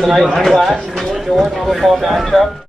Tonight's class, Neil George football matchup.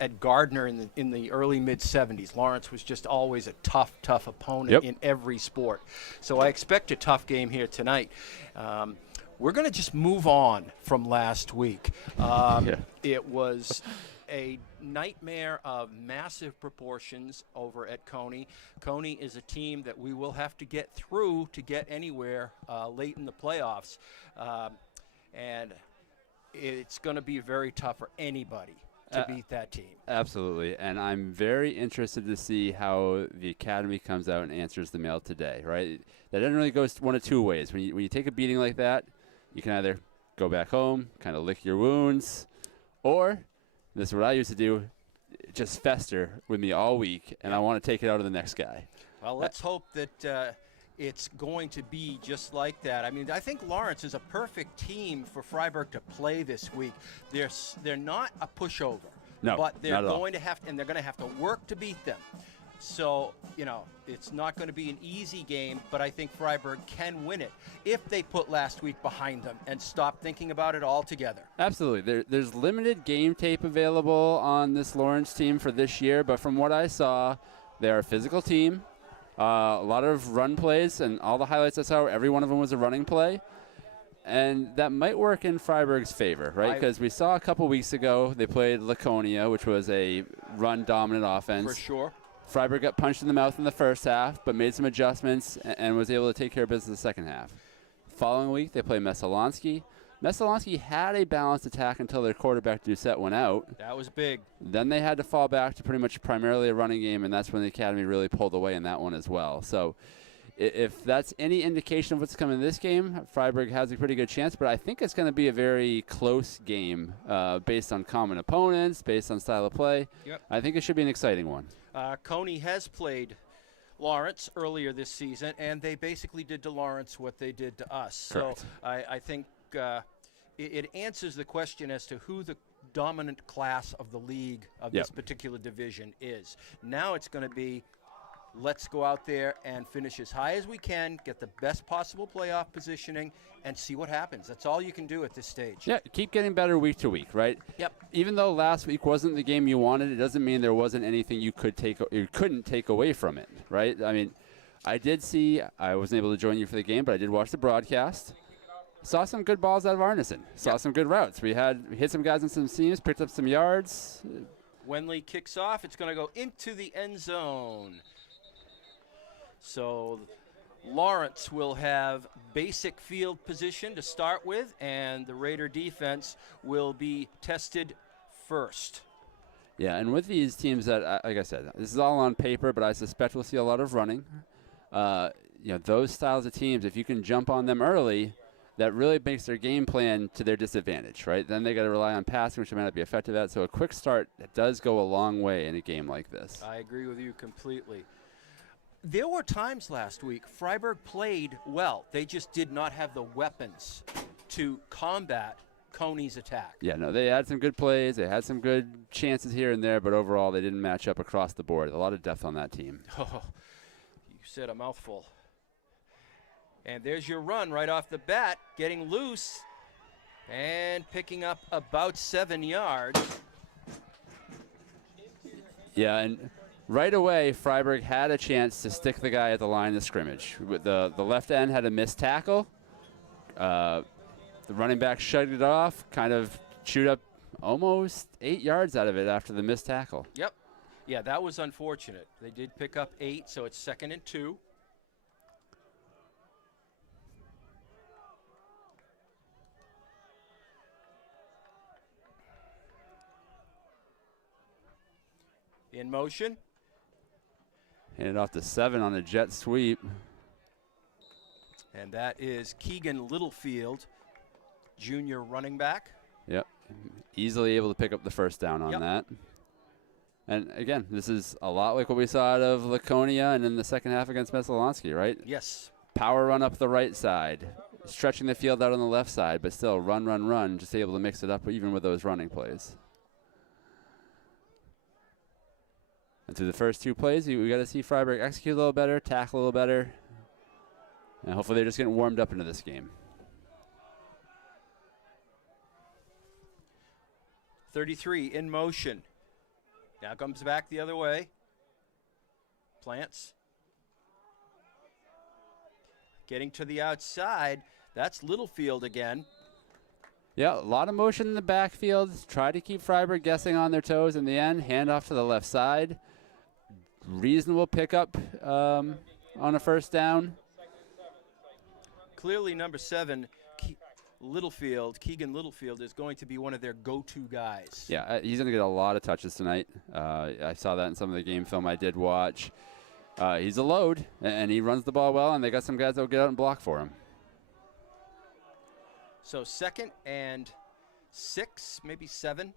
At Gardner in the early mid 70s. Lawrence was just always a tough opponent in every sport. So I expect a tough game here tonight. We're going to just move on from last week. It was a nightmare of massive proportions over at Coney. Coney is a team that we will have to get through to get anywhere late in the playoffs. And it's going to be very tough for anybody to beat that team. Absolutely, and I'm very interested to see how the academy comes out and answers the mail today, right? That generally goes one of two ways. When you take a beating like that, you can either go back home, kind of lick your wounds, or, this is what I used to do, just fester with me all week, and I want to take it out of the next guy. Well, let's hope that it's going to be just like that. I mean, I think Lawrence is a perfect team for Fryeburg to play this week. They're not a pushover, no, but they're not at all. going to have to, and they're going to have to work to beat them. So, you know, it's not going to be an easy game, but I think Fryeburg can win it if they put last week behind them and stop thinking about it altogether. Absolutely. There's limited game tape available on this Lawrence team for this year, but from what I saw, they're a physical team. A lot of run plays, and all the highlights I saw, every one of them was a running play. And that might work in Fryeburg's favor, right? Because we saw a couple weeks ago they played Laconia, which was a run-dominant offense. For sure. Fryeburg got punched in the mouth in the first half, but made some adjustments and was able to take care of business in the second half. Following week, they played Messalonsky. Messalonsky had a balanced attack until their quarterback Doucette went out. That was big. Then they had to fall back to pretty much primarily a running game, and that's when the Academy really pulled away in that one as well. So if that's any indication of what's coming in this game, Fryeburg has a pretty good chance, but I think it's going to be a very close game based on common opponents, based on style of play. Yep. I think it should be an exciting one. Coney has played Lawrence earlier this season, and they basically did to Lawrence what they did to us. Correct. So I think it answers the question as to who the dominant class of the league of this particular division is. Now it's going to be, let's go out there and finish as high as we can, get the best possible playoff positioning, and see what happens. That's all you can do at this stage. Yeah, keep getting better week to week, right? Yep. Even though last week wasn't the game you wanted, it doesn't mean there wasn't anything you couldn't take away from it, right? I mean, I wasn't able to join you for the game, but I did watch the broadcast. Saw some good balls out of Arneson. Saw some good routes. We hit some guys in some seams, picked up some yards. Wenley kicks off. It's going to go into the end zone. So Lawrence will have basic field position to start with, and the Raider defense will be tested first. Yeah, and with these teams that, like I said, this is all on paper, but I suspect we'll see a lot of running. Those styles of teams, if you can jump on them early, that really makes their game plan to their disadvantage, right? Then they got to rely on passing, which they might not be effective at. So a quick start does go a long way in a game like this. I agree with you completely. There were times last week Fryeburg played well. They just did not have the weapons to combat Coney's attack. Yeah, no, they had some good plays. They had some good chances here and there, but overall they didn't match up across the board. A lot of depth on that team. Oh, you said a mouthful. And there's your run right off the bat, getting loose and picking up about 7 yards. Yeah, and right away, Fryeburg had a chance to stick the guy at the line of scrimmage. The left end had a missed tackle. The running back shut it off, kind of chewed up almost 8 yards out of it after the missed tackle. Yep. Yeah, that was unfortunate. They did pick up 8, so it's 2nd and 2. In motion. Handed off to 7 on a jet sweep. And that is Keegan Littlefield, junior running back. Yep. Easily able to pick up the first down on that. And again, this is a lot like what we saw out of Laconia and in the second half against Messalonsky, right? Yes. Power run up the right side, stretching the field out on the left side, but still run, just able to mix it up even with those running plays. And through the first 2 plays, we got to see Fryeburg execute a little better, tackle a little better, and hopefully they're just getting warmed up into this game. 33 in motion. Now comes back the other way. Plants. Getting to the outside. That's Littlefield again. Yeah, a lot of motion in the backfield. Try to keep Fryeburg guessing on their toes in the end. Hand off to the left side. Reasonable pickup on a first down. Clearly number 7, Keegan Littlefield is going to be one of their go-to guys. Yeah, he's going to get a lot of touches tonight. I saw that in some of the game film I did watch. He's a load, and he runs the ball well, and they got some guys that will get out and block for him. So 2nd and 6, maybe 7.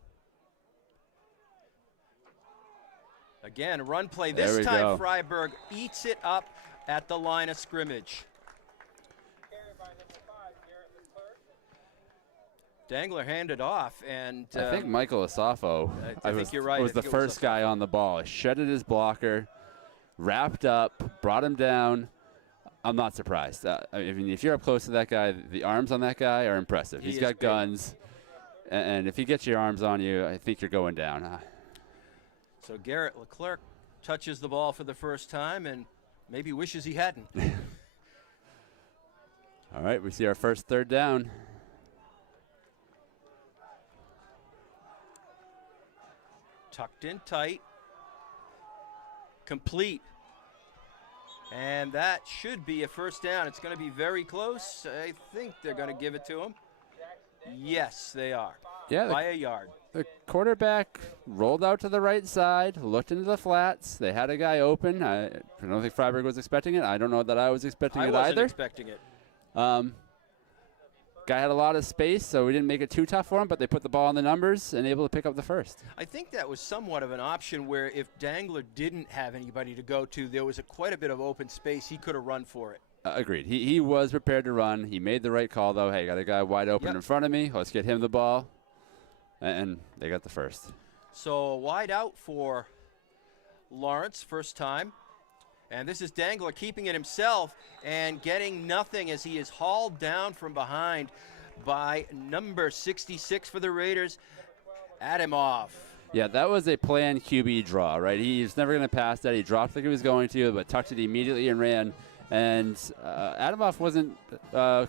Again, run play. This time Fryeburg eats it up. at the line of scrimmage. Dangler handed off, and I think Michael Asafo I think you're right. was the first guy on the ball. Shredded his blocker, wrapped up, brought him down. I'm not surprised. I mean, if you're up close to that guy, the arms on that guy are impressive. He's got guns, and if he gets your arms on you, I think you're going down. So Garrett Leclerc touches the ball for the first time and maybe wishes he hadn't. All right, we see our first third down. Tucked in tight. Complete. And that should be a first down. It's going to be very close. I think they're going to give it to him. Yes, they are. Yeah, by a yard. The quarterback rolled out to the right side, looked into the flats. They had a guy open. I don't think Fryeburg was expecting it. I don't know that I was expecting it either. I wasn't expecting it. Guy had a lot of space, so we didn't make it too tough for him, but they put the ball on the numbers and able to pick up the first. I think that was somewhat of an option where if Dangler didn't have anybody to go to, there was quite a bit of open space. He could have run for it. Agreed. He was prepared to run. He made the right call, though. Hey, got a guy wide open in front of me. Let's get him the ball. And they got the first. So wide out for Lawrence, first time. And this is Dangler keeping it himself and getting nothing as he is hauled down from behind by number 66 for the Raiders, Adamov. Yeah, that was a planned QB draw, right? He's never going to pass that. He dropped like he was going to, but tucked it immediately and ran. And Adamov wasn't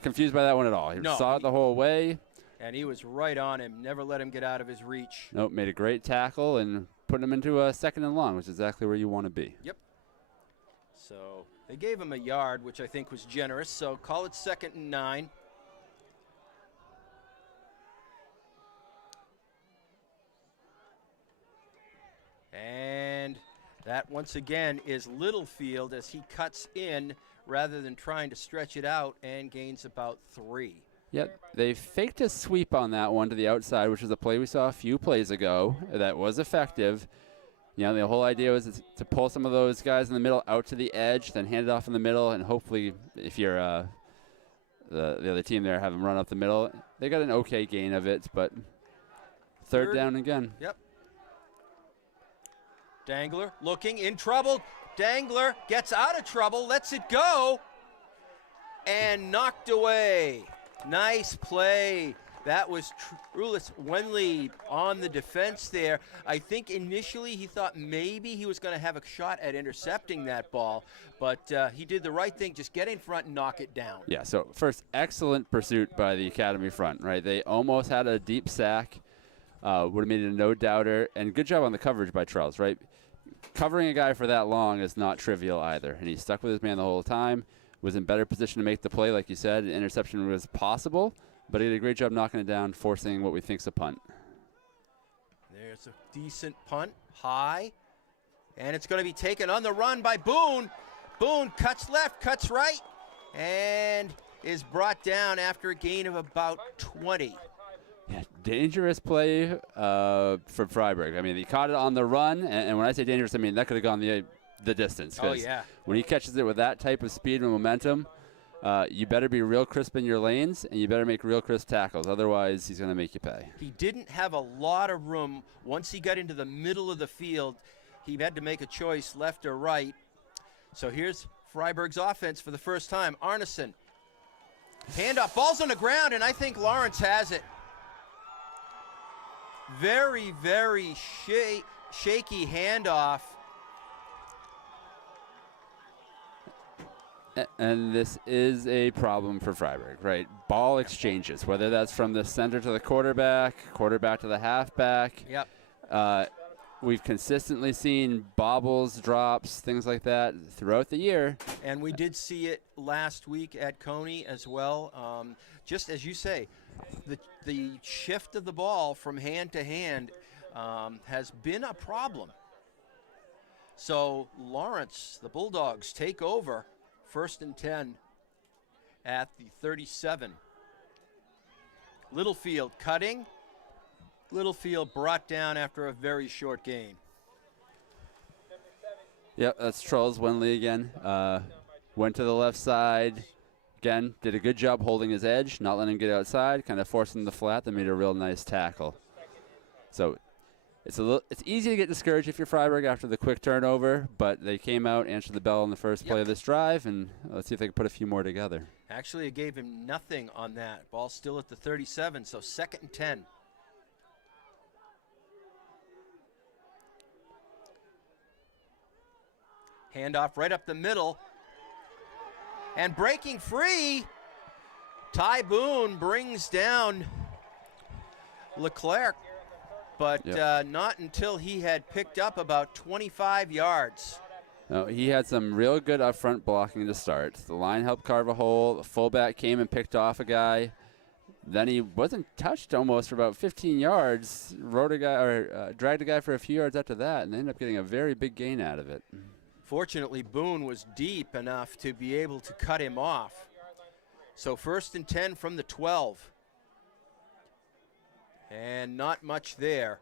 confused by that one at all. He saw it the whole way. And he was right on him, never let him get out of his reach. Nope, made a great tackle and put him into a second and long, which is exactly where you want to be. Yep. So they gave him a yard, which I think was generous. So call it 2nd and 9. And that, once again, is Littlefield as he cuts in rather than trying to stretch it out and gains about 3. Yep, they faked a sweep on that one to the outside, which was a play we saw a few plays ago that was effective. You know, the whole idea was to pull some of those guys in the middle out to the edge, then hand it off in the middle, and hopefully if you're the other team there, have them run up the middle. They got an okay gain of it, but third down again. Yep. Dangler looking in trouble. Dangler gets out of trouble, lets it go, and knocked away. Nice play. That was Trulis Wenley on the defense there. I think initially he thought maybe he was going to have a shot at intercepting that ball, but he did the right thing, just get in front and knock it down. Yeah, so first, excellent pursuit by the Academy front, right? They almost had a deep sack, would have made it a no-doubter, and good job on the coverage by Charles, right? Covering a guy for that long is not trivial either, and he stuck with his man the whole time, was in better position to make the play, like you said. Interception was possible, but he did a great job knocking it down, forcing what we think is a punt. There's a decent punt, high, and it's going to be taken on the run by Boone. Boone cuts left, cuts right, and is brought down after a gain of about 20. Yeah, dangerous play from Fryeburg. I mean, he caught it on the run, and when I say dangerous, I mean that could have gone the distance. Oh, yeah. When he catches it with that type of speed and momentum, you better be real crisp in your lanes, and you better make real crisp tackles. Otherwise, he's going to make you pay. He didn't have a lot of room. Once he got into the middle of the field, he had to make a choice, left or right. So here's Fryeburg's offense for the first time. Arneson, handoff, ball's on the ground, and I think Lawrence has it. Very, very shaky handoff. And this is a problem for Fryeburg, right? Ball exchanges, whether that's from the center to the quarterback to the halfback. Yep. We've consistently seen bobbles, drops, things like that throughout the year. And we did see it last week at Coney as well. Just as you say, the shift of the ball from hand to hand has been a problem. So Lawrence, the Bulldogs, take over. 1st and 10 at the 37. Littlefield cutting. Littlefield brought down after a very short gain. Yep, that's Charles Wenley again. went to the left side. Again, did a good job holding his edge, not letting him get outside, kind of forcing the flat. That made a real nice tackle. So it's easy to get discouraged if you're Fryeburg after the quick turnover, but they came out, answered the bell on the first play of this drive, and let's see if they can put a few more together. Actually, it gave him nothing on that. Ball still at the 37, so 2nd and 10. Handoff right up the middle. And breaking free, Ty Boone brings down Leclerc, but not until he had picked up about 25 yards. No, he had some real good up-front blocking to start. The line helped carve a hole. The fullback came and picked off a guy. Then he wasn't touched almost for about 15 yards. Rode a guy or dragged a guy for a few yards after that, and they ended up getting a very big gain out of it. Fortunately, Boone was deep enough to be able to cut him off. So 1st and 10 from the 12. And not much there.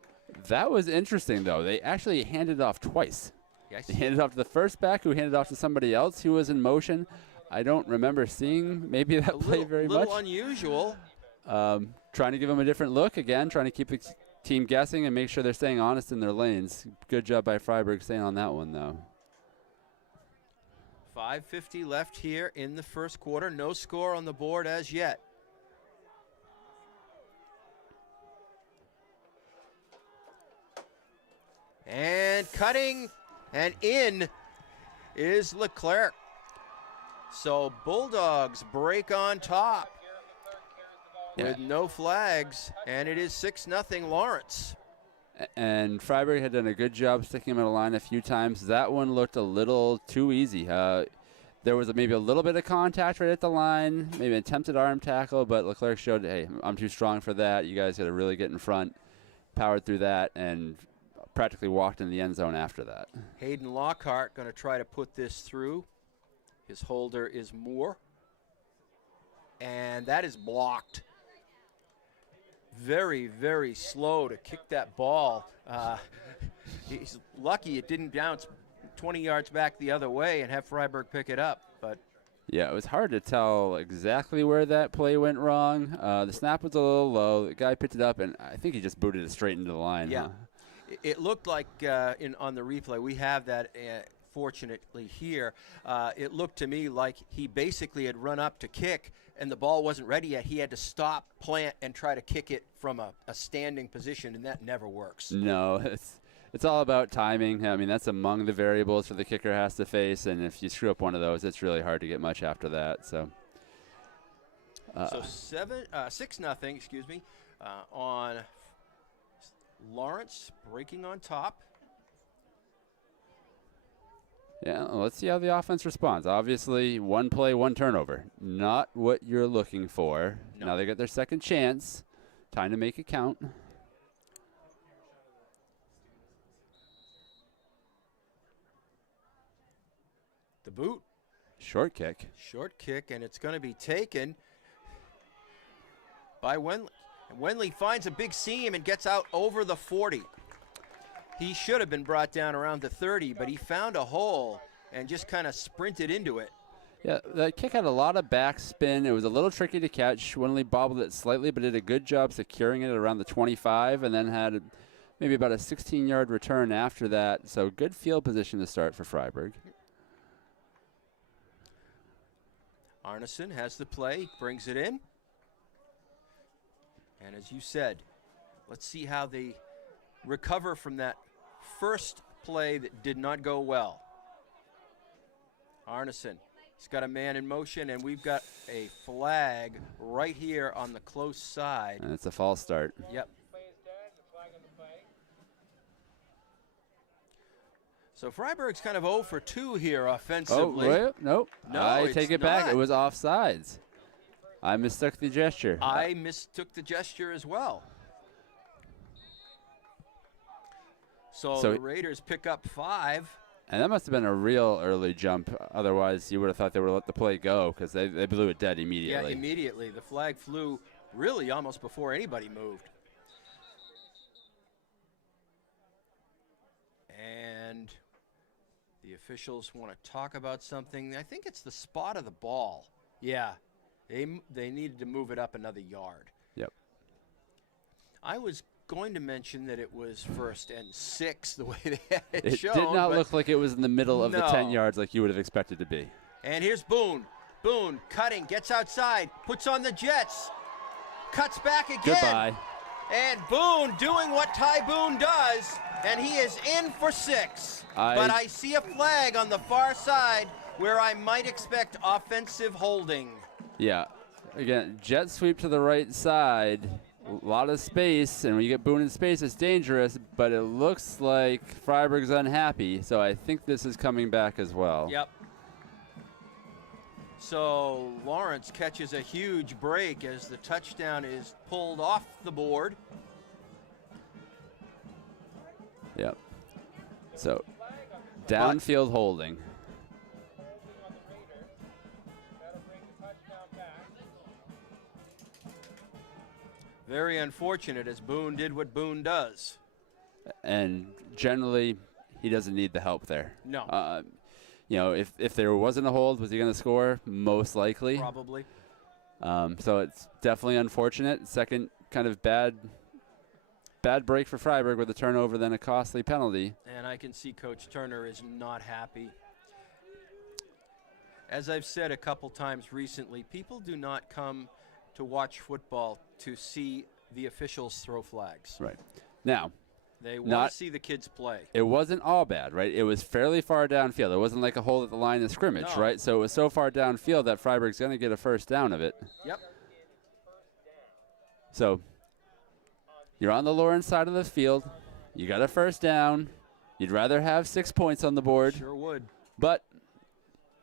That was interesting, though. They actually handed off twice. Yes. They handed off to the first back, who handed off to somebody else who was in motion. I don't remember seeing maybe that play very much. A little unusual. Trying to give them a different look again, trying to keep the team guessing and make sure they're staying honest in their lanes. Good job by Fryeburg staying on that one, though. 5:50 left here in the first quarter. No score on the board as yet. And cutting and in is Leclerc. So Bulldogs break on top with no flags, and it is 6-0 Lawrence. And Fryeburg had done a good job sticking him in a line a few times. That one looked a little too easy. There was maybe a little bit of contact right at the line, maybe an attempted arm tackle, but Leclerc showed, hey, I'm too strong for that. You guys got to really get in front, powered through that, and practically walked in the end zone after that. Hayden Lockhart going to try to put this through. His holder is Moore. And that is blocked. Very, very slow to kick that ball. He's lucky it didn't bounce 20 yards back the other way and have Fryeburg pick it up. But yeah, it was hard to tell exactly where that play went wrong. The snap was a little low. The guy picked it up, and I think he just booted it straight into the line. Yeah, it looked like on the replay, we have that fortunately here. It looked to me like he basically had run up to kick, and the ball wasn't ready yet. He had to stop, plant, and try to kick it from a standing position, and that never works. No, it's all about timing. I mean, that's among the variables that the kicker has to face, and if you screw up one of those, it's really hard to get much after that. So 6-0, excuse me, on Lawrence breaking on top. Yeah, let's see how the offense responds. Obviously, one play, one turnover. Not what you're looking for. No. Now they got their second chance. Time to make it count. The boot. Short kick. Short kick, and it's going to be taken by Wenley. And Wenley finds a big seam and gets out over the 40. He should have been brought down around the 30, but he found a hole and just kind of sprinted into it. Yeah, that kick had a lot of backspin. It was a little tricky to catch. Wenley bobbled it slightly, but did a good job securing it around the 25, and then had maybe about a 16-yard return after that. So good field position to start for Fryeburg. Arneson has the play, brings it in. And as you said, let's see how they recover from that first play that did not go well. Arneson, he's got a man in motion, and we've got a flag right here on the close side. And it's a false start. Yep. So Fryeburg's kind of 0 for 2 here offensively. Oh, wait, nope. No, I take it back. not. It was offsides. I mistook the gesture. I mistook the gesture as well. So the Raiders pick up 5. And that must have been a real early jump. Otherwise, you would have thought they would have let the play go because they blew it dead immediately. Yeah, immediately. The flag flew really almost before anybody moved. And the officials want to talk about something. I think it's the spot of the ball. Yeah, they needed to move it up another yard. Yep. I was going to mention that it was 1st and 6 the way they had it shown. It did not look like it was in the middle of the 10 yards like you would have expected to be. And here's Boone. Boone cutting, gets outside, puts on the Jets, cuts back again. Goodbye. And Boone doing what Ty Boone does, and he is in for 6. But I see a flag on the far side where I might expect offensive holding. Yeah. Again, jet sweep to the right side. A lot of space, and when you get Boone in space, it's dangerous, but it looks like Fryeburg's unhappy, so I think this is coming back as well. Yep. So Lawrence catches a huge break as the touchdown is pulled off the board. Yep. So downfield holding. Very unfortunate, as Boone did what Boone does. And generally, he doesn't need the help there. No. You know, if there wasn't a hold, was he going to score? Most likely. Probably. So it's definitely unfortunate. Second kind of bad break for Fryeburg with a turnover, then a costly penalty. And I can see Coach Turner is not happy. As I've said a couple times recently, people do not come to watch football to see the officials throw flags. Right. Now, they want to see the kids play. It wasn't all bad, right? It was fairly far downfield. It wasn't like a hold at the line of scrimmage, No. right? So it was so far downfield that Fryeburg's going to get a first down of it. Yep. So you're on the Lawrence side of the field. You got a first down. You'd rather have 6 points on the board. Sure would. But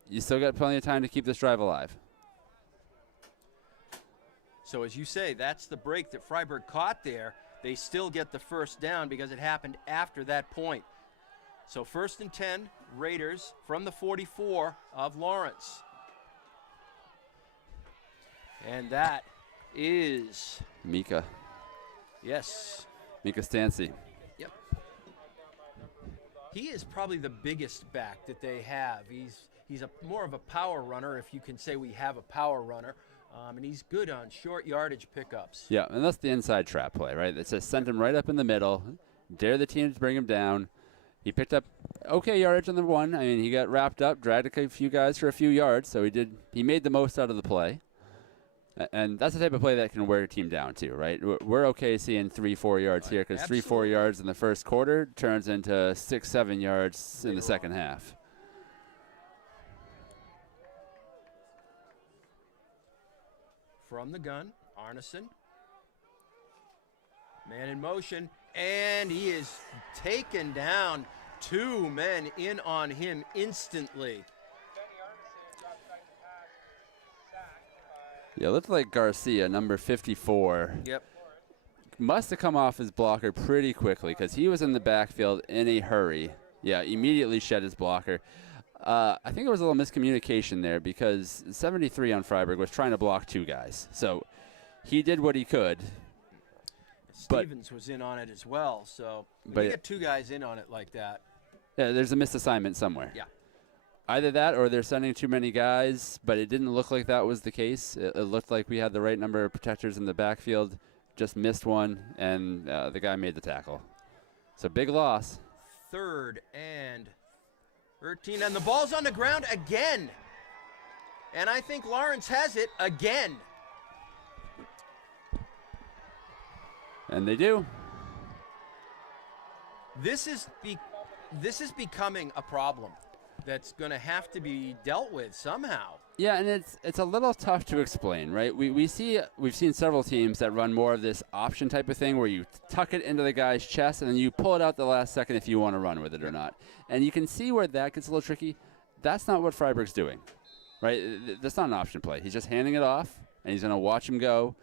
you still got plenty of time to keep this drive alive. So as you say, that's the break that Fryeburg caught there. They still get the first down because it happened after that point. So 1st and 10, Raiders from the 44 of Lawrence. And that is Mika. Yes. Mika Stancy. Yep. He is probably the biggest back that they have. He's more of a power runner, if you can say we have a power runner. And he's good on short yardage pickups. Yeah, and that's the inside trap play, right? It says send him right up in the middle, dare the team to bring him down. He picked up okay yardage on the one. I mean, he got wrapped up, dragged a few guys for a few yards, so he made the most out of the play. And that's the type of play that can wear a team down too, right? We're okay seeing 3-4 yards here because 3-4 yards in the first quarter turns into 6-7 yards in the second half. From the gun, Arneson. Man in motion, and he is taken down. 2 men in on him instantly. Yeah, it looked like Garcia, number 54. Yep. Must have come off his blocker pretty quickly because he was in the backfield in a hurry. Yeah, immediately shed his blocker. I think there was a little miscommunication there because 73 on Fryeburg was trying to block 2 guys. So he did what he could. Stevens was in on it as well. So when you get 2 guys in on it like that. Yeah, there's a missed assignment somewhere. Yeah. Either that or they're sending too many guys, but it didn't look like that was the case. It looked like we had the right number of protectors in the backfield, just missed one, and the guy made the tackle. So big loss. 3rd and 13, and the ball's on the ground again. And I think Lawrence has it again. And they do. This is becoming a problem that's going to have to be dealt with somehow. Yeah, and it's a little tough to explain, right? We've seen several teams that run more of this option type of thing where you tuck it into the guy's chest and then you pull it out the last second if you want to run with it or not. And you can see where that gets a little tricky. That's not what Fryeburg's doing, right? That's not an option play. He's just handing it off, and he's going to watch him go,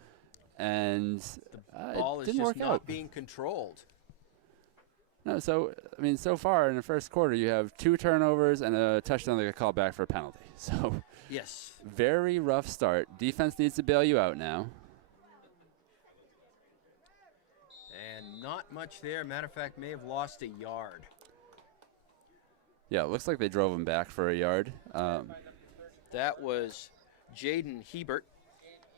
and the ball it is didn't just work not out. being controlled. No, so far in the first quarter, you have 2 turnovers and a touchdown that got called back for a penalty. So yes, very rough start. Defense needs to bail you out now. and not much there. Matter of fact, may have lost a yard. Yeah, it looks like they drove him back for a yard. That was Jaden Hebert,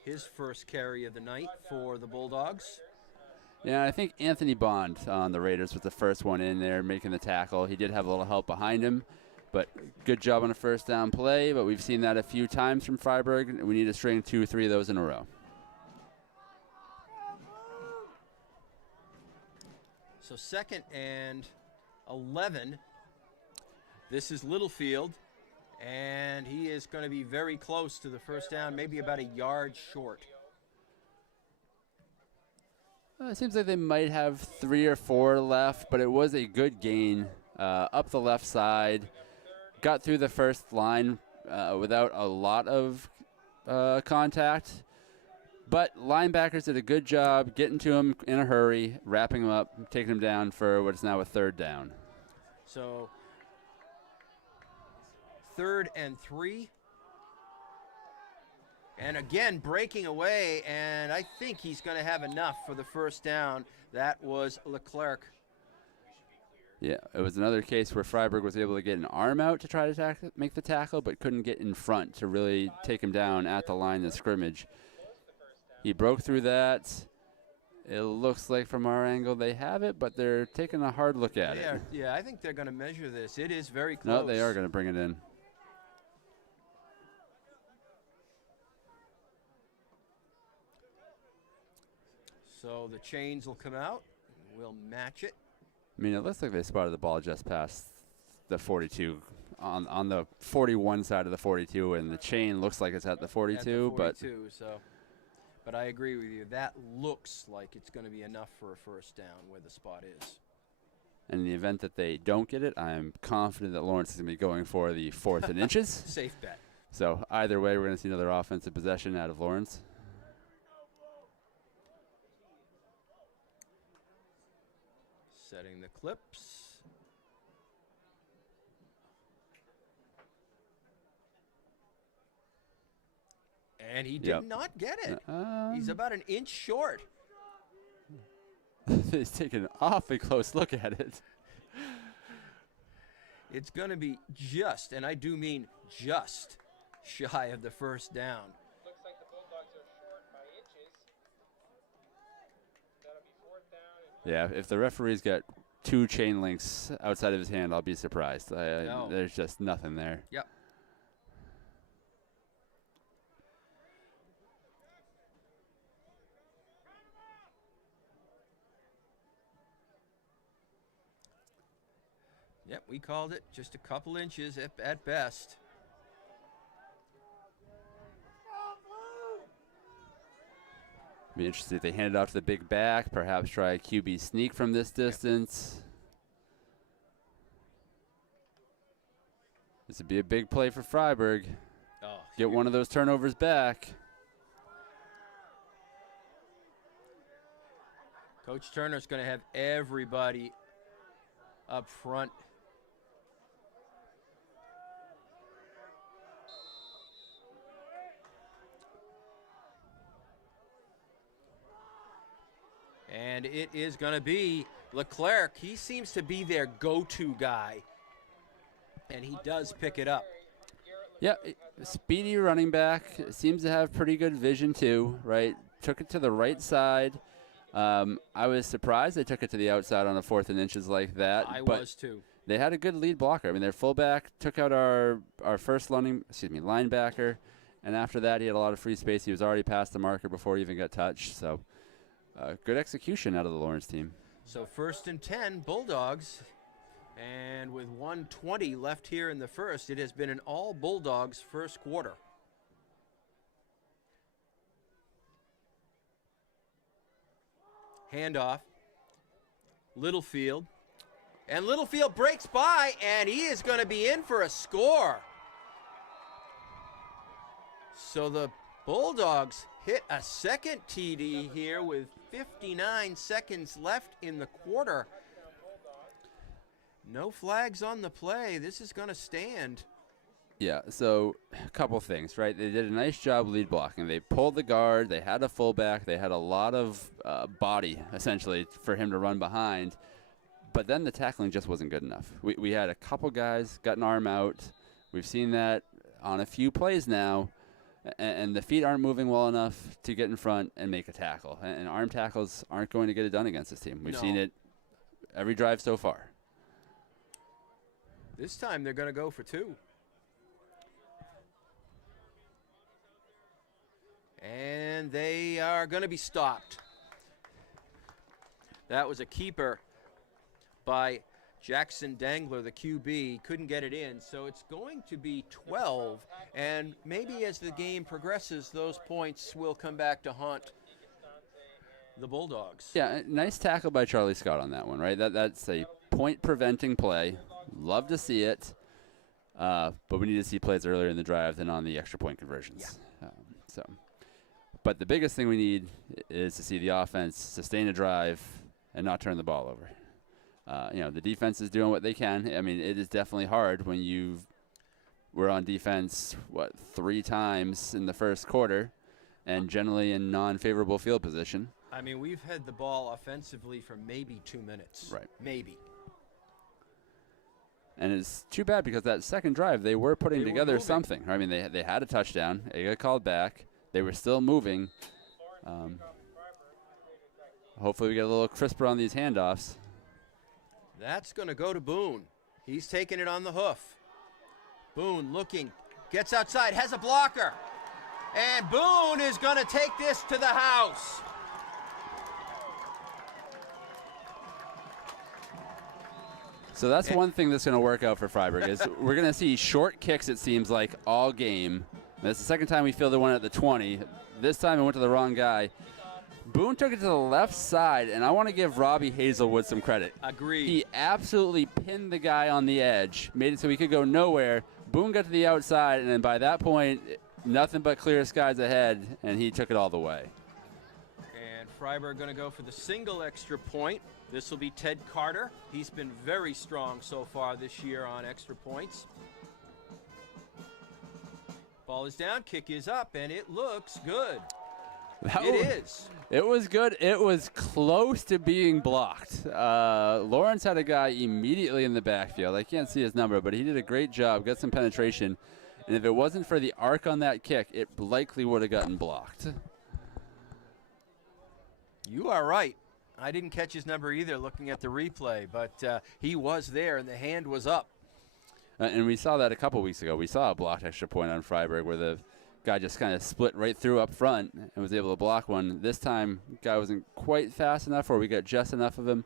his first carry of the night for the Bulldogs. Yeah, I think Anthony Bond on the Raiders was the first one in there making the tackle. He did have a little help behind him, but good job on a first down play. But we've seen that a few times from Fryeburg. We need to string 2 or 3 of those in a row. So 2nd and 11. This is Littlefield, and he is going to be very close to the first down, maybe about a yard short. It seems like they might have 3 or 4 left, but it was a good gain up the left side. Got through the first line without a lot of contact. But linebackers did a good job getting to him in a hurry, wrapping him up, taking him down for what is now a 3rd down. So 3rd and 3. And again, breaking away, and I think he's going to have enough for the first down. That was Leclerc. Yeah, it was another case where Fryeburg was able to get an arm out to try to make the tackle, but couldn't get in front to really take him down at the line of scrimmage. He broke through that. It looks like from our angle they have it, but they're taking a hard look at it. Yeah, I think they're going to measure this. It is very close. No, they are going to bring it in. So the chains will come out. We'll match it. I mean, it looks like they spotted the ball just past the 42, on the 41 side of the 42, and the chain looks like it's at the 42. But I agree with you. That looks like it's going to be enough for a first down where the spot is. In the event that they don't get it, I'm confident that Lawrence is going to be going for the 4th and inches. Safe bet. So either way, we're going to see another offensive possession out of Lawrence. Setting the clips. And he did not get it. He's about an inch short. He's taking an awfully close look at it. It's going to be just, and I do mean just, shy of the first down. Looks like the Bulldogs are short by inches. That'll be 4th down. Yeah, if the referee's got 2 chain links outside of his hand, I'll be surprised. No. There's just nothing there. Yep. Yep, we called it just a couple inches at best. Be interested if they hand it off to the big back, perhaps try a QB sneak from this distance. This would be a big play for Fryeburg. Oh, Get one of those turnovers back. Coach Turner's going to have everybody up front. And it is going to be Leclerc. He seems to be their go-to guy. And he does pick it up. Yeah, speedy running back. Seems to have pretty good vision too, right? Took it to the right side. I was surprised they took it to the outside on a 4th and inches like that. I was too. They had a good lead blocker. I mean, their fullback took out our first linebacker, and after that he had a lot of free space. He was already past the marker before he even got touched. So good execution out of the Lawrence team. So 1st and 10, Bulldogs. And with 1:20 left here in the first, it has been an all Bulldogs first quarter. Handoff. Littlefield. And Littlefield breaks by, and he is going to be in for a score. So the Bulldogs hit a second TD here with 59 seconds left in the quarter. No flags on the play. This is going to stand. Yeah, so a couple things, right? They did a nice job lead blocking. They pulled the guard. They had a fullback. They had a lot of body, essentially, for him to run behind. but then the tackling just wasn't good enough. We had a couple guys got an arm out. We've seen that on a few plays now, and the feet aren't moving well enough to get in front and make a tackle. And arm tackles aren't going to get it done against this team. We've seen it every drive so far. This time they're going to go for 2. And they are going to be stopped. That was a keeper by Jackson Dangler, the QB. Couldn't get it in, so it's going to be 12. And maybe as the game progresses, those points will come back to haunt the Bulldogs. Yeah, nice tackle by Charlie Scott on that one, right? That's a point-preventing play. Love to see it, but we need to see plays earlier in the drive than on the extra point conversions. Yeah. But the biggest thing we need is to see the offense sustain a drive and not turn the ball over. The defense is doing what they can. I mean, it is definitely hard when we're on defense, 3 times in the first quarter, and generally in non-favorable field position. I mean, we've had the ball offensively for maybe 2 minutes. Right. Maybe. And it's too bad because that second drive, they were putting together something. I mean, they had a touchdown. It got called back. They were still moving. Hopefully we get a little crisper on these handoffs. That's going to go to Boone. He's taking it on the hoof. Boone looking, gets outside, has a blocker. And Boone is going to take this to the house. So that's one thing that's going to work out for Fryeburg is we're going to see short kicks, it seems like, all game. That's the second time we fielded one at the 20. This time it went to the wrong guy. Boone took it to the left side, and I want to give Robbie Hazelwood some credit. Agreed. He absolutely pinned the guy on the edge, made it so he could go nowhere. Boone got to the outside, and then by that point, nothing but clear skies ahead, and he took it all the way. And Fryeburg going to go for the single extra point. This will be Ted Carter. He's been very strong so far this year on extra points. Ball is down, kick is up, and it looks good. It was good. It was close to being blocked. Lawrence had a guy immediately in the backfield. I can't see his number, but he did a great job, got some penetration. And if it wasn't for the arc on that kick, it likely would have gotten blocked. You are right. I didn't catch his number either looking at the replay, but he was there and the hand was up. And we saw that a couple weeks ago. We saw a blocked extra point on Fryeburg where the guy just kind of split right through up front and was able to block one. This time, guy wasn't quite fast enough, or we got just enough of him.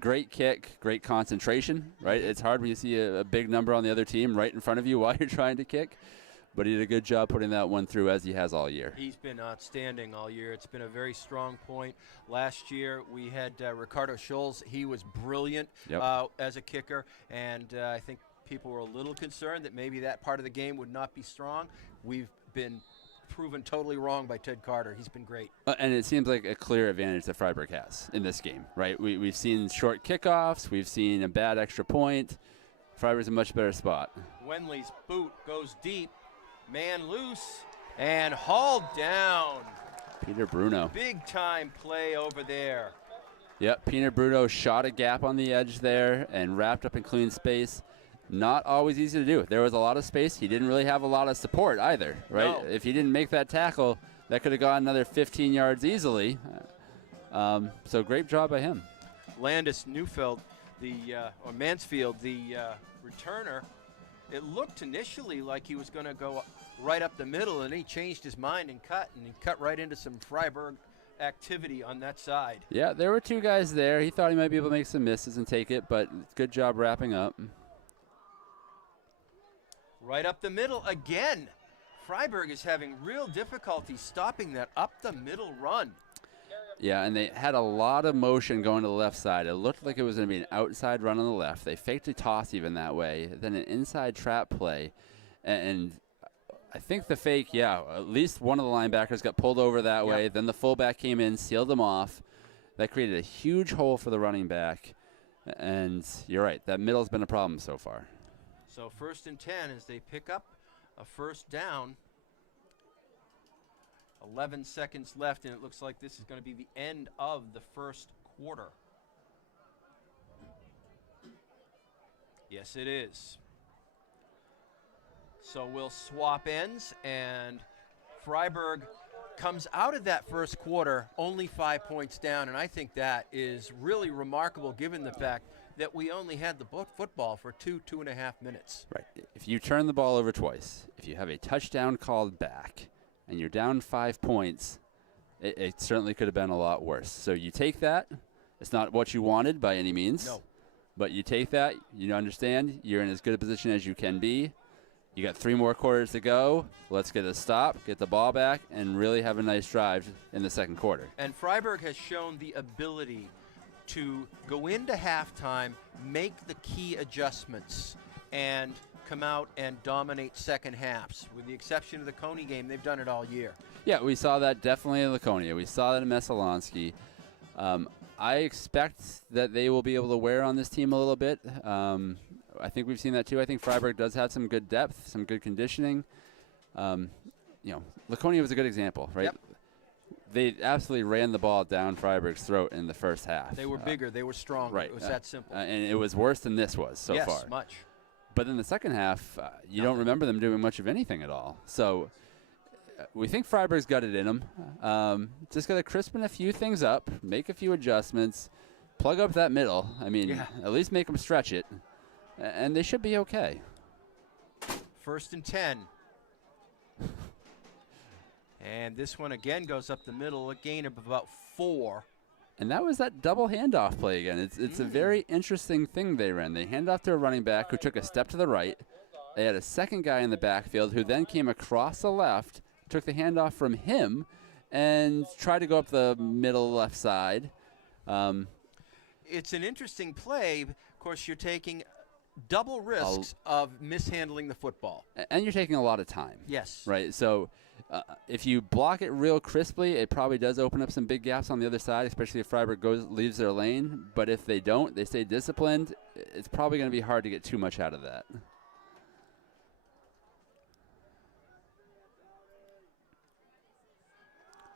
Great kick, great concentration, right? It's hard when you see a big number on the other team right in front of you while you're trying to kick. But he did a good job putting that one through, as he has all year. He's been outstanding all year. It's been a very strong point. Last year we had Ricardo Scholes. He was brilliant as a kicker, and I think people were a little concerned that maybe that part of the game would not be strong. We've been proven totally wrong by Ted Carter. He's been great. And it seems like a clear advantage that Fryeburg has in this game, right? We've seen short kickoffs. We've seen a bad extra point. Fryeburg's a much better spot. Wenley's boot goes deep. Man loose and hauled down. Peter Bruno. Big time play over there. Yep, Peter Bruno shot a gap on the edge there and wrapped up in clean space. Not always easy to do. There was a lot of space. He didn't really have a lot of support either, right? No. If he didn't make that tackle, that could have gone another 15 yards easily. So great job by him. Landis Neufeld, or Mansfield, the returner, it looked initially like he was going to go right up the middle, and he changed his mind and cut right into some Fryeburg activity on that side. Yeah, there were 2 guys there. He thought he might be able to make some misses and take it, but good job wrapping up. Right up the middle again. Fryeburg is having real difficulty stopping that up the middle run. Yeah, and they had a lot of motion going to the left side. It looked like it was going to be an outside run on the left. They faked a toss even that way, then an inside trap play. And I think the fake, at least one of the linebackers got pulled over that way. Then the fullback came in, sealed him off. That created a huge hole for the running back. And you're right, that middle's been a problem so far. So 1st and 10 as they pick up a first down. 11 seconds left, and it looks like this is going to be the end of the first quarter. Yes, it is. So we'll swap ends, and Fryeburg comes out of that first quarter only 5 points down, and I think that is really remarkable given the fact that we only had the football for 2.5 minutes. Right. If you turn the ball over twice, if you have a touchdown called back, and you're down 5 points, it certainly could have been a lot worse. So you take that. It's not what you wanted by any means. No. But you take that. You understand you're in as good a position as you can be. You got 3 more quarters to go. Let's get a stop, get the ball back, and really have a nice drive in the second quarter. And Fryeburg has shown the ability to go into halftime, make the key adjustments, and come out and dominate second halves. With the exception of the Coney game, they've done it all year. Yeah, we saw that definitely in Laconia. We saw that in Messalonski. I expect that they will be able to wear on this team a little bit. I think we've seen that too. I think Fryeburg does have some good depth, some good conditioning. Laconia was a good example, right? Yep. They absolutely ran the ball down Fryeburg's throat in the first half. They were bigger. They were stronger. Right. It was that simple. And it was worse than this was so far. Yes, much. But in the second half, you don't remember them doing much of anything at all. So we think Fryeburg's got it in them. Just got to crispen a few things up, make a few adjustments, plug up that middle. I mean, at least make them stretch it, and they should be okay. 1st and 10. And this one again goes up the middle, a gain of about 4. And that was that double handoff play again. It's a very interesting thing they ran. They hand off to a running back who took a step to the right. They had a second guy in the backfield who then came across the left, took the handoff from him, and tried to go up the middle left side. It's an interesting play. Of course, you're taking double risks of mishandling the football. And you're taking a lot of time. Yes. Right. So if you block it real crisply, it probably does open up some big gaps on the other side, especially if Fryeburg leaves their lane. But if they don't, they stay disciplined, it's probably going to be hard to get too much out of that.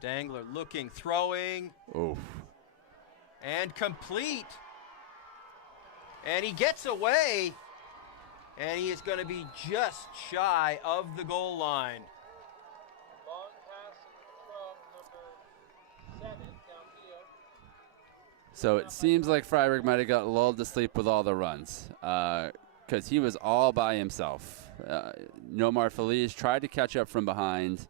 Dangler looking, throwing. Oof. And complete. And he gets away. And he is going to be just shy of the goal line. Long pass from number 7 downfield. So it seems like Fryeburg might have got lulled to sleep with all the runs because he was all by himself. Nomar Feliz tried to catch up from behind,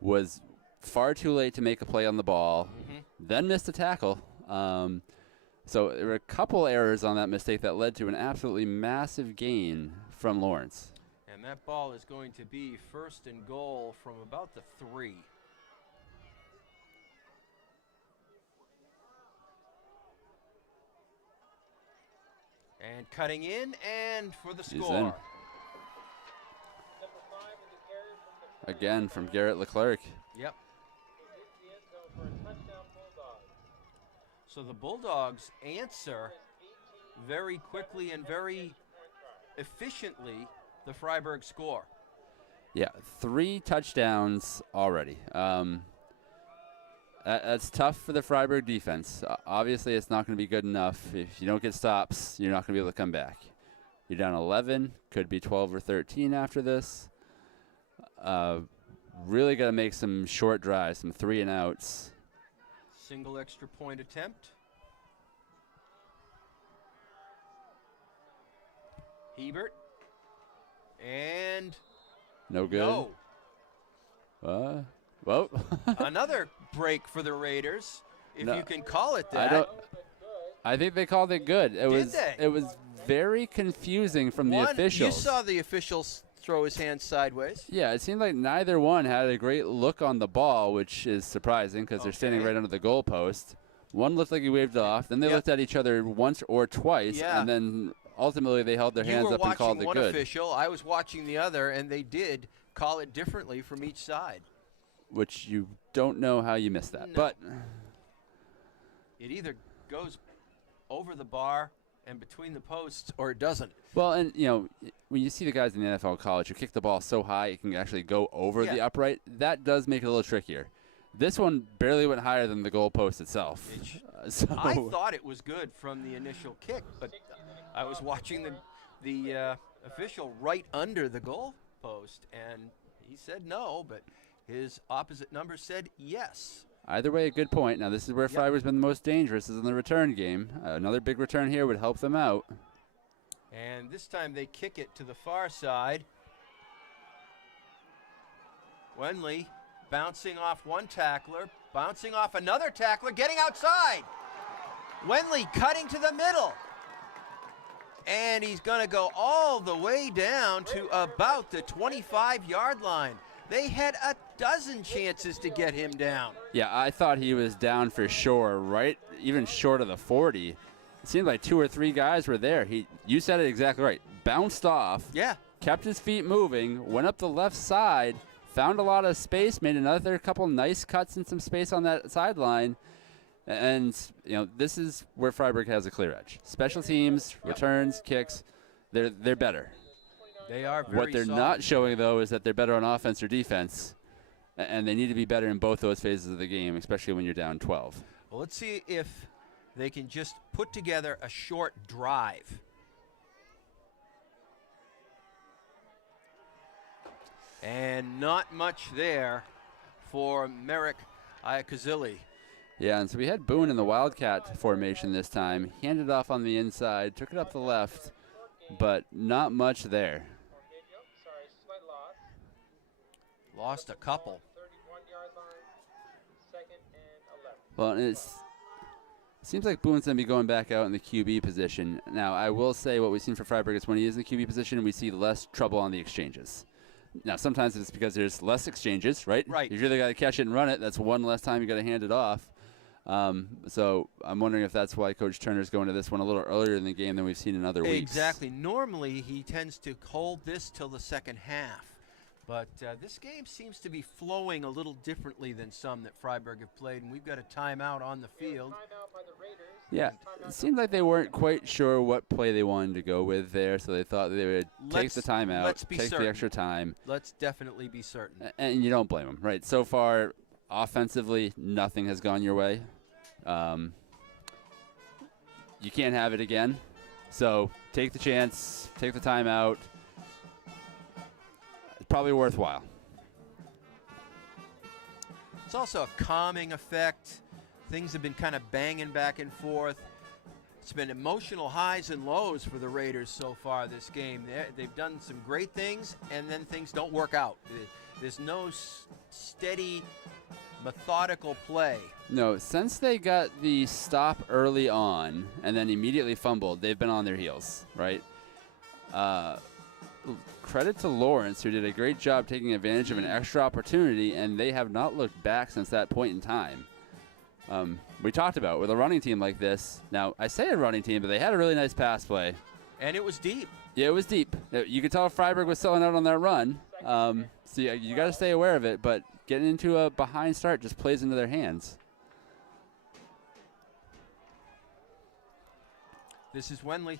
was far too late to make a play on the ball, then missed a tackle. So there were a couple errors on that mistake that led to an absolutely massive gain from Lawrence. And that ball is going to be 1st and goal from about the 3. And cutting in, and for the He's score. in. Number 5 is a carry from the Again from Garrett Leclerc. Yep. into the end zone for a touchdown Bulldog. So the Bulldogs answer very quickly and very efficiently the Fryeburg score. Yeah, 3 touchdowns already. That's tough for the Fryeburg defense. Obviously, it's not going to be good enough. If you don't get stops, you're not going to be able to come back. You're down 11, could be 12 or 13 after this. Really got to make some short drives, some 3-and-outs. Single extra point attempt. Hebert. And No good. no. Well, Another break for the Raiders, if No. you can call it that. I don't. I think they called it good. It was very confusing from the officials. You saw the officials throw his hand sideways. Yeah, it seemed like neither one had a great look on the ball, which is surprising because they're standing Okay. right under the goalpost. One looked like he waved off. Then they looked at each other once or twice, Yeah. and then ultimately they held their You hands were up and called watching it one good, official, I was watching the other, and they did call it differently from each side. which you don't know how you missed that. No. But It either goes over the bar and between the posts, or it doesn't. well, and when you see the guys in the NFL college who kick the ball so high it can actually go over the upright, that does make it a little trickier. This one barely went higher than the goalpost itself. I thought it was good from the initial kick, but I was watching the official right under the goal post, and he said no, but his opposite number said yes. Either way, a good point. Now, this is where Fryeburg's been the most dangerous, is in the return game. Another big return here would help them out. And this time they kick it to the far side. Wenley bouncing off one tackler, bouncing off another tackler, getting outside. Wenley cutting to the middle. And he's going to go all the way down to about the 25-yard line. They had a dozen chances to get him down. Yeah, I thought he was down for sure, right? Even short of the 40. It seemed like 2 or 3 guys were there. You said it exactly right. Bounced off. Yeah. Kept his feet moving, went up the left side, found a lot of space, made another couple nice cuts in some space on that sideline. And, this is where Fryeburg has a clear edge. Special teams, returns, kicks, they're better. They are very What they're solid. not showing, though, is that they're better on offense or defense. And they need to be better in both those phases of the game, especially when you're down 12. Well, let's see if they can just put together a short drive. And not much there for Merrick Iacozili. Yeah, and so we had Boone in the Wildcat formation this time. He handed off on the inside, took it up the left, but not much there. Sorry, slight loss. Lost a couple. 31-yard line, 2nd and 11. Well, and it seems like Boone's going to be going back out in the QB position. Now, I will say what we've seen for Fryeburg is when he is in the QB position, we see less trouble on the exchanges. Now, sometimes it's because there's less exchanges, right? Right. You've really got to catch it and run it. That's one less time you got to hand it off. So I'm wondering if that's why Coach Turner's going to this one a little earlier in the game than we've seen in other weeks. Exactly. Normally, he tends to hold this till the second half. But this game seems to be flowing a little differently than some that Fryeburg have played, and we've got a timeout on the field. Timeout by the Raiders. Yeah, it seemed like they weren't quite sure what play they wanted to go with there, so they thought they would take the timeout, let's be take certain. the extra time. Let's definitely be certain. And you don't blame them, right? So far, offensively, nothing has gone your way. You can't have it again. So take the chance, take the timeout. It's probably worthwhile. It's also a calming effect. Things have been kind of banging back and forth. It's been emotional highs and lows for the Raiders so far this game. They've done some great things, and then things don't work out. There's no steady, methodical play. No, since they got the stop early on and then immediately fumbled, they've been on their heels, right? Credit to Lawrence, who did a great job taking advantage of an extra opportunity, and they have not looked back since that point in time. We talked about with a running team like this. Now, I say a running team, but they had a really nice pass play. And it was deep. Yeah, it was deep. You could tell Fryeburg was selling out on that run. So you got to stay aware of it, but getting into a behind start just plays into their hands. This is Wenley,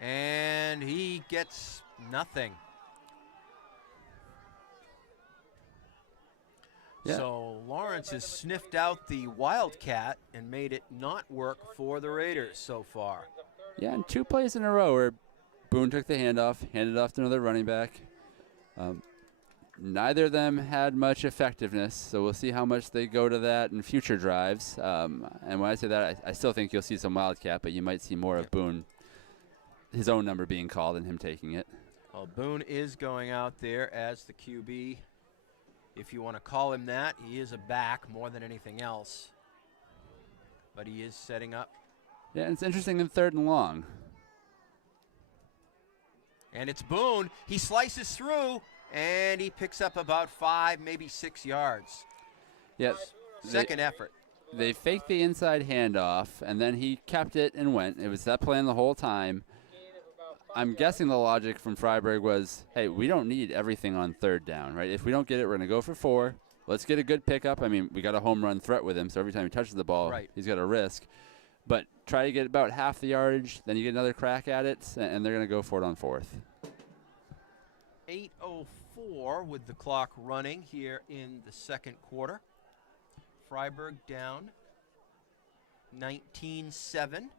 and he gets nothing. Yeah. So Lawrence has sniffed out the Wildcat and made it not work for the Raiders so far. Yeah, and 2 plays in a row where Boone took the handoff, handed off to another running back. Neither of them had much effectiveness, so we'll see how much they go to that in future drives. And when I say that, I still think you'll see some Wildcat, but you might see more of Boone, his own number being called and him taking it. Well, Boone is going out there as the QB. If you want to call him that, he is a back more than anything else. But he is setting up. Yeah, and it's interesting in 3rd and long. And it's Boone. He slices through, and he picks up about 5, maybe 6 yards. Yes. Second effort. They faked the inside handoff, and then he kept it and went. It was that plan the whole time. I'm guessing the logic from Fryeburg was, hey, we don't need everything on 3rd down, right? If we don't get it, we're going to go for 4. Let's get a good pickup. I mean, we got a home run threat with him, so every time he touches the ball, Right. He's got a risk. But try to get about half the yardage, then you get another crack at it, and they're going to go for it on 4th. 8:04 with the clock running here in the second quarter. Fryeburg down 19-7.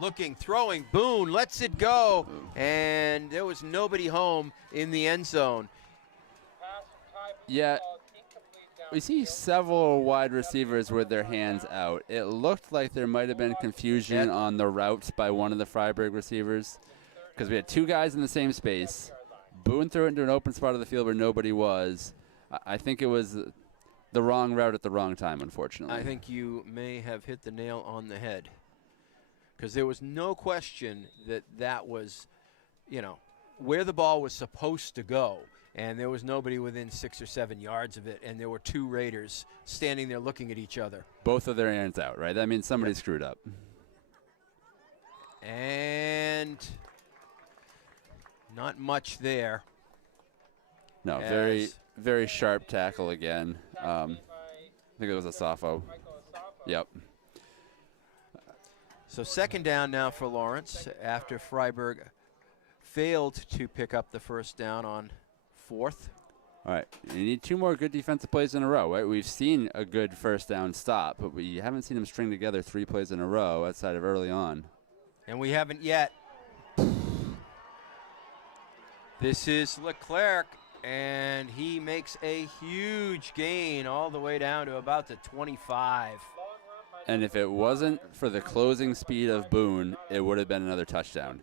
Looking, throwing, Boone lets it go, and there was nobody home in the end zone. Yeah, we see several wide receivers with their hands out. It looked like there might have been confusion on the route by one of the Fryeburg receivers because we had two guys in the same space. Boone threw it into an open spot of the field where nobody was. I think it was the wrong route at the wrong time, unfortunately. I think you may have hit the nail on the head because there was no question that that was, where the ball was supposed to go. And there was nobody within 6 or 7 yards of it, and there were two Raiders standing there looking at each other. Both of their hands out, right? That means somebody screwed up. And not much there. No, very, very sharp tackle again. I think it was a Safo. Yep. So second down now for Lawrence after Fryeburg failed to pick up the first down on fourth. All right, you need two more good defensive plays in a row, right? We've seen a good first down stop, but we haven't seen them string together 3 plays in a row outside of early on. And we haven't yet. This is Leclerc, and he makes a huge gain all the way down to about the 25. And if it wasn't for the closing speed of Boone, it would have been another touchdown.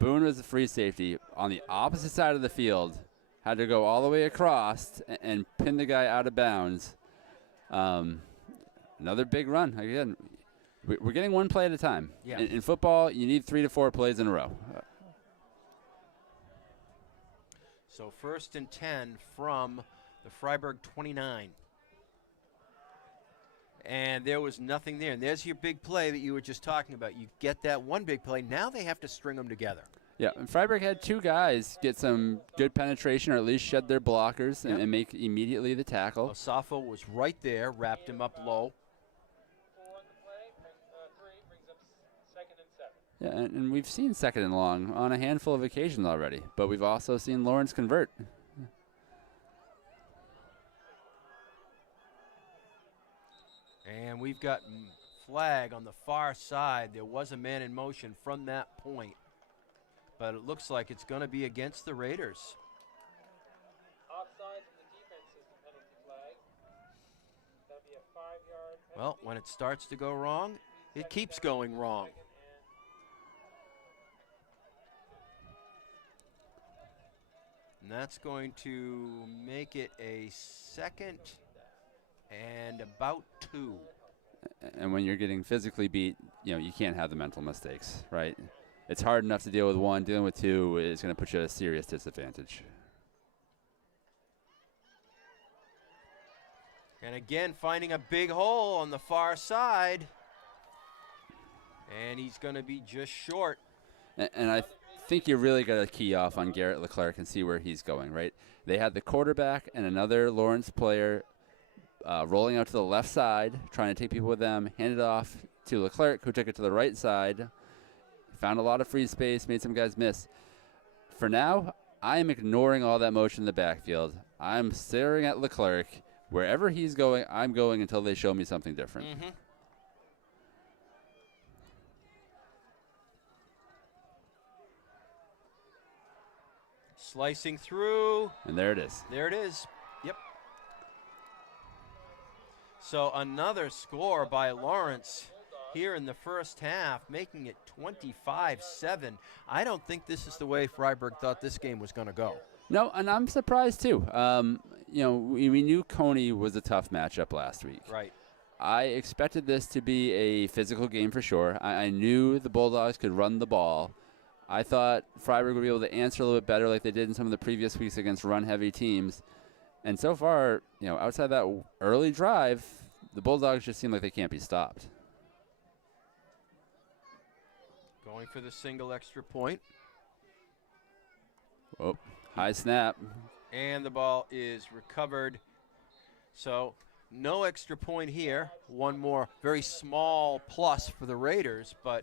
Boone was the free safety on the opposite side of the field, had to go all the way across and pin the guy out of bounds. Another big run. Again, we're getting one play at a time. Yeah. In football, you need 3 to 4 plays in a row. So 1st and 10 from the Fryeburg 29. And there was nothing there. And there's your big play that you were just talking about. You get that one big play. Now they have to string them together. Yeah, and Fryeburg had two guys get some good penetration or at least shed their blockers and make immediately the tackle. Osafo was right there, wrapped him up low. Yeah, and we've seen 2nd and long on a handful of occasions already, but we've also seen Lawrence convert. And we've got flag on the far side. There was a man in motion from that point. But it looks like it's going to be against the Raiders. Offside from the defense is the penalty flag. That'll be a 5-yard penalty. Well, when it starts to go wrong, it keeps going wrong. And that's going to make it a 2nd and about 2. And when you're getting physically beat, you can't have the mental mistakes, right? It's hard enough to deal with one. Dealing with 2 is going to put you at a serious disadvantage. And again, finding a big hole on the far side. And he's going to be just short. And I think you really got to key off on Garrett Leclerc and see where he's going, right? They had the quarterback and another Lawrence player rolling out to the left side, trying to take people with them, handed off to Leclerc, who took it to the right side. Found a lot of free space, made some guys miss. For now, I am ignoring all that motion in the backfield. I'm staring at Leclerc. Wherever he's going, I'm going until they show me something different. Mm-hmm. Slicing through. And there it is. There it is. Yep. So another score by Lawrence here in the first half, making it 25-7. I don't think this is the way Fryeburg thought this game was going to go. No, and I'm surprised too. We knew Coney was a tough matchup last week. Right. I expected this to be a physical game for sure. I knew the Bulldogs could run the ball. I thought Fryeburg would be able to answer a little bit better like they did in some of the previous weeks against run-heavy teams. And so far, outside that early drive, the Bulldogs just seem like they can't be stopped. Going for the single extra point. Oh, high snap. And the ball is recovered. So no extra point here. One more very small plus for the Raiders, but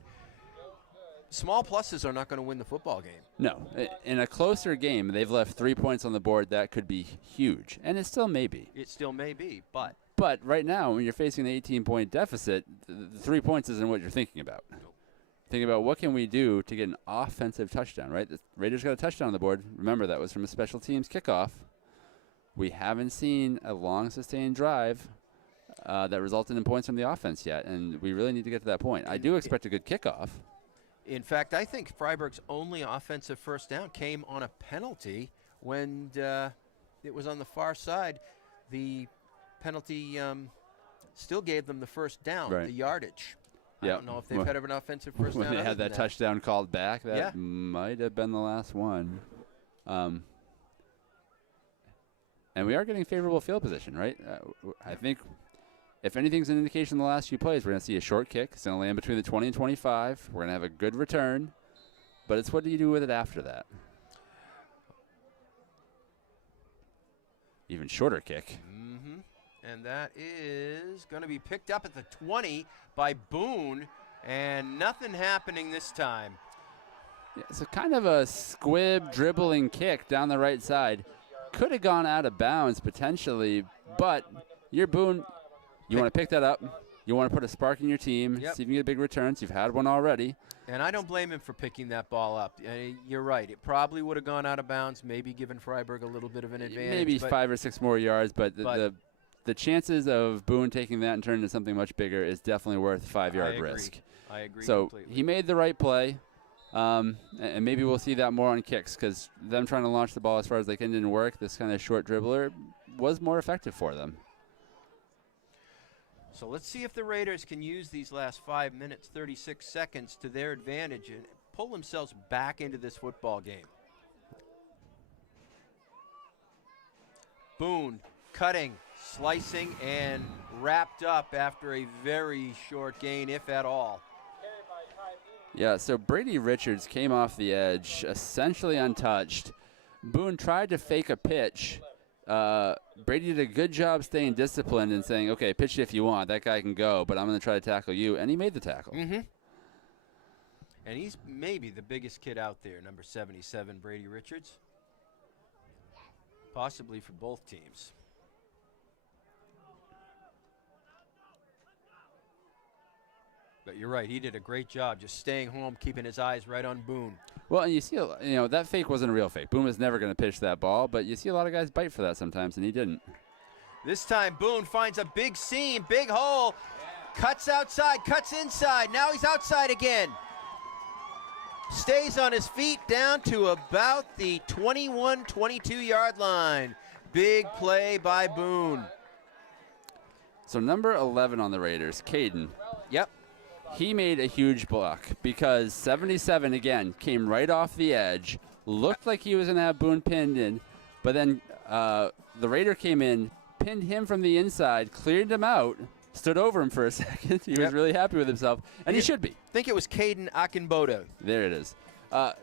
small pluses are not going to win the football game. No. In a closer game, they've left 3 points on the board. That could be huge, and it still may be. It still may be, but. But right now, when you're facing an 18-point deficit, the 3 points isn't what you're thinking about. thinking about what can we do to get an offensive touchdown, right? The Raiders got a touchdown on the board. Remember, that was from a special teams kickoff. We haven't seen a long, sustained drive that resulted in points from the offense yet, and we really need to get to that point. I do expect a good kickoff. In fact, I think Fryeburg's only offensive first down came on a penalty when it was on the far side. The penalty still gave them the first down, the yardage. I don't know if they've had an offensive first down. When they had that touchdown called back, that Yeah. might have been the last one. And we are getting favorable field position, right? I think if anything's an indication in the last few plays, we're going to see a short kick. It's going to land between the 20 and 25. We're going to have a good return. But it's what do you do with it after that? Even shorter kick. Mm-hmm. And that is going to be picked up at the 20 by Boone, and nothing happening this time. Yeah, so kind of a squib dribbling kick down the right side. Could have gone out of bounds potentially, but you're Boone. You want to pick that up. You want to put a spark in your team, see if you can get big returns. You've had one already. And I don't blame him for picking that ball up. You're right. It probably would have gone out of bounds, maybe given Fryeburg a little bit of an advantage. Maybe 5 or 6 more yards, but the chances of Boone taking that and turning into something much bigger is definitely worth 5-yard risk. I agree so completely. He made the right play, and maybe we'll see that more on kicks because them trying to launch the ball as far as they can didn't work. This kind of short dribbler was more effective for them. So let's see if the Raiders can use these last 5 minutes, 36 seconds to their advantage and pull themselves back into this football game. Boone cutting, slicing, and wrapped up after a very short gain, if at all. Yeah, so Brady Richards came off the edge, essentially untouched. Boone tried to fake a pitch. Brady did a good job staying disciplined and saying, okay, pitch it if you want. That guy can go, but I'm going to try to tackle you. And he made the tackle. Mm-hmm. And he's maybe the biggest kid out there, number 77, Brady Richards. Possibly for both teams. But you're right, he did a great job just staying home, keeping his eyes right on Boone. Well, and you see, that fake wasn't a real fake. Boone was never going to pitch that ball, but you see a lot of guys bite for that sometimes, and he didn't. This time, Boone finds a big seam, big hole, cuts outside, cuts inside. Now he's outside again. Stays on his feet down to about the 21, 22-yard line. Big play by Boone. So number 11 on the Raiders, Caden. Yep. He made a huge block because 77, again, came right off the edge, looked like he was going to have Boone pinned in, but then the Raider came in, pinned him from the inside, cleared him out, stood over him for a second. He was really happy with himself, and he should be. I think it was Caden Akinbodo. There it is.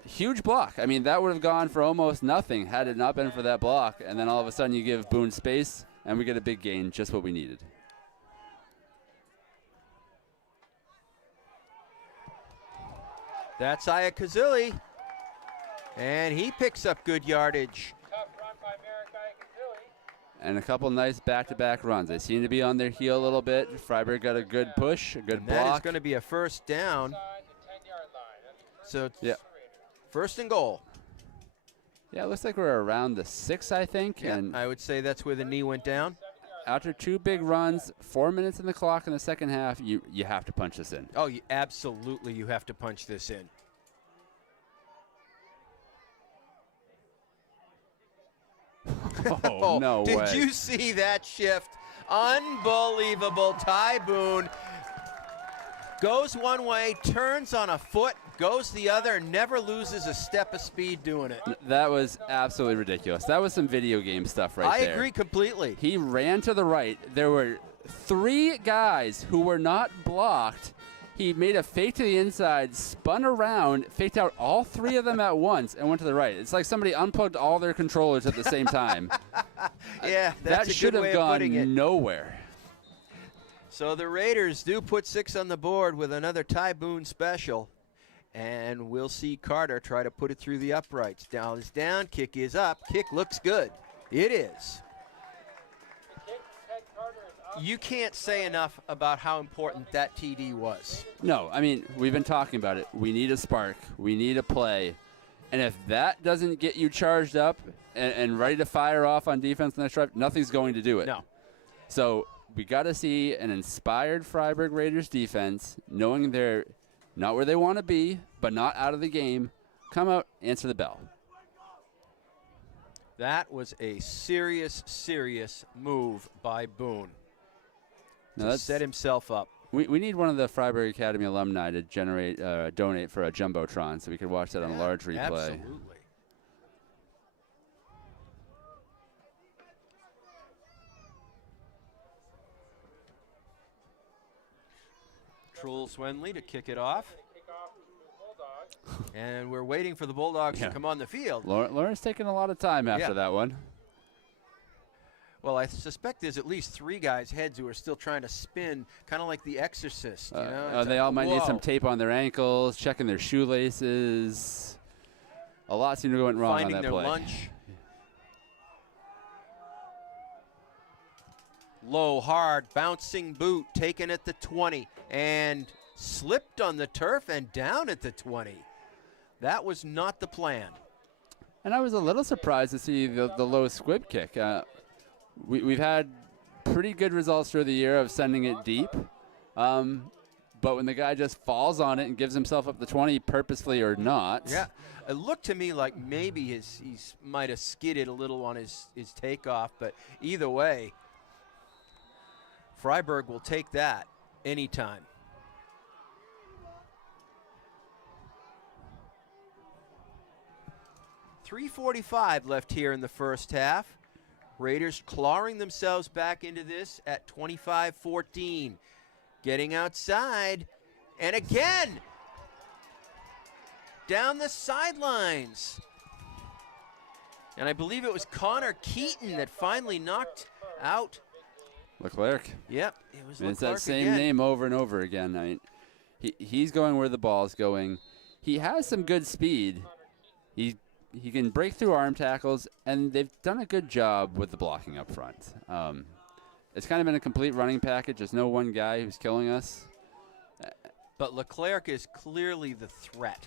Huge block. I mean, that would have gone for almost nothing had it not been for that block, and then all of a sudden you give Boone space, and we get a big gain, just what we needed. That's Aya Kazili, and he picks up good yardage. Tough run by Merrick Iacazilli. And a couple nice back-to-back runs. They seem to be on their heel a little bit. Fryeburg got a good push, a good And block. that is going to be a first down. Inside the 10-yard line. So it's Yeah. first and goal. Yeah, it looks like we're around the 6, I think. Yeah, And I would say that's where the knee went down. after 2 big runs, 4 minutes in the clock in the second half, you have to punch this in. Oh, absolutely, you have to punch this in. Oh, no way. Did you see that shift? Unbelievable. Ty Boone goes one way, turns on a foot, goes the other, never loses a step of speed doing it. That was absolutely ridiculous. That was some video game stuff right there. I agree completely. He ran to the right. There were 3 guys who were not blocked. He made a fake to the inside, spun around, faked out all 3 of them at once, and went to the right. It's like somebody unplugged all their controllers at the same time. Yeah, that's that should a good way have of putting it. gone nowhere. So the Raiders do put 6 on the board with another Ty Boone special. And we'll see Carter try to put it through the uprights. Down is down, kick is up. Kick looks good. It is. The kick, Ted Carter is You can't say enough about how important that TD was. No, I mean, we've been talking about it. We need a spark. We need a play. And if that doesn't get you charged up and ready to fire off on defense next drive, nothing's going to do it. No. So we got to see an inspired Fryeburg Raiders defense, knowing they're not where they want to be, but not out of the game. Come out, answer the bell. That was a serious, serious move by Boone to set himself up. We need one of the Fryeburg Academy alumni to donate for a Jumbotron so we could watch that on a large replay. Absolutely. Truls Swenley to kick it off. Kickoff to Bulldog. And we're waiting for the Bulldogs to come on the field. Lawrence taking a lot of time after that one. Well, I suspect there's at least 3 guys' heads who are still trying to spin, kind of like The Exorcist. You know? They all might need some tape on their ankles, checking their shoelaces. A lot seemed to go wrong on that play. Finding their lunch. Low, hard, bouncing boot, taken at the 20, and slipped on the turf and down at the 20. That was not the plan. And I was a little surprised to see the low squib kick. We've had pretty good results through the year of sending it deep. But when the guy just falls on it and gives himself up the 20 purposely or not. Yeah, it looked to me like maybe he might have skidded a little on his takeoff. But either way, Fryeburg will take that anytime. .345 left here in the first half. Raiders clawing themselves back into this at 25-14. Getting outside, and again, down the sidelines. And I believe it was Connor Keaton that finally knocked out Leclerc. Yep, it was Leclerc. It's that same again. name over and over again. I mean, he's going where the ball's going. He has some good speed. He can break through arm tackles, and they've done a good job with the blocking up front. It's kind of been a complete running package. There's no one guy who's killing us. But Leclerc is clearly the threat.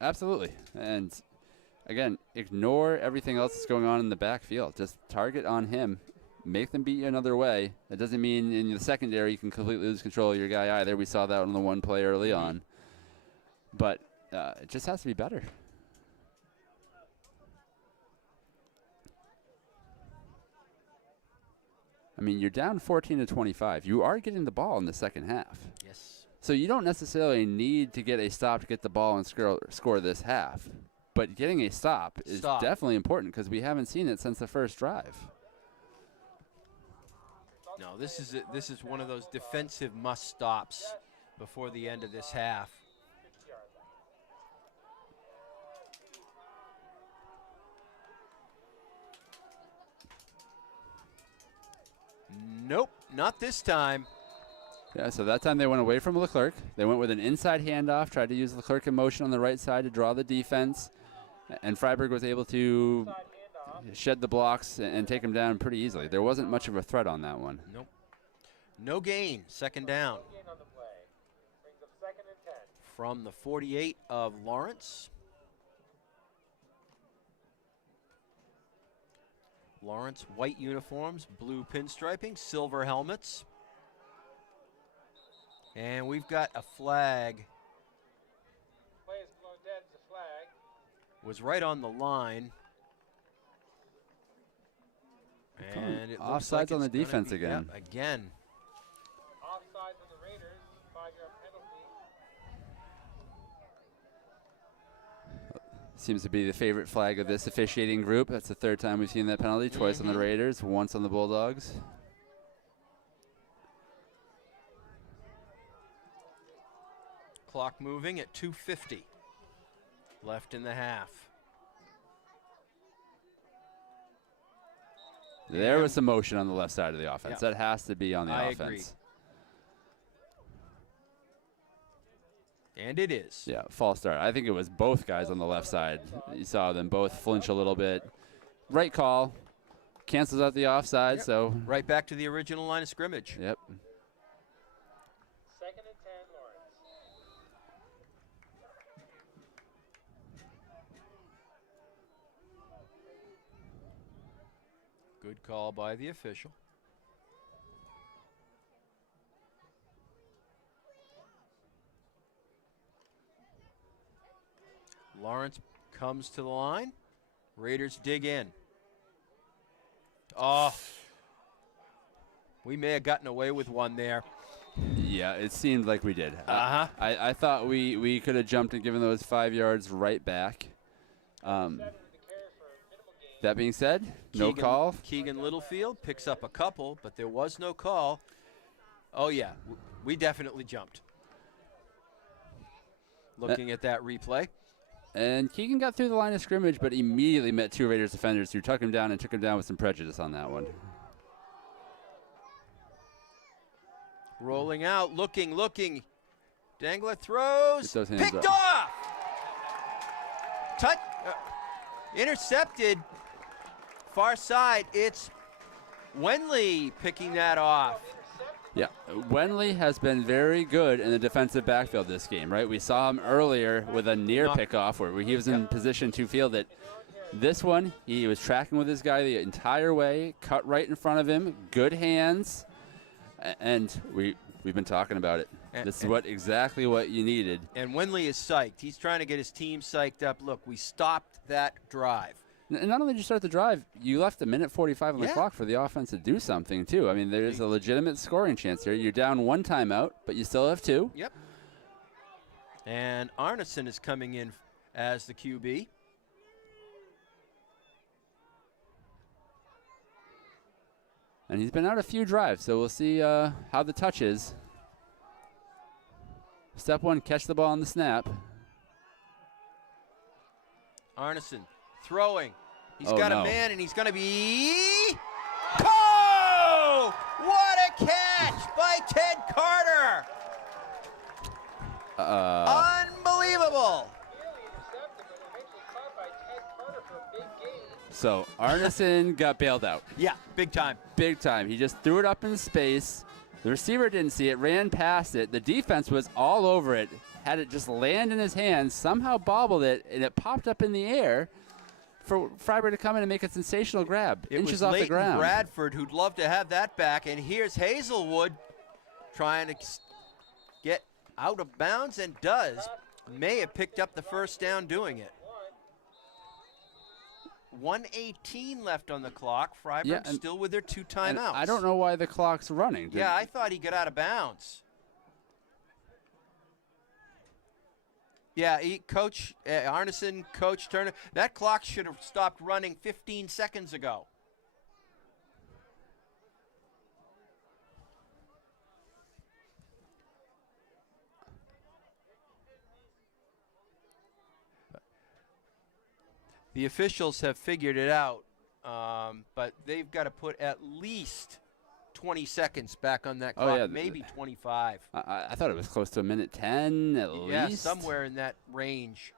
Absolutely. And, again, ignore everything else that's going on in the backfield. Just target on him. Make them beat you another way. That doesn't mean in the secondary you can completely lose control of your guy either. We saw that on the one play early on. But it just has to be better. I mean, you're down 14-25. You are getting the ball in the second half. Yes. So you don't necessarily need to get a stop to get the ball and score this half. But getting a stop is definitely important because we haven't seen it since the first drive. No, this is one of those defensive must-stops before the end of this half. Nope, not this time. Yeah, so that time they went away from Leclerc. They went with an inside handoff, tried to use Leclerc in motion on the right side to draw the defense, and Fryeburg was able to shed the blocks and take him down pretty easily. There wasn't much of a threat on that one. Nope. No gain, second down. No gain on the play. Brings up 2nd and 10. From the 48 of Lawrence. Lawrence, white uniforms, blue pinstriping, silver helmets. And we've got a flag. Play is blown dead. It's a flag. Was right on the line. And it looks like offsides on the it's gonna defense be, again. Yep, again. Offside on the Raiders. 5-yard penalty. Seems to be the favorite flag of this officiating group. That's the third time we've seen that penalty, twice on the Raiders, once on the Bulldogs. Clock moving at 2:50 left in the half. There was some motion on the left side of the offense. Yeah. That has to be on the I offense. agree. And it is. Yeah, false start. I think it was both guys on the left side. You saw them both flinch a little bit. Right call, cancels out the offside. Yep. So right back to the original line of scrimmage. Yep. 2nd and 10, Lawrence. Good call by the official. Lawrence comes to the line. Raiders dig in. Oh, we may have gotten away with one there. Yeah, it seemed like we did. Uh-huh. I thought we could have jumped and given those 5 yards right back. That being said, no call. Keegan Littlefield picks up a couple, but there was no call. Oh, yeah, we definitely jumped. Looking at that replay. And Keegan got through the line of scrimmage, but immediately met 2 Raiders defenders who took him down and took him down with some prejudice on that one. Rolling out, looking. Dangler throws. Picked off. Intercepted. Far side. It's Wenley picking that off. Yeah, Wenley has been very good in the defensive backfield this game, right? We saw him earlier with a near pickoff where he was in position to field it. This one, he was tracking with his guy the entire way, cut right in front of him, good hands, and we've been talking about it. This is exactly what you needed. And Wenley is psyched. He's trying to get his team psyched up. Look, we stopped that drive. And not only did you start the drive, you left a minute 45 on the clock for the offense to do something, too. I mean, there's a legitimate scoring chance here. You're down 1 timeout, but you still have 2. Yep. And Arneson is coming in as the QB. And he's been out a few drives, so we'll see how the touch is. Step 1, catch the ball on the snap. Arneson throwing. He's got a man, and he's going to be... Oh! What a catch by Ted Carter! Unbelievable! So Arneson got bailed out. Yeah, big time. Big time. He just threw it up in space. The receiver didn't see it, ran past it. The defense was all over it, had it just land in his hands, somehow bobbled it, and it popped up in the air for Fryeburg to come in and make a sensational grab, inches off the ground. Bradford, who'd love to have that back, and here's Hazelwood trying to get out of bounds, and does. May have picked up the first down doing it. 1:18 left on the clock. Fryeburg still with their 2 timeouts. I don't know why the clock's running. Yeah, I thought he got out of bounds. Yeah, Coach Arneson, Coach Turner. That clock should have stopped running 15 seconds ago. The officials have figured it out, but they've got to put at least 20 seconds back on that clock, maybe 25. I thought it was close to 1:10 at least. Yeah, somewhere in that range.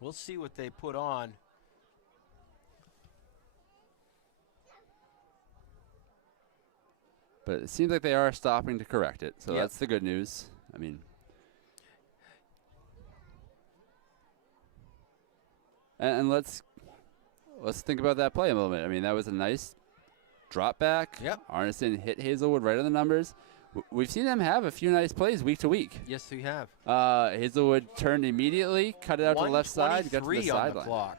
We'll see what they put on. But it seems like they are stopping to correct it, so that's the good news. I mean, and let's think about that play a little bit. I mean, that was a nice drop back. Yep. Arneson hit Hazelwood right on the numbers. We've seen them have a few nice plays week to week. Yes, we have. Hazelwood turned immediately, cut it out to the left side, got to the sideline. On the clock.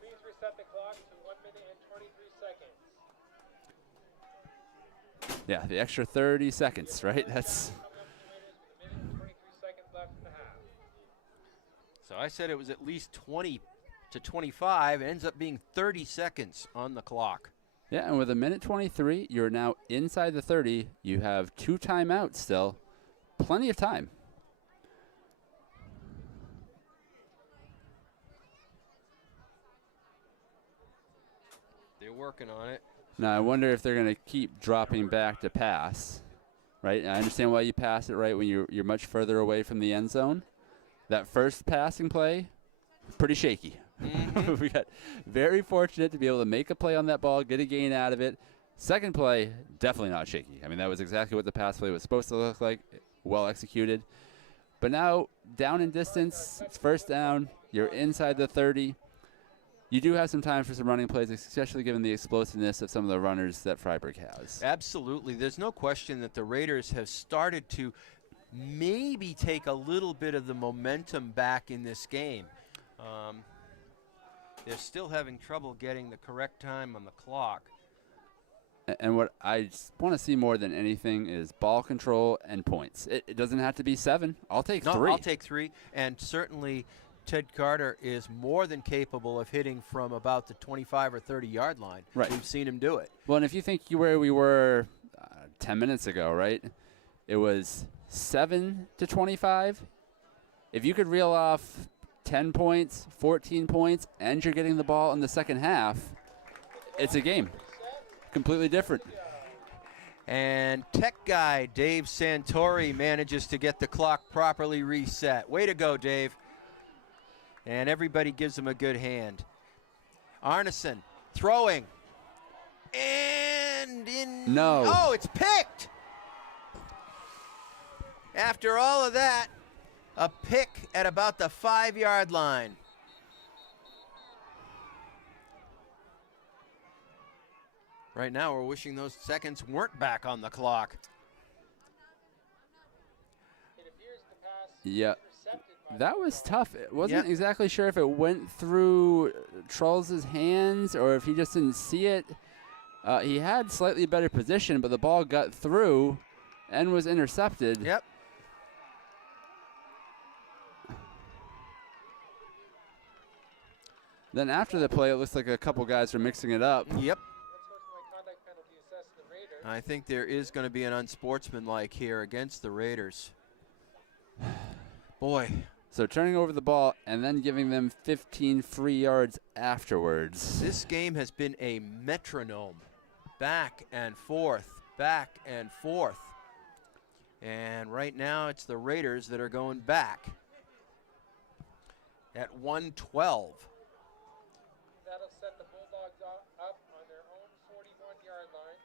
Please reset the clock to 1 minute and 23 seconds. Yeah, the extra 30 seconds, right? That's. A minute and 23 seconds left in the half. So I said it was at least 20 to 25. It ends up being 30 seconds on the clock. Yeah, and with 1:23, you're now inside the 30. You have 2 timeouts still. Plenty of time. They're working on it. Now, I wonder if they're going to keep dropping back to pass, right? I understand why you pass it right when you're much further away from the end zone. That first passing play, pretty shaky, Mm-hmm. We got very fortunate to be able to make a play on that ball, get a gain out of it. Second play, definitely not shaky. I mean, that was exactly what the pass play was supposed to look like, well executed. But now, down in distance, it's first down, you're inside the 30. You do have some time for some running plays, especially given the explosiveness of some of the runners that Fryeburg has. Absolutely. There's no question that the Raiders have started to maybe take a little bit of the momentum back in this game. They're still having trouble getting the correct time on the clock. And what I want to see more than anything is ball control and points. It doesn't have to be 7. I'll take 3. No, I'll take 3. And certainly Ted Carter is more than capable of hitting from about the 25 or 30-yard line. Right. We've seen him do it. Well, and if you think where we were 10 minutes ago, right, it was 7 to 25. If you could reel off 10 points, 14 points, and you're getting the ball in the second half, it's a game. Completely different. And tech guy Dave Santori manages to get the clock properly reset. Way to go, Dave. And everybody gives him a good hand. Arneson throwing. And in. No. Oh, it's picked. After all of that, a pick at about the 5-yard line. Right now, we're wishing those seconds weren't back on the clock. Yeah, that was tough. I wasn't exactly sure if it went through Charles's hands or if he just didn't see it. He had slightly better position, but the ball got through and was intercepted. Yep. Then after the play, it looks like a couple guys were mixing it up. Yep. I think there is going to be an unsportsmanlike here against the Raiders. Boy. So turning over the ball and then giving them 15 free yards afterwards. This game has been a metronome. Back and forth, back and forth. And right now it's the Raiders that are going back at 112. That'll set the Bulldogs up on their own 41-yard line.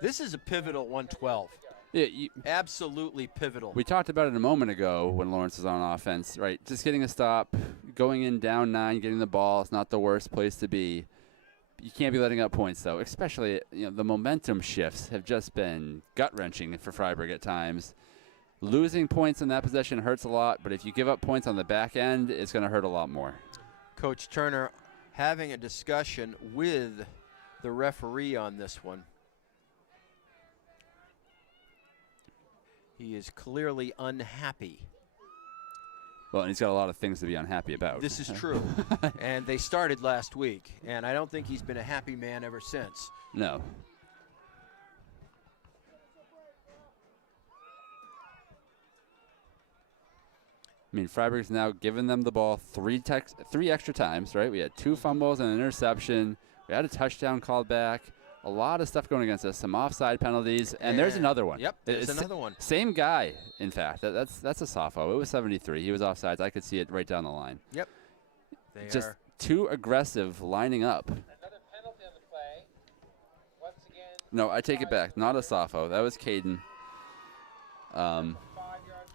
This is a pivotal 112. Yeah, absolutely pivotal. We talked about it a moment ago when Lawrence was on offense, right? Just getting a stop, going in down 9, getting the ball. It's not the worst place to be. You can't be letting up points, though. Especially, the momentum shifts have just been gut-wrenching for Fryeburg at times. Losing points in that possession hurts a lot, but if you give up points on the back end, it's going to hurt a lot more. Coach Turner having a discussion with the referee on this one. He is clearly unhappy. Well, and he's got a lot of things to be unhappy about. This is true. And they started last week, and I don't think he's been a happy man ever since. No. I mean, Fryeburg's now given them the ball three extra times, right? We had 2 fumbles and an interception. We had a touchdown called back. A lot of stuff going against us, some offside penalties, and there's another one. Yep, there's another one. Same guy, in fact. That's a sophomore. It was 73. He was offsides. I could see it right down the line. Yep. Just too aggressive lining up. Another penalty on the play. Once again. No, I take it back. Not a sopho. That was Caden.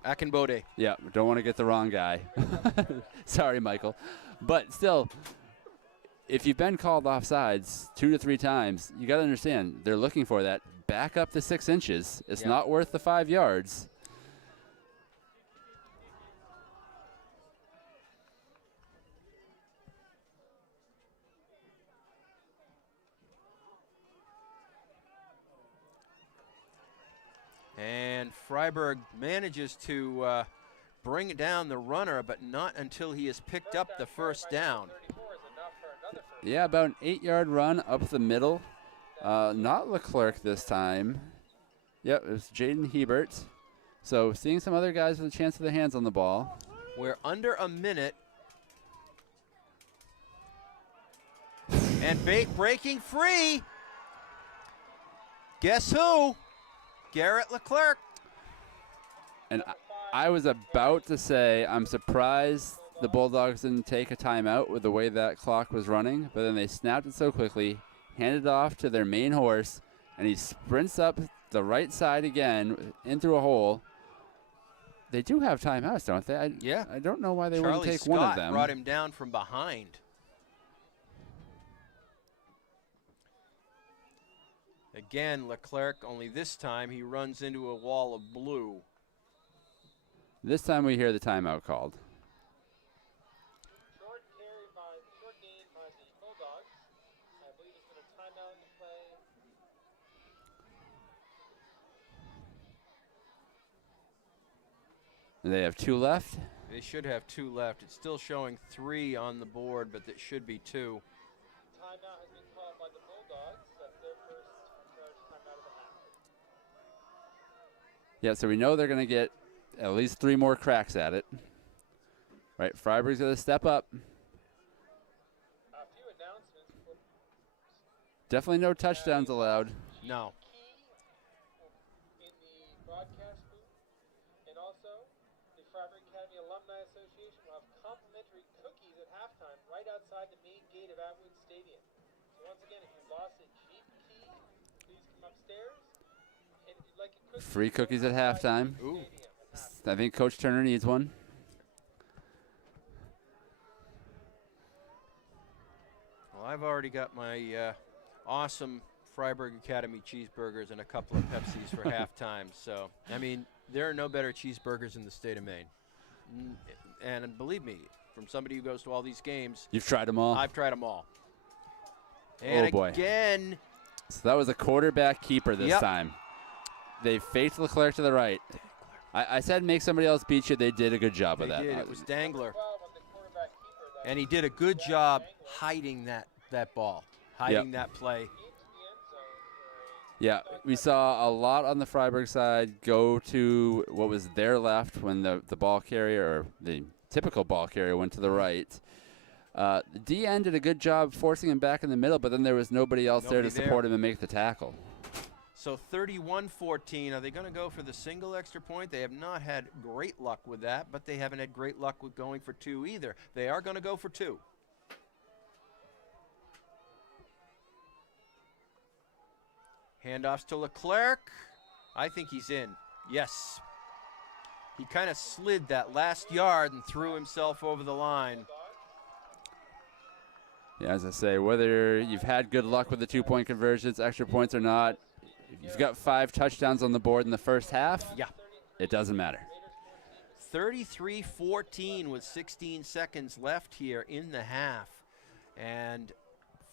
Akinbode. Yeah, don't want to get the wrong guy. Sorry, Michael. But still, if you've been called offsides 2 to 3 times, you got to understand they're looking for that. Back up to 6 inches. It's not worth the 5 yards. And Fryeburg manages to bring down the runner, but not until he has picked up the first down. Yeah, about an 8-yard run up the middle. Not Leclerc this time. Yep, it was Jaden Hebert. So seeing some other guys with a chance of their hands on the ball. We're under a minute. And breaking free. Guess who? Garrett Leclerc. And I was about to say, I'm surprised the Bulldogs didn't take a timeout with the way that clock was running, but then they snapped it so quickly, handed it off to their main horse, and he sprints up the right side again in through a hole. They do have timeouts, don't they? Yeah. I don't know why they Charlie wouldn't take Scott one of them. brought him down from behind. Again, Leclerc, only this time he runs into a wall of blue. This time we hear the timeout called. Short gain by the Bulldogs. I believe it's been a timeout in play. They have 2 left. They should have 2 left. It's still showing 3 on the board, but it should be 2. Timeout has been called by the Bulldogs. That's their first timeout of the half. Yeah, so we know they're going to get at least 3 more cracks at it. Right, Fryeburg's going to step up. A few announcements. Definitely no touchdowns allowed. No. In the broadcast booth, and also the Fryeburg Academy Alumni Association will have complimentary cookies at halftime right outside the main gate of Atwood Stadium. So once again, if you lost a Jeep key, please come upstairs. And if you'd like a cookie, Free cookies at halftime. Ooh. I think Coach Turner needs one. Well, I've already got my awesome Fryeburg Academy cheeseburgers and a couple of Pepsis for halftime. So, I mean, there are no better cheeseburgers in the state of Maine. And believe me, from somebody who goes to all these games, You've tried them all? I've tried them all. And Oh, boy. again, So that was a quarterback keeper this Yep. time. They faked Leclerc to the right. I said make somebody else beat you. They did a good job of they that. did. It was Dangler. 12 on the quarterback keeper. That And he did a good job hiding that ball, hiding that play. into the end zone for a Yeah, we saw a lot on the Fryeburg side go to what was their left when the ball carrier, or the typical ball carrier, went to the right. The DN did a good job forcing him back in the middle, but then there was nobody else there to Nobody support him and make the tackle. So 31-14. Are they going to go for the single extra point? They have not had great luck with that, but they haven't had great luck with going for 2 either. They are going to go for 2. Handoffs to Leclerc. I think he's in. Yes. He kind of slid that last yard and threw himself over the line. Yeah, as I say, whether you've had good luck with the 2-point conversions, extra points or not, if you've got 5 touchdowns on the board in the first half, Yeah. it doesn't matter. 33-14 with 16 seconds left here in the half. And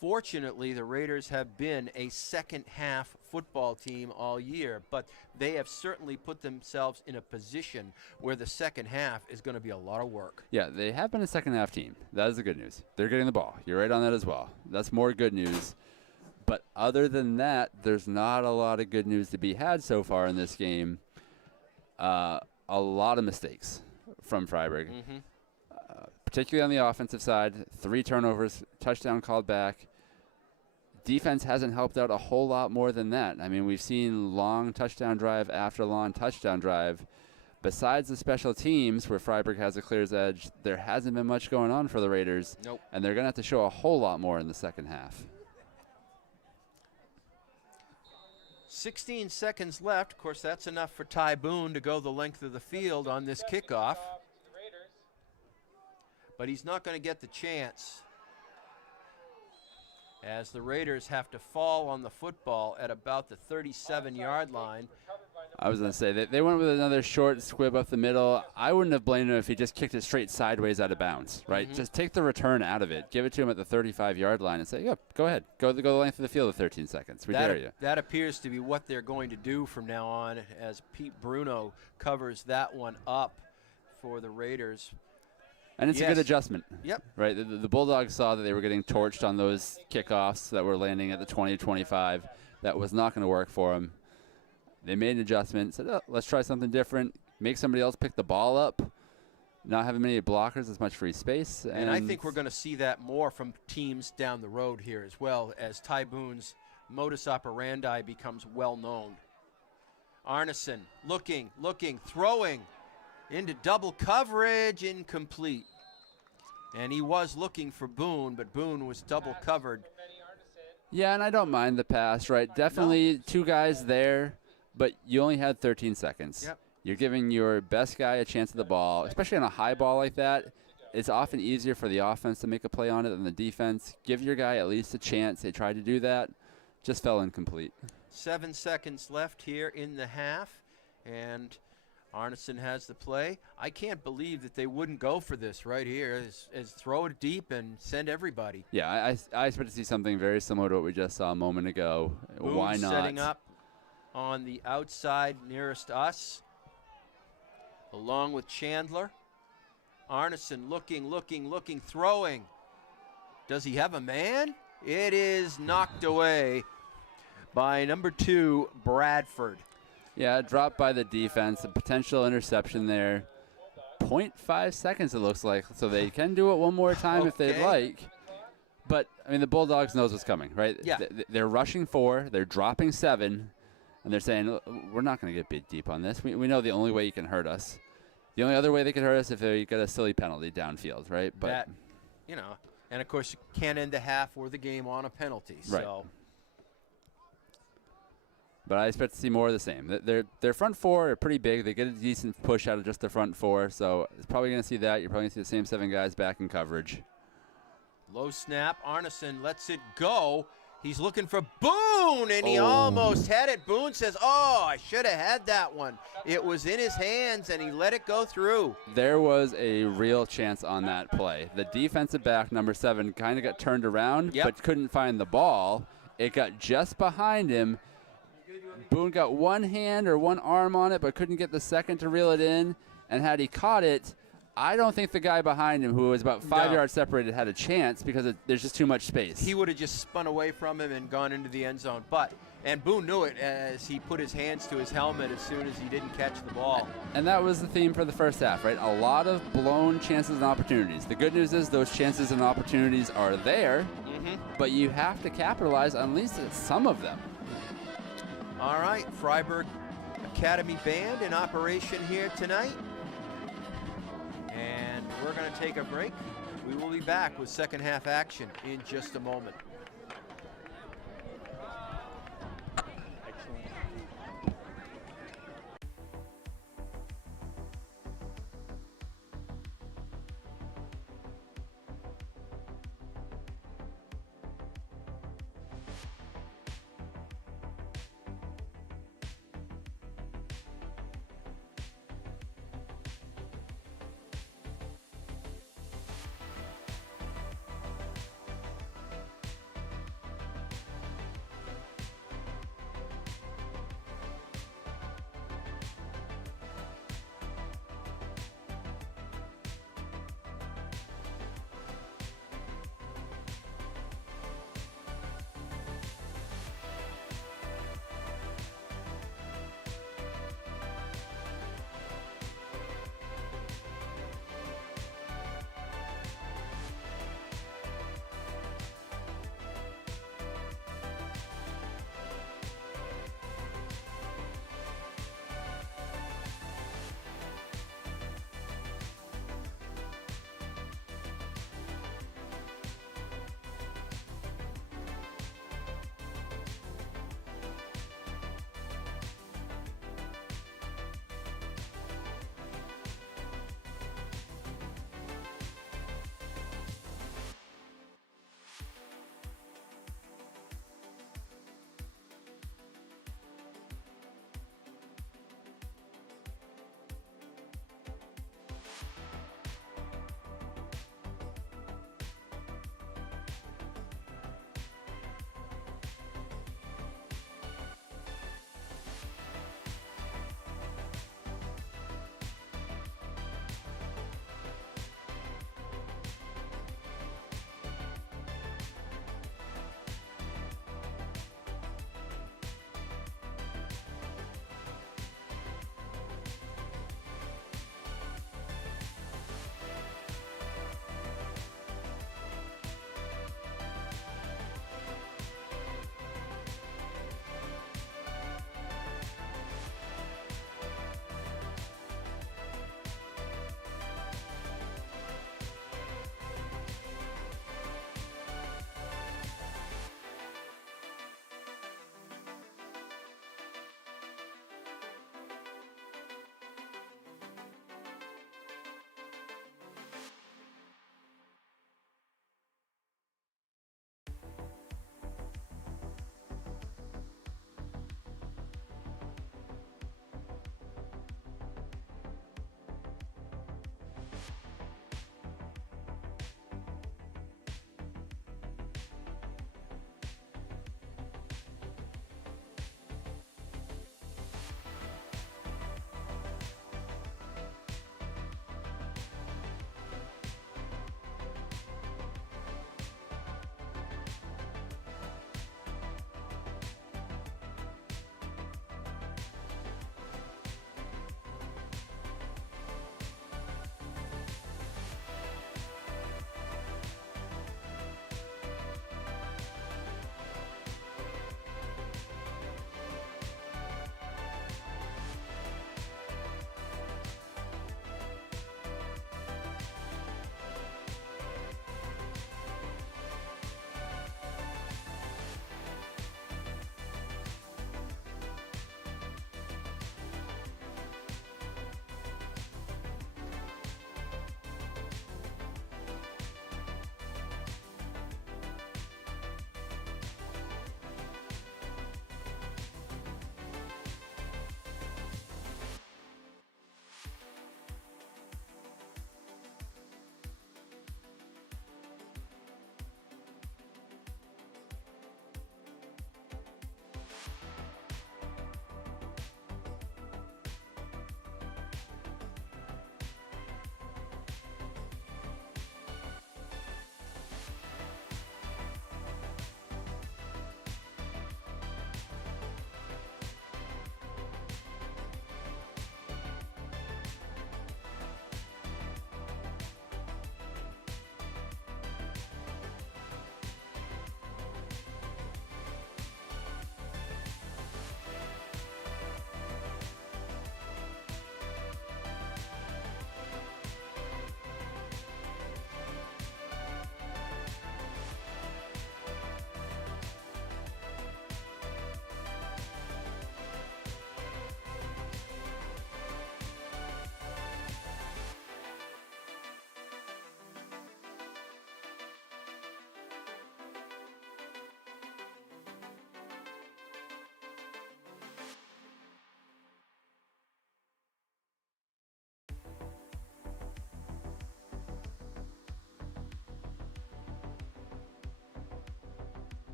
fortunately, the Raiders have been a second-half football team all year, but they have certainly put themselves in a position where the second half is going to be a lot of work. Yeah, they have been a second-half team. That is the good news. They're getting the ball. You're right on that as well. That's more good news. But other than that, there's not a lot of good news to be had so far in this game. A lot of mistakes from Fryeburg, particularly on the offensive side. 3 turnovers, touchdown called back. Defense hasn't helped out a whole lot more than that. I mean, we've seen long touchdown drive after long touchdown drive. Besides the special teams, where Fryeburg has a clear edge, there hasn't been much going on for the Raiders. Nope. And they're going to have to show a whole lot more in the second half. 16 seconds left. Of course, that's enough for Ty Boone to go the length of the field on this kickoff. to the Raiders. But he's not going to get the chance, as the Raiders have to fall on the football at about the 37-yard line. I was going to say, they went with another short squib up the middle. I wouldn't have blamed him if he just kicked it straight sideways out of bounds, right? Just take the return out of it. Give it to him at the 35-yard line and say, yep, go ahead. Go the length of the field at 13 seconds. We dare you. That appears to be what they're going to do from now on, as Pete Bruno covers that one up for the Raiders. And it's a good adjustment. Yep. Right? The Bulldogs saw that they were getting torched on those kickoffs that were landing at the 20-25. That was not going to work for them. They made an adjustment, said, oh, let's try something different, make somebody else pick the ball up, not having many blockers, as much free space. And I think we're going to see that more from teams down the road here as well, as Ty Boone's modus operandi becomes well known. Arneson looking, throwing into double coverage, incomplete. And he was looking for Boone, but Boone was double covered. Yeah, and I don't mind the pass, right? Definitely two guys there, but you only had 13 seconds. Yep. You're giving your best guy a chance at the ball, especially on a high ball like that. It's often easier for the offense to make a play on it than the defense. Give your guy at least a chance. They tried to do that. Just fell incomplete. 7 seconds left here in the half, and Arneson has the play. I can't believe that they wouldn't go for this right here, is throw it deep and send everybody. Yeah, I expect to see something very similar to what we just saw a moment ago. Boone Why not? setting up on the outside nearest us, along with Chandler. Arneson looking, throwing. Does he have a man? It is knocked away by number 2, Bradford. Yeah, dropped by the defense. A potential interception there. 0.5 seconds it looks like, so they can do it one more time if they'd like. But, I mean, the Bulldogs knows what's coming, right? Yeah. They're rushing 4, they're dropping 7, and they're saying, we're not going to get big deep on this. We know the only way you can hurt us. The only other way they could hurt us if they get a silly penalty downfield, right? But that, and of course you can't end the half or the game on a penalty. Right. So. But I expect to see more of the same. Their front 4 are pretty big. They get a decent push out of just the front 4, so it's probably going to see that. You're probably going to see the same 7 guys back in coverage. Low snap. Arneson lets it go. He's looking for Boone, and he almost had it. Boone says, I should have had that one. It was in his hands, and he let it go through. There was a real chance on that play. The defensive back, number 7, kind of got turned around, but couldn't find the ball. It got just behind him. Boone got one hand or one arm on it, but couldn't get the second to reel it in. And had he caught it, I don't think the guy behind him, who was about 5 yards separated, had a chance because there's just too much space. He would have just spun away from him and gone into the end zone. And Boone knew it as he put his hands to his helmet as soon as he didn't catch the ball. And that was the theme for the first half, right? A lot of blown chances and opportunities. The good news is those chances and opportunities are there, but you have to capitalize on at least some of them. All right, Fryeburg Academy Band in operation here tonight. And we're going to take a break. We will be back with second half action in just a moment.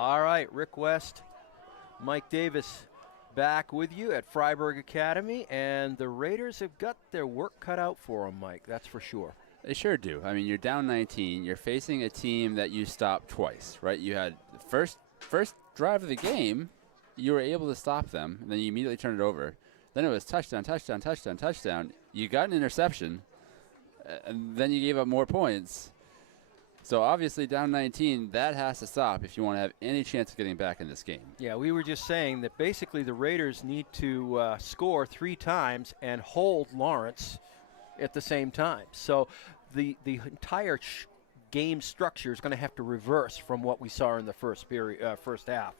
All right, Rick West, Mike Davis back with you at Fryeburg Academy, and the Raiders have got their work cut out for them, Mike, that's for sure. They sure do. I mean, you're down 19. You're facing a team that you stopped twice, right? You had the first drive of the game, you were able to stop them, and then you immediately turned it over. Then it was touchdown, touchdown, touchdown, touchdown. You got an interception, and then you gave up more points. So obviously down 19, that has to stop if you want to have any chance of getting back in this game. Yeah, we were just saying that basically the Raiders need to score 3 times and hold Lawrence at the same time. So the entire game structure is going to have to reverse from what we saw in the first half.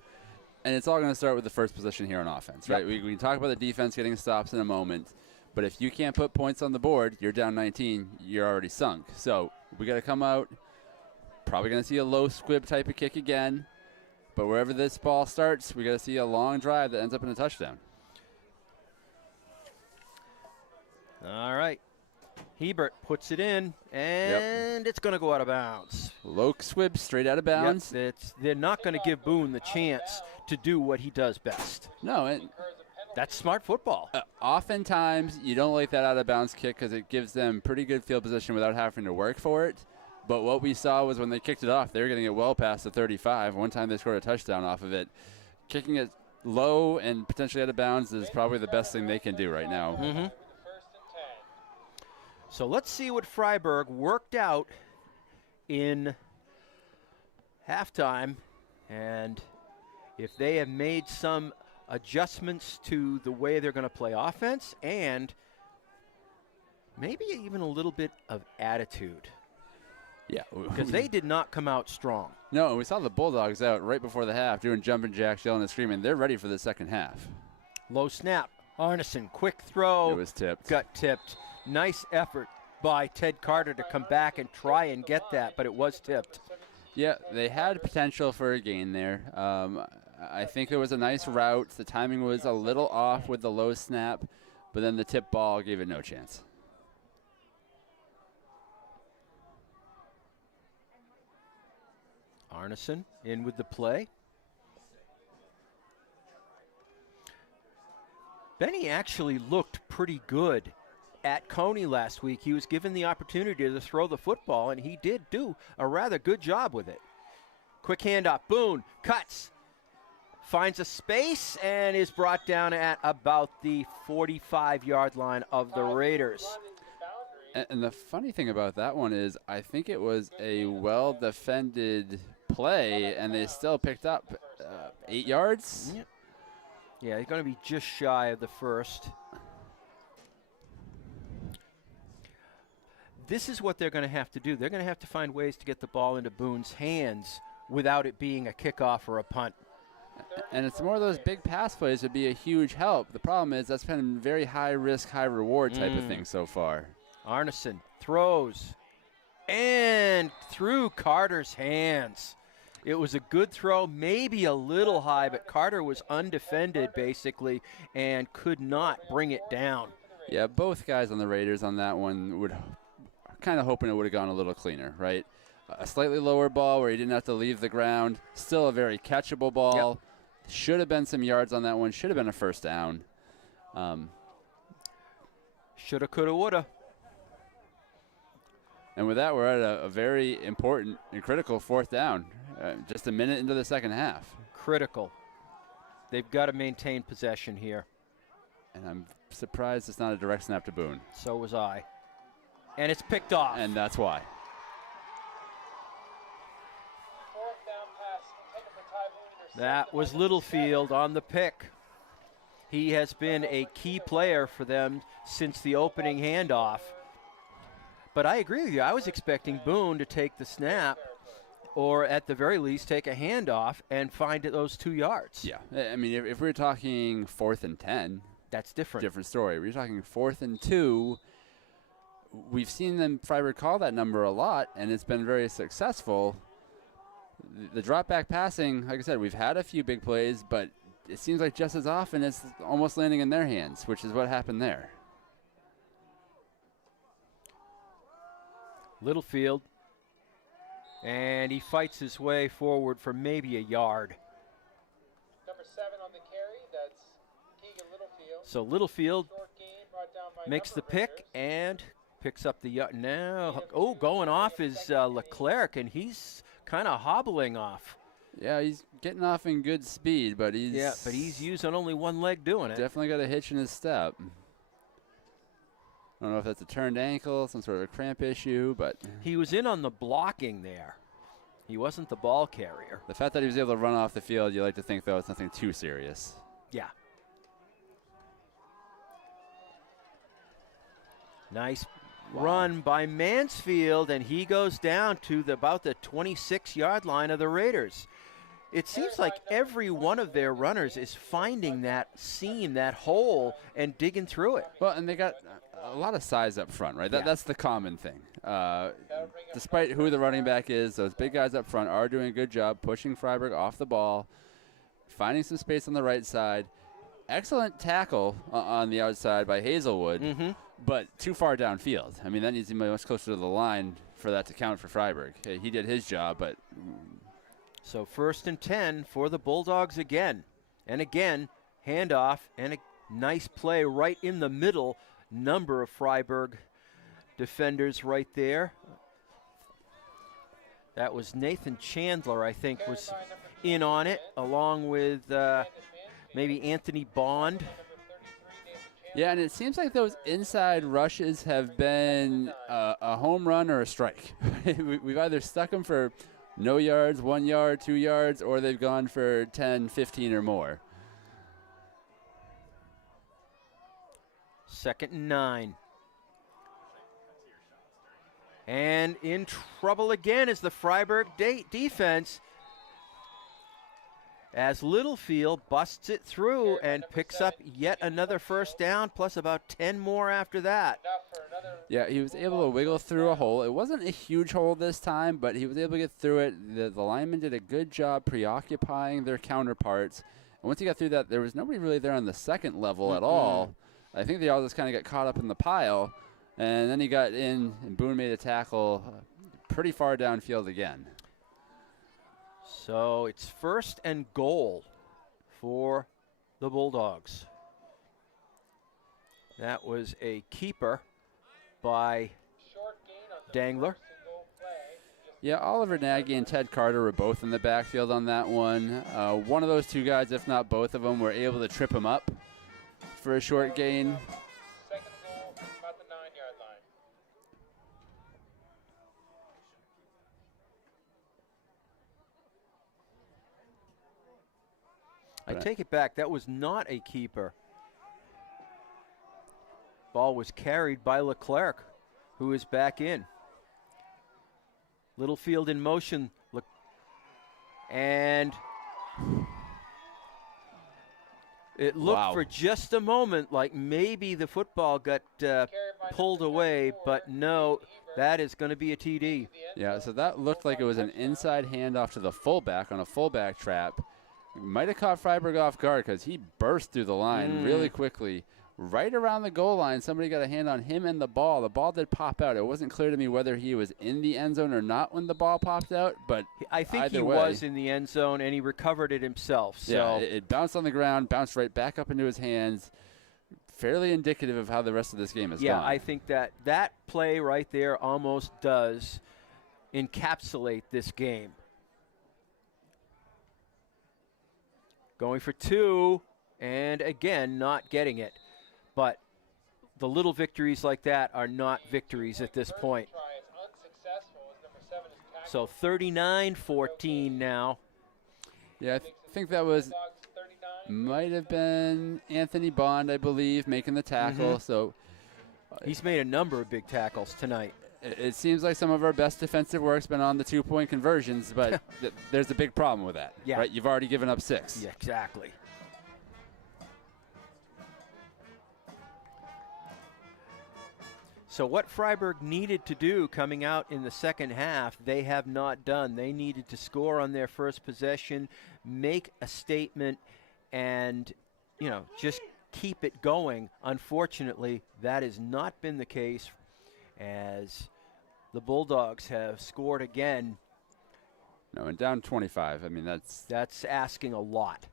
And it's all going to start with the first possession here on offense, right? We can talk about the defense getting stops in a moment, but if you can't put points on the board, you're down 19, you're already sunk. So we got to come out, probably going to see a low squib type of kick again, but wherever this ball starts, we got to see a long drive that ends up in a touchdown. All right. Hebert puts it in, and it's going to go out of bounds. Low squib straight out of bounds. Yep, they're not going to give Boone the chance to do what he does best. No, that's smart football. Oftentimes, you don't like that out of bounds kick because it gives them pretty good field position without having to work for it. But what we saw was when they kicked it off, they were getting it well past the 35. One time they scored a touchdown off of it. Kicking it low and potentially out of bounds is probably the best thing they can do right now. Mm-hmm. So let's see what Fryeburg worked out in halftime, and if they have made some adjustments to the way they're going to play offense, and maybe even a little bit of attitude. Yeah. Because they did not come out strong. No, we saw the Bulldogs out right before the half doing jumping jacks, yelling and screaming. They're ready for the second half. Low snap. Arneson, quick throw. It was tipped. Got tipped. Nice effort by Ted Carter to come back and try and get that, but it was tipped. Yeah, they had potential for a gain there. I think there was a nice route. The timing was a little off with the low snap, but then the tip ball gave it no chance. Arneson in with the play. Benny actually looked pretty good at Coney last week. He was given the opportunity to throw the football, and he did do a rather good job with it. Quick handoff. Boone cuts, finds a space, and is brought down at about the 45-yard line of the Raiders. And the funny thing about that one is I think it was a well-defended play, and they still picked up 8 yards. Yep. Yeah, they're going to be just shy of the first. This is what they're going to have to do. They're going to have to find ways to get the ball into Boone's hands without it being a kickoff or a punt. And it's more of those big pass plays would be a huge help. The problem is that's been a very high-risk, high-reward type of thing so far. Arneson throws and through Carter's hands. It was a good throw, maybe a little high, but Carter was undefended basically and could not bring it down. Yeah, both guys on the Raiders on that one would kind of hoping it would have gone a little cleaner, right? A slightly lower ball where he didn't have to leave the ground. Still a very catchable ball. Yep. Should have been some yards on that one. Should have been a first down. Shoulda, coulda, woulda. And with that, we're at a very important and critical fourth down. Just a minute into the second half. Critical. They've got to maintain possession here. And I'm surprised it's not a direct snap to Boone. So was I. And it's picked off. And that's why. That was Littlefield on the pick. He has been a key player for them since the opening handoff. But I agree with you. I was expecting Boone to take the snap or at the very least take a handoff and find those 2 yards. Yeah. I mean, if we're talking 4th and 10. That's different. Different story. We're talking 4th and 2. We've seen them Fryeburg call that number a lot, and it's been very successful. The drop back passing, like I said, we've had a few big plays, but it seems like just as often it's almost landing in their hands, which is what happened there. Littlefield And he fights his way forward for maybe a yard. Number 7 on the carry, that's Keegan Littlefield. So Littlefield Short gain brought down by makes the number pick Raiders. and picks up the yard. Now, going off is Leclerc, and he's kind of hobbling off. Yeah, he's getting off in good speed, but he's using only one leg doing it. Definitely got a hitch in his step. I don't know if that's a turned ankle, some sort of a cramp issue, but he was in on the blocking there. He wasn't the ball carrier. The fact that he was able to run off the field, you like to think, though, it's nothing too serious. Yeah. Nice run by Mansfield, and he goes down to about the 26-yard line of the Raiders. It seems like every one of their runners is finding that seam, that hole, and digging through it. Well, and they got a lot of size up front, right? That's the common thing. Despite who the running back is, those big guys up front are doing a good job pushing Fryeburg off the ball, finding some space on the right side. Excellent tackle on the outside by Hazelwood, but too far downfield. I mean, that needs to be much closer to the line for that to count for Fryeburg. Okay, he did his job, but... So 1st and 10 for the Bulldogs again. And again, handoff and a nice play right in the middle. Number of Fryeburg defenders right there. That was Nathan Chandler, I think, was in on it, along with maybe Anthony Bond. Yeah, and it seems like those inside rushes have been a home run or a strike. We've either stuck them for no yards, 1 yard, 2 yards, or they've gone for 10, 15 or more. 2nd and 9. And in trouble again is the Fryeburg defense, as Littlefield busts it through and picks up yet another 1st down, plus about 10 more after that. Yeah, he was able to wiggle through a hole. It wasn't a huge hole this time, but he was able to get through it. The linemen did a good job preoccupying their counterparts. And once he got through that, there was nobody really there on the second level at all. I think they all just kind of got caught up in the pile. And then he got in, and Boone made a tackle pretty far downfield again. So it's 1st and goal for the Bulldogs. That was a keeper by Dangler. Yeah, Oliver Nagy and Ted Carter were both in the backfield on that one. One of those two guys, if not both of them, were able to trip him up for a short gain. 2nd and goal, about the 9-yard line. I take it back. That was not a keeper. Ball was carried by Leclerc, who is back in. Littlefield in motion. And it looked for just a moment like maybe the football got pulled away, but no, that is going to be a TD. Yeah, so that looked like it was an inside handoff to the fullback on a fullback trap. Might have caught Fryeburg off guard because he burst through the line really quickly. Right around the goal line, somebody got a hand on him and the ball. The ball did pop out. It wasn't clear to me whether he was in the end zone or not when the ball popped out, but I think he was in the end zone, and he recovered it himself. So. Yeah, it bounced on the ground, bounced right back up into his hands. Fairly indicative of how the rest of this game is going. Yeah, I think that play right there almost does encapsulate this game. Going for 2, and again, not getting it. But the little victories like that are not victories at this point. So 39-14 now. Yeah, I think that might have been Anthony Bond, I believe, making the tackle. So he's made a number of big tackles tonight. It seems like some of our best defensive work's been on the 2-point conversions, but there's a big problem with that. Yeah. Right? You've already given up 6. Yeah, exactly. So what Fryeburg needed to do coming out in the second half, they have not done. They needed to score on their first possession, make a statement, and, just keep it going. Unfortunately, that has not been the case, as the Bulldogs have scored again No, and down 25. I mean, that's asking a lot.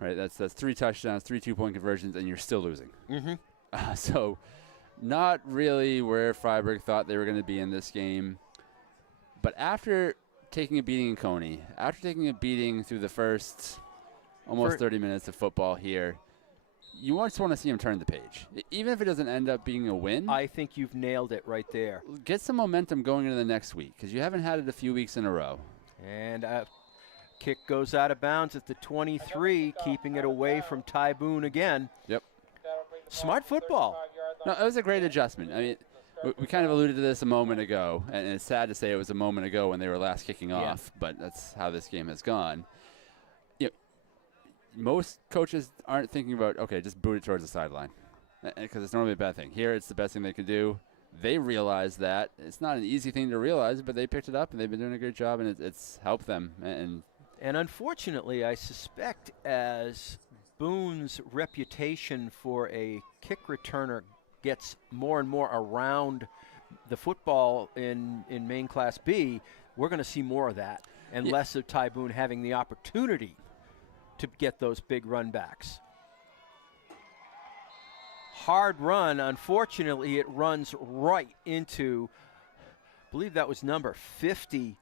Right. That's 3 touchdowns, 3 2-point conversions, and you're still losing. Mm-hmm. So, not really where Fryeburg thought they were going to be in this game. But after taking a beating in Coney, after taking a beating through the first almost 30 minutes of football here, you just want to see him turn the page. Even if it doesn't end up being a win. I think you've nailed it right there. Get some momentum going into the next week, because you haven't had it a few weeks in a row. And kick goes out of bounds at the 23, keeping it away from Ty Boone again. Yep. Smart football. No, it was a great adjustment. I mean, we kind of alluded to this a moment ago, and it's sad to say it was a moment ago when they were last kicking off, but that's how this game has gone. You know, most coaches aren't thinking about, okay, just boot it towards the sideline, because it's normally a bad thing. Here, it's the best thing they can do. They realize that. It's not an easy thing to realize, but they picked it up, and they've been doing a great job, and it's helped them. And unfortunately, I suspect as Boone's reputation for a kick returner gets more and more around the football in Maine Class B, we're going to see more of that and less of Ty Boone having the opportunity to get those big run backs. Hard run. Unfortunately, it runs right into, I believe that was number 50,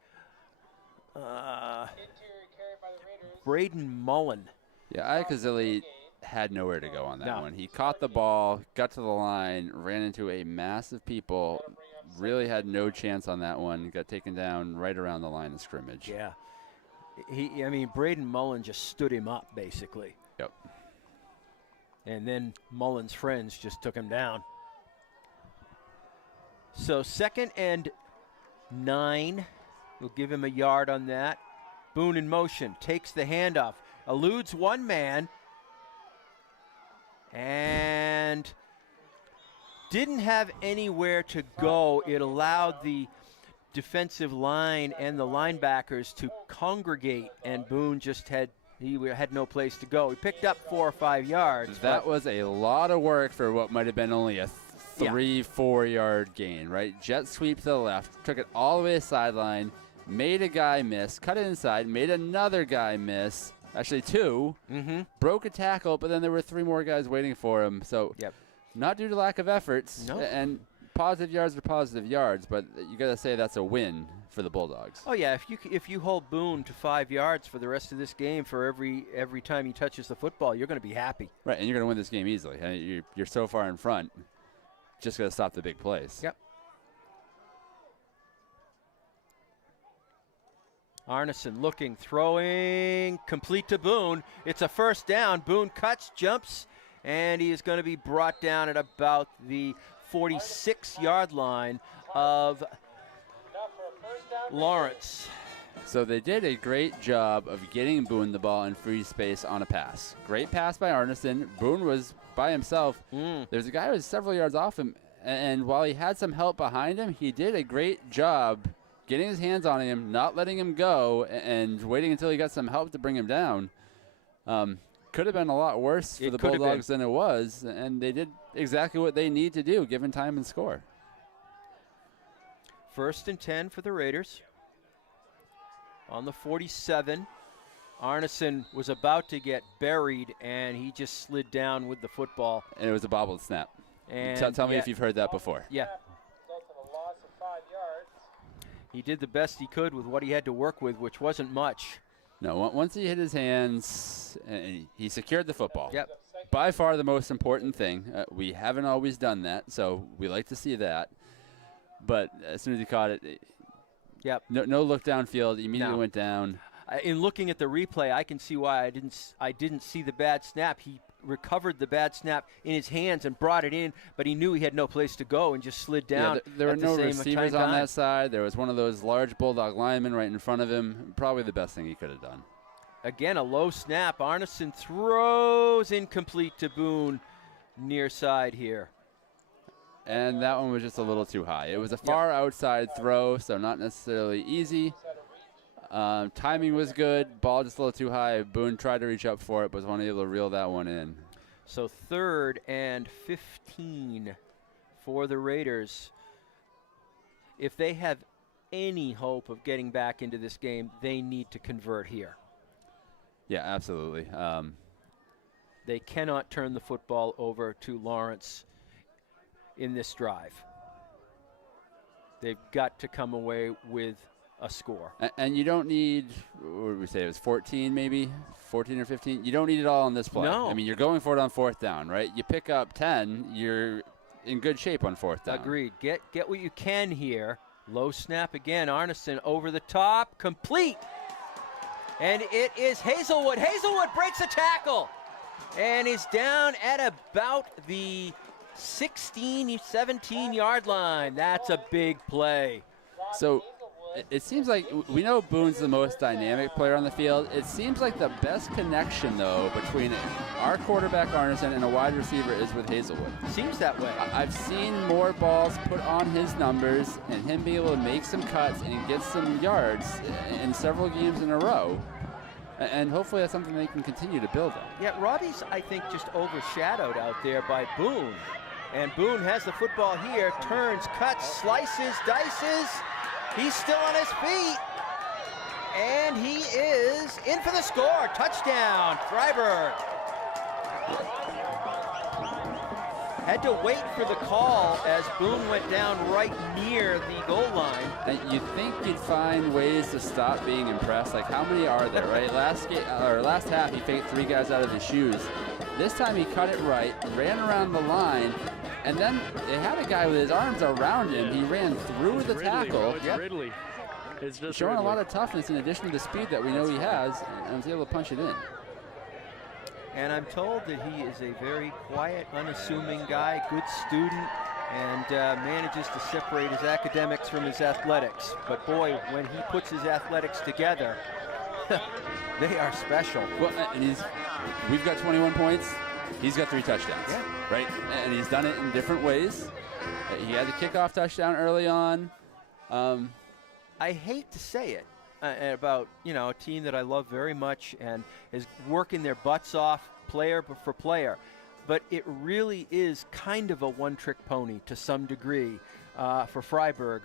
Braden Mullen. Yeah, Iacozili had nowhere to go on that one. He caught the ball, got to the line, ran into a mass of people, really had no chance on that one, got taken down right around the line of scrimmage. Yeah. I mean, Braden Mullen just stood him up, basically. Yep. And then Mullen's friends just took him down. So 2nd and 9. We'll give him a yard on that. Boone in motion, takes the handoff, eludes one man, and didn't have anywhere to go. It allowed the defensive line and the linebackers to congregate, and Boone just had no place to go. He picked up 4 or 5 yards. That was a lot of work for what might have been only a 3-4 yard gain, right? Jet sweep to the left, took it all the way to the sideline, made a guy miss, cut it inside, made another guy miss. Actually 2. Broke a tackle, but then there were 3 more guys waiting for him. So not due to lack of efforts. No. And positive yards are positive yards, but you got to say that's a win for the Bulldogs. Oh yeah, if you hold Boone to 5 yards for the rest of this game for every time he touches the football, you're going to be happy. Right, and you're going to win this game easily. I mean, you're so far in front. Just got to stop the big plays. Yep. Arneson looking, throwing, complete to Boone. It's a first down. Boone cuts, jumps, and he is going to be brought down at about the 46-yard line of Lawrence. So they did a great job of getting Boone the ball in free space on a pass. Great pass by Arneson. Boone was by himself. There's a guy who was several yards off him, and while he had some help behind him, he did a great job getting his hands on him, not letting him go, and waiting until he got some help to bring him down. Could have been a lot worse for the Bulldogs than it was, and they did exactly what they need to do, given time and score. 1st and 10 for the Raiders. On the 47, Arneson was about to get buried, and he just slid down with the football. And it was a bobbled snap. And tell me if you've heard that before. Yeah. He did the best he could with what he had to work with, which wasn't much. No, once he hit his hands, and he secured the football. Yep. By far the most important thing. We haven't always done that, so we like to see that. But as soon as he caught it, no look downfield, he immediately went down. In looking at the replay, I can see why I didn't see the bad snap. He recovered the bad snap in his hands and brought it in, but he knew he had no place to go and just slid down. There were no receivers on that side. There was one of those large Bulldog linemen right in front of him. Probably the best thing he could have done. Again, a low snap. Arneson throws incomplete to Boone near side here. And that one was just a little too high. It was a far outside throw, so not necessarily easy. Timing was good. Ball just a little too high. Boone tried to reach up for it, but was unable to reel that one in. So 3rd and 15 for the Raiders. If they have any hope of getting back into this game, they need to convert here. Yeah, absolutely. They cannot turn the football over to Lawrence in this drive. They've got to come away with a score. And you don't need, what did we say, it was 14 maybe? 14 or 15? You don't need it all on this play. No. I mean, you're going for it on 4th down, right? You pick up 10, you're in good shape on 4th down. Agreed. Get what you can here. Low snap again. Arneson over the top. Complete. And it is Hazelwood. Hazelwood breaks a tackle. And is down at about the 16, 17-yard line. That's a big play. So it seems like we know Boone's the most dynamic player on the field. It seems like the best connection, though, between our quarterback Arneson and a wide receiver is with Hazelwood. Seems that way. I've seen more balls put on his numbers and him be able to make some cuts and get some yards in several games in a row. And hopefully that's something they can continue to build on. Yeah, Robbie's, I think, just overshadowed out there by Boone. And Boone has the football here, turns, cuts, slices, dices. He's still on his feet. And he is in for the score. Touchdown, Fryeburg. Had to wait for the call as Boone went down right near the goal line. And you'd think you'd find ways to stop being impressed. Like, how many are there, right? Last half, he faked 3 guys out of his shoes. This time he cut it right, ran around the line, and then they had a guy with his arms around him. He ran through the tackle. Ridley. It's just showing Ridley. A lot of toughness in addition to the speed that we know he has, and was able to punch it in. And I'm told that he is a very quiet, unassuming guy, good student, and manages to separate his academics from his athletics. But boy, when he puts his athletics together, they are special. Well, and we've got 21 points. He's got 3 touchdowns, right? And he's done it in different ways. He had the kickoff touchdown early on. I hate to say it about, a team that I love very much and is working their butts off player for player, but it really is kind of a one-trick pony to some degree for Fryeburg.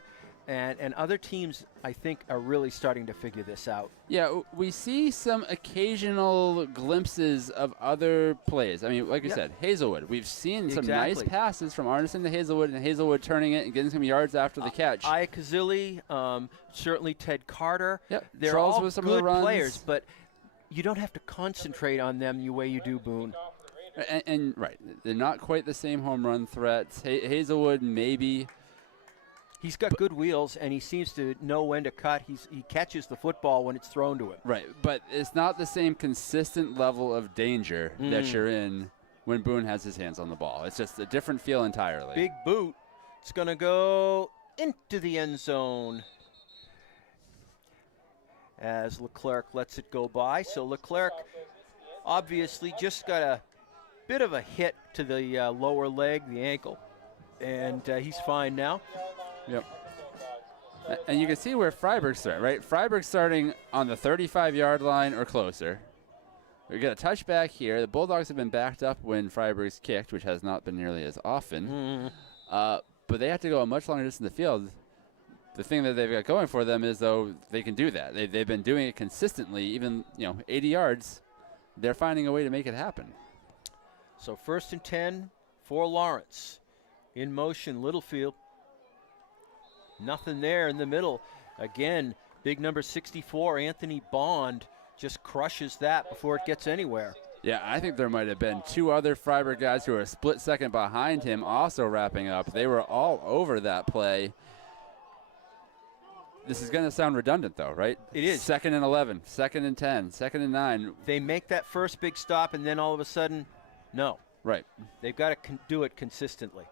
And other teams, I think, are really starting to figure this out. Yeah, we see some occasional glimpses of other plays. I mean, like you said, Hazelwood. We've seen some nice passes from Arneson to Hazelwood, and Hazelwood turning it and getting some yards after the catch. Iacazilli, certainly Ted Carter. Yep. They're Charles all with some good of the runs. players, but you don't have to concentrate on them the way you do Boone. And right, they're not quite the same home run threats. Hazelwood maybe. He's got good wheels, and he seems to know when to cut. He catches the football when it's thrown to him. Right, but it's not the same consistent level of danger that you're in when Boone has his hands on the ball. It's just a different feel entirely. Big boot. It's going to go into the end zone as Leclerc lets it go by. So Leclerc obviously just got a bit of a hit to the lower leg, the ankle, and he's fine now. Yep. And you can see where Fryeburg's starting, right? Fryeburg's starting on the 35-yard line or closer. We got a touchback here. The Bulldogs have been backed up when Fryeburg's kicked, which has not been nearly as often. But they have to go a much longer distance in the field. The thing that they've got going for them is, though, they can do that. They've been doing it consistently, even 80 yards. They're finding a way to make it happen. So 1st and 10 for Lawrence. In motion, Littlefield. Nothing there in the middle. Again, big number 64, Anthony Bond, just crushes that before it gets anywhere. Yeah, I think there might have been 2 other Fryeburg guys who were a split second behind him also wrapping up. They were all over that play. This is going to sound redundant, though, right? It is. 2nd and 11, 2nd and 10, 2nd and 9. They make that first big stop, and then all of a sudden, no. Right. They've got to do it consistently.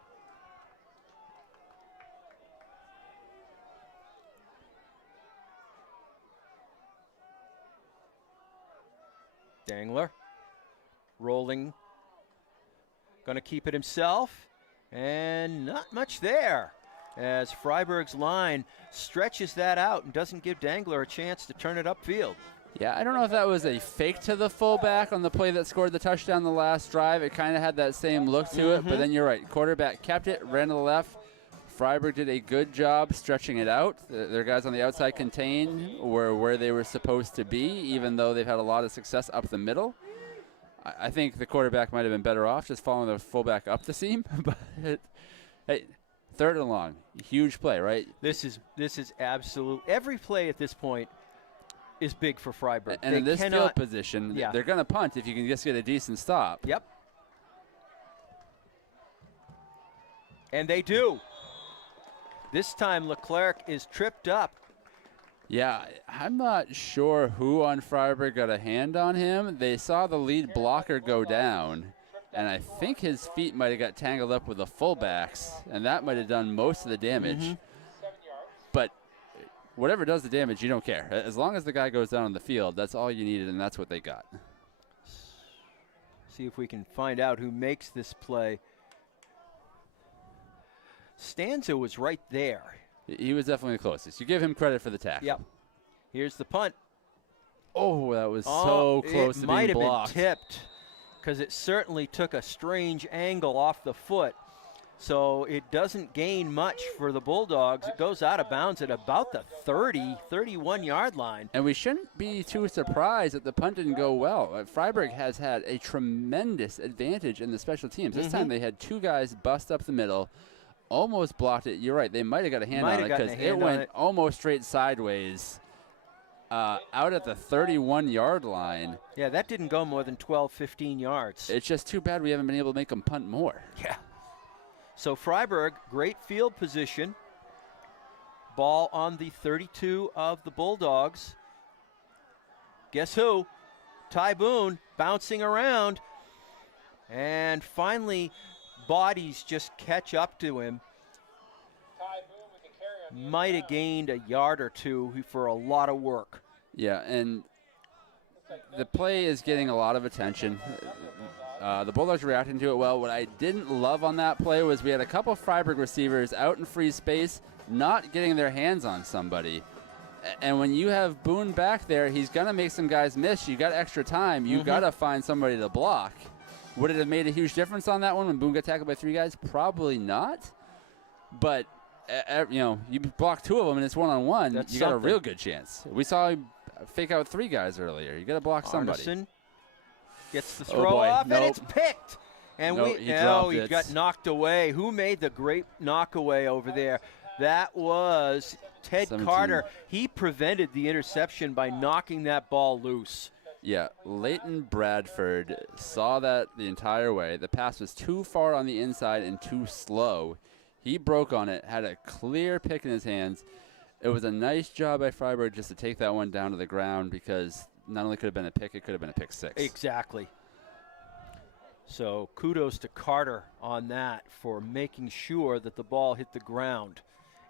Dangler rolling, going to keep it himself, and not much there as Fryeburg's line stretches that out and doesn't give Dangler a chance to turn it upfield. Yeah, I don't know if that was a fake to the fullback on the play that scored the touchdown the last drive. It kind of had that same look to it, but then you're right. Quarterback kept it, ran to the left. Fryeburg did a good job stretching it out. Their guys on the outside contain were where they were supposed to be, even though they've had a lot of success up the middle. I think the quarterback might have been better off just following the fullback up the seam. But hey, third and long, huge play, right? This is absolute. Every play at this point is big for Fryeburg. And in this field position, they're going to punt if you can just get a decent stop. Yep. And they do. This time Leclerc is tripped up. Yeah, I'm not sure who on Fryeburg got a hand on him. They saw the lead blocker go down, and I think his feet might have got tangled up with the fullbacks, and that might have done most of the damage. But whatever does the damage, you don't care. As long as the guy goes down on the field, that's all you needed, and that's what they got. See if we can find out who makes this play. Stanza was right there. He was definitely the closest. You give him credit for the tackle. Yep. Here's the punt. Oh, that was so close to being blocked. It might have been tipped because it certainly took a strange angle off the foot. So it doesn't gain much for the Bulldogs. It goes out of bounds at about the 31-yard line. And we shouldn't be too surprised that the punt didn't go well. Fryeburg has had a tremendous advantage in the special teams. This time they had two guys bust up the middle. Almost blocked it. You're right. They might have got a hand on it because it went almost straight sideways out at the 31-yard line. Yeah, that didn't go more than 12, 15 yards. It's just too bad we haven't been able to make them punt more. Yeah. So Fryeburg, great field position. Ball on the 32 of the Bulldogs. Guess who? Ty Boone bouncing around. And finally, bodies just catch up to him. Might have gained a yard or two for a lot of work. Yeah, and the play is getting a lot of attention. The Bulldogs are reacting to it well. What I didn't love on that play was we had a couple Fryeburg receivers out in free space not getting their hands on somebody. And when you have Boone back there, he's going to make some guys miss. You got extra time. You got to find somebody to block. Would it have made a huge difference on that one when Boone got tackled by three guys? Probably not. But, you block two of them and it's one-on-one, you got a real good chance. We saw him fake out three guys earlier. You got to block somebody. Arneson gets the throw off, and it's picked. And he got knocked away. Who made the great knockaway over there? That was Ted 17. Carter. He prevented the interception by knocking that ball loose. Yeah, Leighton Bradford saw that the entire way. The pass was too far on the inside and too slow. He broke on it, had a clear pick in his hands. It was a nice job by Fryeburg just to take that one down to the ground because not only could have been a pick, it could have been a pick six. Exactly. So kudos to Carter on that for making sure that the ball hit the ground.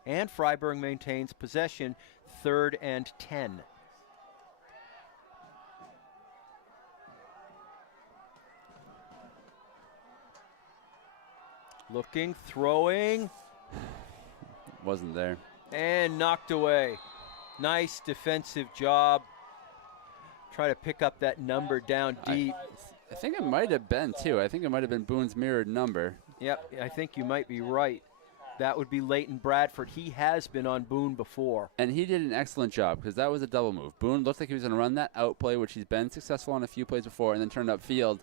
And Fryeburg maintains possession, 3rd and 10. Looking, throwing. Wasn't there. And knocked away. Nice defensive job. Try to pick up that number down deep. I think it might have been, too. I think it might have been Boone's mirrored number. Yep, I think you might be right. That would be Leighton Bradford. He has been on Boone before. And he did an excellent job because that was a double move. Boone looked like he was going to run that out play, which he's been successful on a few plays before, and then turned upfield.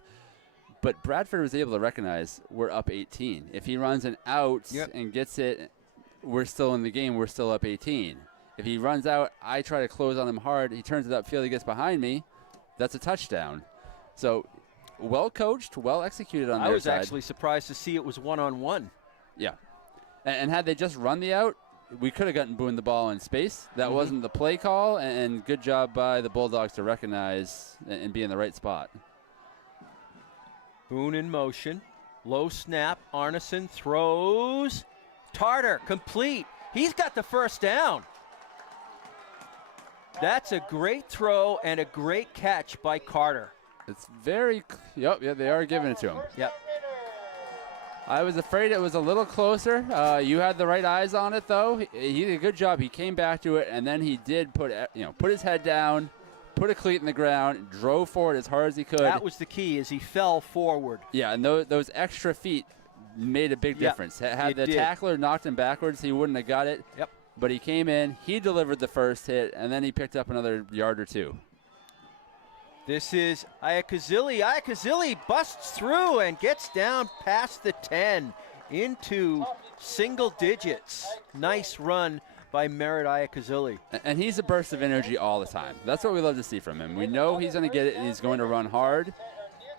But Bradford was able to recognize we're up 18. If he runs an out and gets it, we're still in the game. We're still up 18. If he runs out, I try to close on him hard. He turns it upfield. He gets behind me. That's a touchdown. So well coached, well executed on their side. I was actually surprised to see it was one-on-one. Yeah. And had they just run the out, we could have gotten Boone the ball in space. That wasn't the play call, and good job by the Bulldogs to recognize and be in the right spot. Boone in motion. Low snap. Arneson throws. Tarter complete. He's got the first down. That's a great throw and a great catch by Carter. It's very, yeah, they are giving it to him. Yep. I was afraid it was a little closer. You had the right eyes on it, though. He did a good job. He came back to it, and then he did put his head down, put a cleat in the ground, drove forward as hard as he could. That was the key, is he fell forward. Yeah, and those extra feet made a big difference. Had the tackler knocked him backwards, he wouldn't have got it. Yep. But he came in, he delivered the first hit, and then he picked up another yard or two. This is Iacozzi. Iacozzi busts through and gets down past the 10 into single digits. Nice run by Merritt Iacozzi. And he's a burst of energy all the time. That's what we love to see from him. We know he's going to get it and he's going to run hard.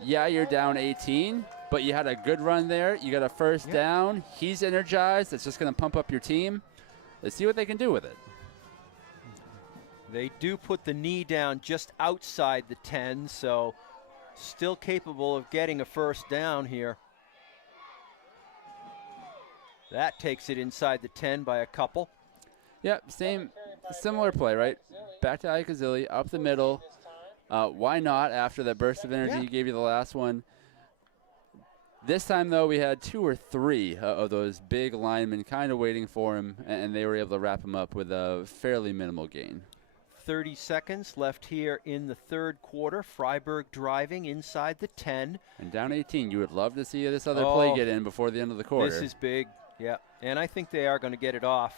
Yeah, you're down 18, but you had a good run there. You got a first down. He's energized. That's just going to pump up your team. Let's see what they can do with it. They do put the knee down just outside the 10, so still capable of getting a first down here. That takes it inside the 10 by a couple. Yep, similar play, right? Back to Iacozzi, up the middle. Why not after that burst of energy he gave you the last one? This time, though, we had 2 or 3 of those big linemen kind of waiting for him, and they were able to wrap him up with a fairly minimal gain. 30 seconds left here in the third quarter. Fryeburg driving inside the 10. And down 18, you would love to see this other play get in before the end of the quarter. This is big, yeah. And I think they are going to get it off.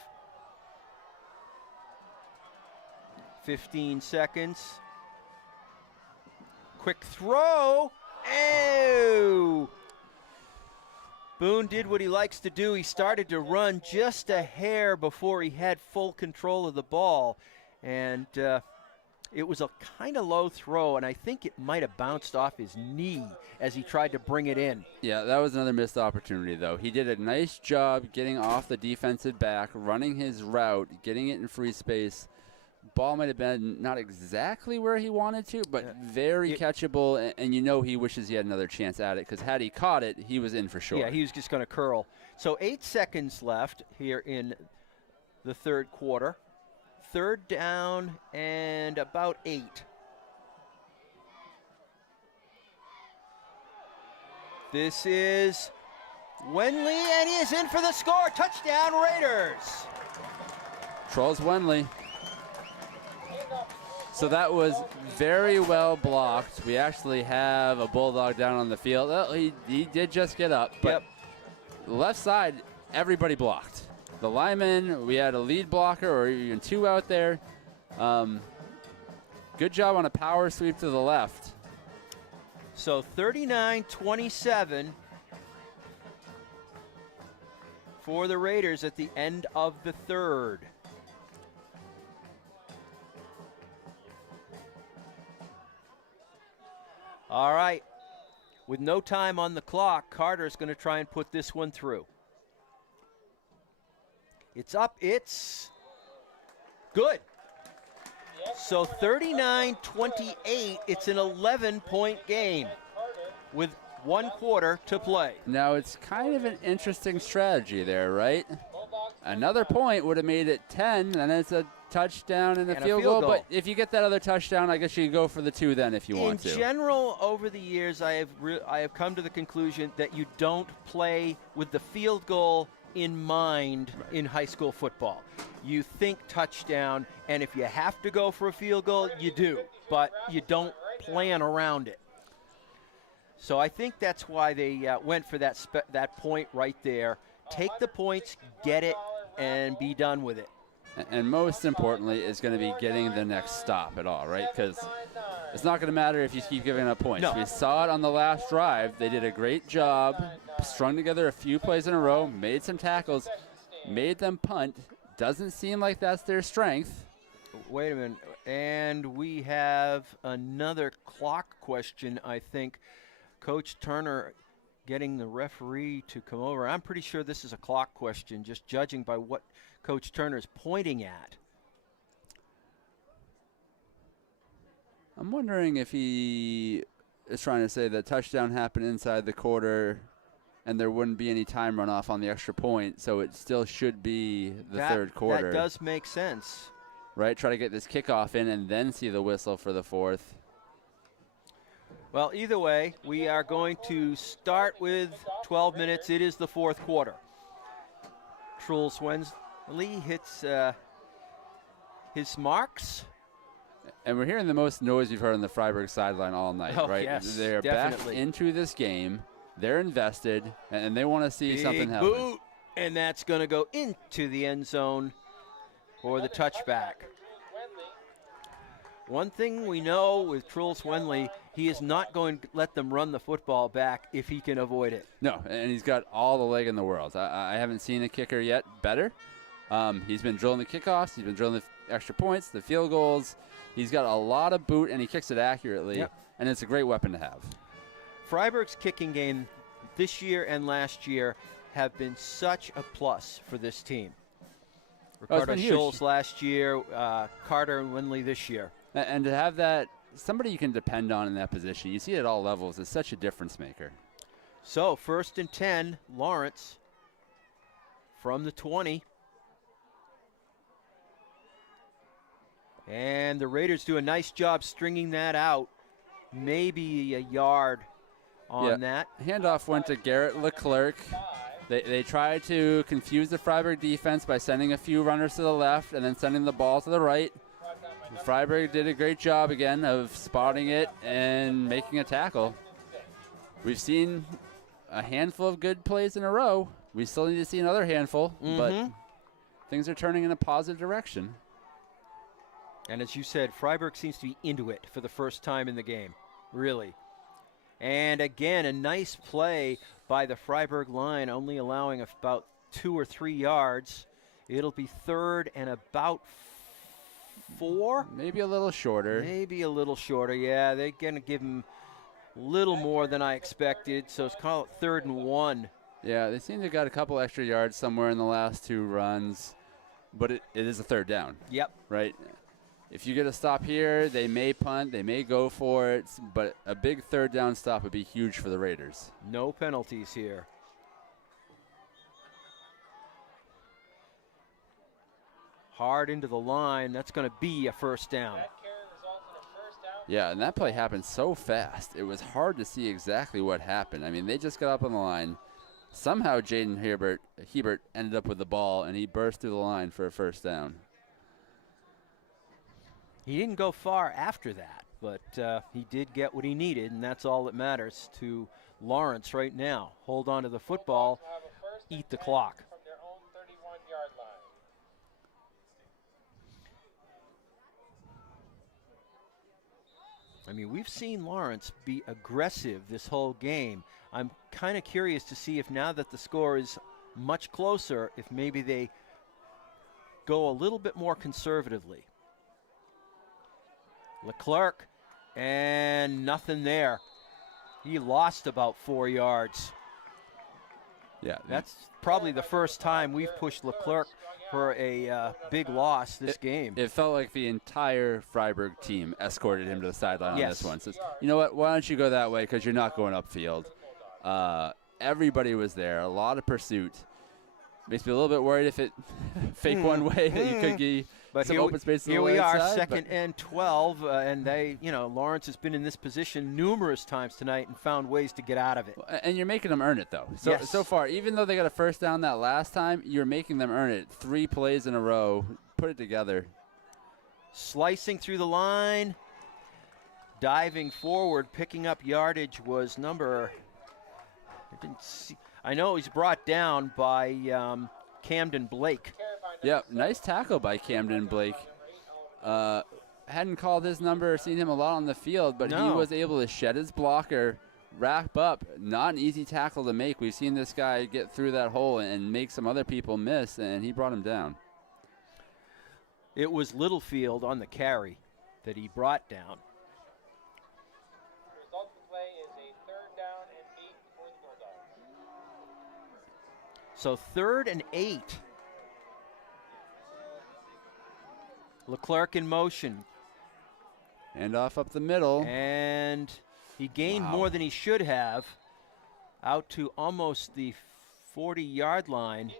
15 seconds. Quick throw. Oh! Boone did what he likes to do. He started to run just a hair before he had full control of the ball. And it was a kind of low throw, and I think it might have bounced off his knee as he tried to bring it in. Yeah, that was another missed opportunity, though. He did a nice job getting off the defensive back, running his route, getting it in free space. Ball might have been not exactly where he wanted to, but very catchable, and you know he wishes he had another chance at it, because had he caught it, he was in for sure. Yeah, he was just going to curl. So 8 seconds left here in the third quarter. Third down and about 8. This is Wenley, and he is in for the score. Touchdown, Raiders. Trolls Wenley. So that was very well blocked. We actually have a Bulldog down on the field. Oh, he did just get up, but left side, everybody blocked. The lineman, we had a lead blocker or even 2 out there. Good job on a power sweep to the left. So 39-27 for the Raiders at the end of the third. All right, with no time on the clock, Carter's going to try and put this one through. It's up, it's good. So 39-28, it's an 11-point game with 1 quarter to play. Now, it's kind of an interesting strategy there, right? Another point would have made it 10, and it's a touchdown and a field goal. But if you get that other touchdown, I guess you can go for the 2 then if you want to. In general, over the years, I have come to the conclusion that you don't play with the field goal in mind in high school football. You think touchdown, and if you have to go for a field goal, you do, but you don't plan around it. So I think that's why they went for that point right there. Take the points, get it, and be done with it. And most importantly is going to be getting the next stop at all, right? Because it's not going to matter if you keep giving up points. No. We saw it on the last drive. They did a great job, strung together a few plays in a row, made some tackles, made them punt. Doesn't seem like that's their strength. Wait a minute. And we have another clock question, I think. Coach Turner getting the referee to come over. I'm pretty sure this is a clock question, just judging by what Coach Turner's pointing at. I'm wondering if he is trying to say that touchdown happened inside the quarter and there wouldn't be any time runoff on the extra point, so it still should be the third quarter. That does make sense. Right, try to get this kickoff in and then see the whistle for the fourth. Well, either way, we are going to start with 12 minutes. It is the fourth quarter. Truls Wenley hits his marks. And we're hearing the most noise we've heard on the Fryeburg sideline all night, right? Yes, They're definitely back into this game. They're invested, and they want to see something happen. Boot, and that's going to go into the end zone for the touchback. One thing we know with Truls Wenley, he is not going to let them run the football back if he can avoid it. No, and he's got all the leg in the world. I haven't seen a kicker yet better. He's been drilling the kickoffs. He's been drilling the extra points, the field goals. He's got a lot of boot, and he kicks it accurately, and it's a great weapon to have. Fryeburg's kicking game this year and last year have been such a plus for this team. Ricardo Schultz last year, Carter and Winley this year. And to have that, somebody you can depend on in that position, you see it at all levels, is such a difference maker. So 1st and 10, Lawrence from the 20. And the Raiders do a nice job stringing that out. Maybe a yard on that. Handoff went to Garrett Leclerc. They tried to confuse the Fryeburg defense by sending a few runners to the left and then sending the ball to the right. Fryeburg did a great job again of spotting it and making a tackle. We've seen a handful of good plays in a row. We still need to see another handful, but things are turning in a positive direction. And as you said, Fryeburg seems to be into it for the first time in the game, really. And again, a nice play by the Fryeburg line, only allowing about 2 or 3 yards. It'll be 3rd and about 4. Maybe a little shorter. Maybe a little shorter, yeah. They're going to give him a little more than I expected, so it's called 3rd and 1. Yeah, they seem to have got a couple extra yards somewhere in the last 2 runs, but it is a 3rd down. Yep. Right? If you get a stop here, they may punt, they may go for it, but a big 3rd down stop would be huge for the Raiders. No penalties here. Hard into the line. That's going to be a 1st down. Yeah, and that play happened so fast. It was hard to see exactly what happened. I mean, they just got up on the line. Somehow Jaden Hebert ended up with the ball, and he burst through the line for a 1st down. He didn't go far after that, but he did get what he needed, and that's all that matters to Lawrence right now. Hold on to the football, eat the clock. From their own 31-yard line. I mean, we've seen Lawrence be aggressive this whole game. I'm kind of curious to see if now that the score is much closer, if maybe they go a little bit more conservatively. Leclerc, and nothing there. He lost about 4 yards. Yeah, that's probably the first time we've pushed Leclerc for a big loss this game. It felt like the entire Fryeburg team escorted him to the sideline on this one. So, you know what? Why don't you go that way? Because you're not going upfield. Everybody was there. A lot of pursuit. Makes me a little bit worried if it fake one way that you could get. But some open space here we are, 2nd and 12, and they, Lawrence has been in this position numerous times tonight and found ways to get out of it. And you're making them earn it, though. So far, even though they got a 1st down that last time, you're making them earn it. 3 plays in a row. Put it together. Slicing through the line, diving forward, picking up yardage was number. I know he's brought down by Camden Blake. Yeah, nice tackle by Camden Blake. Hadn't called his number or seen him a lot on the field, but he was able to shed his blocker, wrap up. Not an easy tackle to make. We've seen this guy get through that hole and make some other people miss, and he brought him down. It was Littlefield on the carry that he brought down. The result of the play is a 3rd down and 8 for the Bulldogs. So 3rd and 8. Leclerc in motion. And off up the middle. And he gained more than he should have. Out to almost the 40-yard line. Interior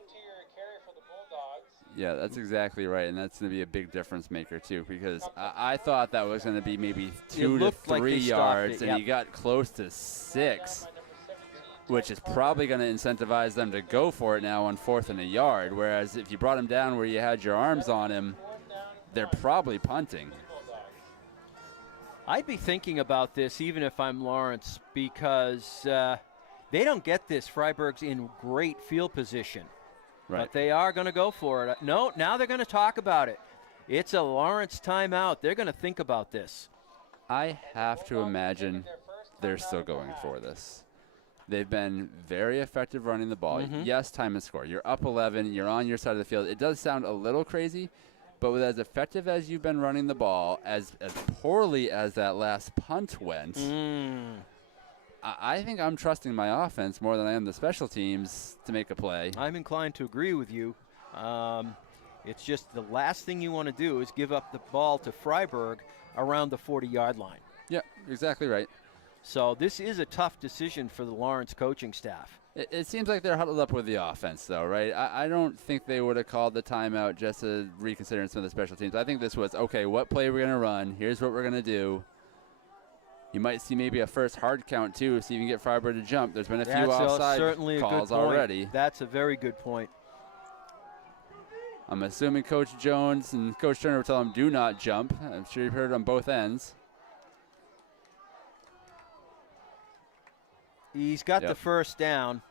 carry for the Bulldogs. Yeah, that's exactly right, and that's going to be a big difference maker, too, because I thought that was going to be maybe 2 to 3 yards, and he got close to 6, which is probably going to incentivize them to go for it now on 4th and a yard, whereas if you brought him down where you had your arms on him, they're probably punting. I'd be thinking about this even if I'm Lawrence because They don't get this. Fryeburg's in great field position. Right. But they are going to go for it. No, now they're going to talk about it. It's a Lawrence timeout. They're going to think about this. I have to imagine they're still going for this. They've been very effective running the ball. Yes, time and score. You're up 11. You're on your side of the field. It does sound a little crazy, but with as effective as you've been running the ball, as poorly as that last punt went, I think I'm trusting my offense more than I am the special teams to make a play. I'm inclined to agree with you. It's just the last thing you want to do is give up the ball to Fryeburg around the 40-yard line. Yeah, exactly right. So this is a tough decision for the Lawrence coaching staff. It seems like they're huddled up with the offense, though, right? I don't think they would have called the timeout just to reconsider some of the special teams. I think this was, okay, what play are we going to run? Here's what we're going to do. You might see maybe a first hard count, too, so you can get Fryeburg to jump. There's been a few offside calls already. That's a very good point. I'm assuming Coach Jones and Coach Turner will tell him, do not jump. I'm sure you've heard it on both ends. He's got the first down.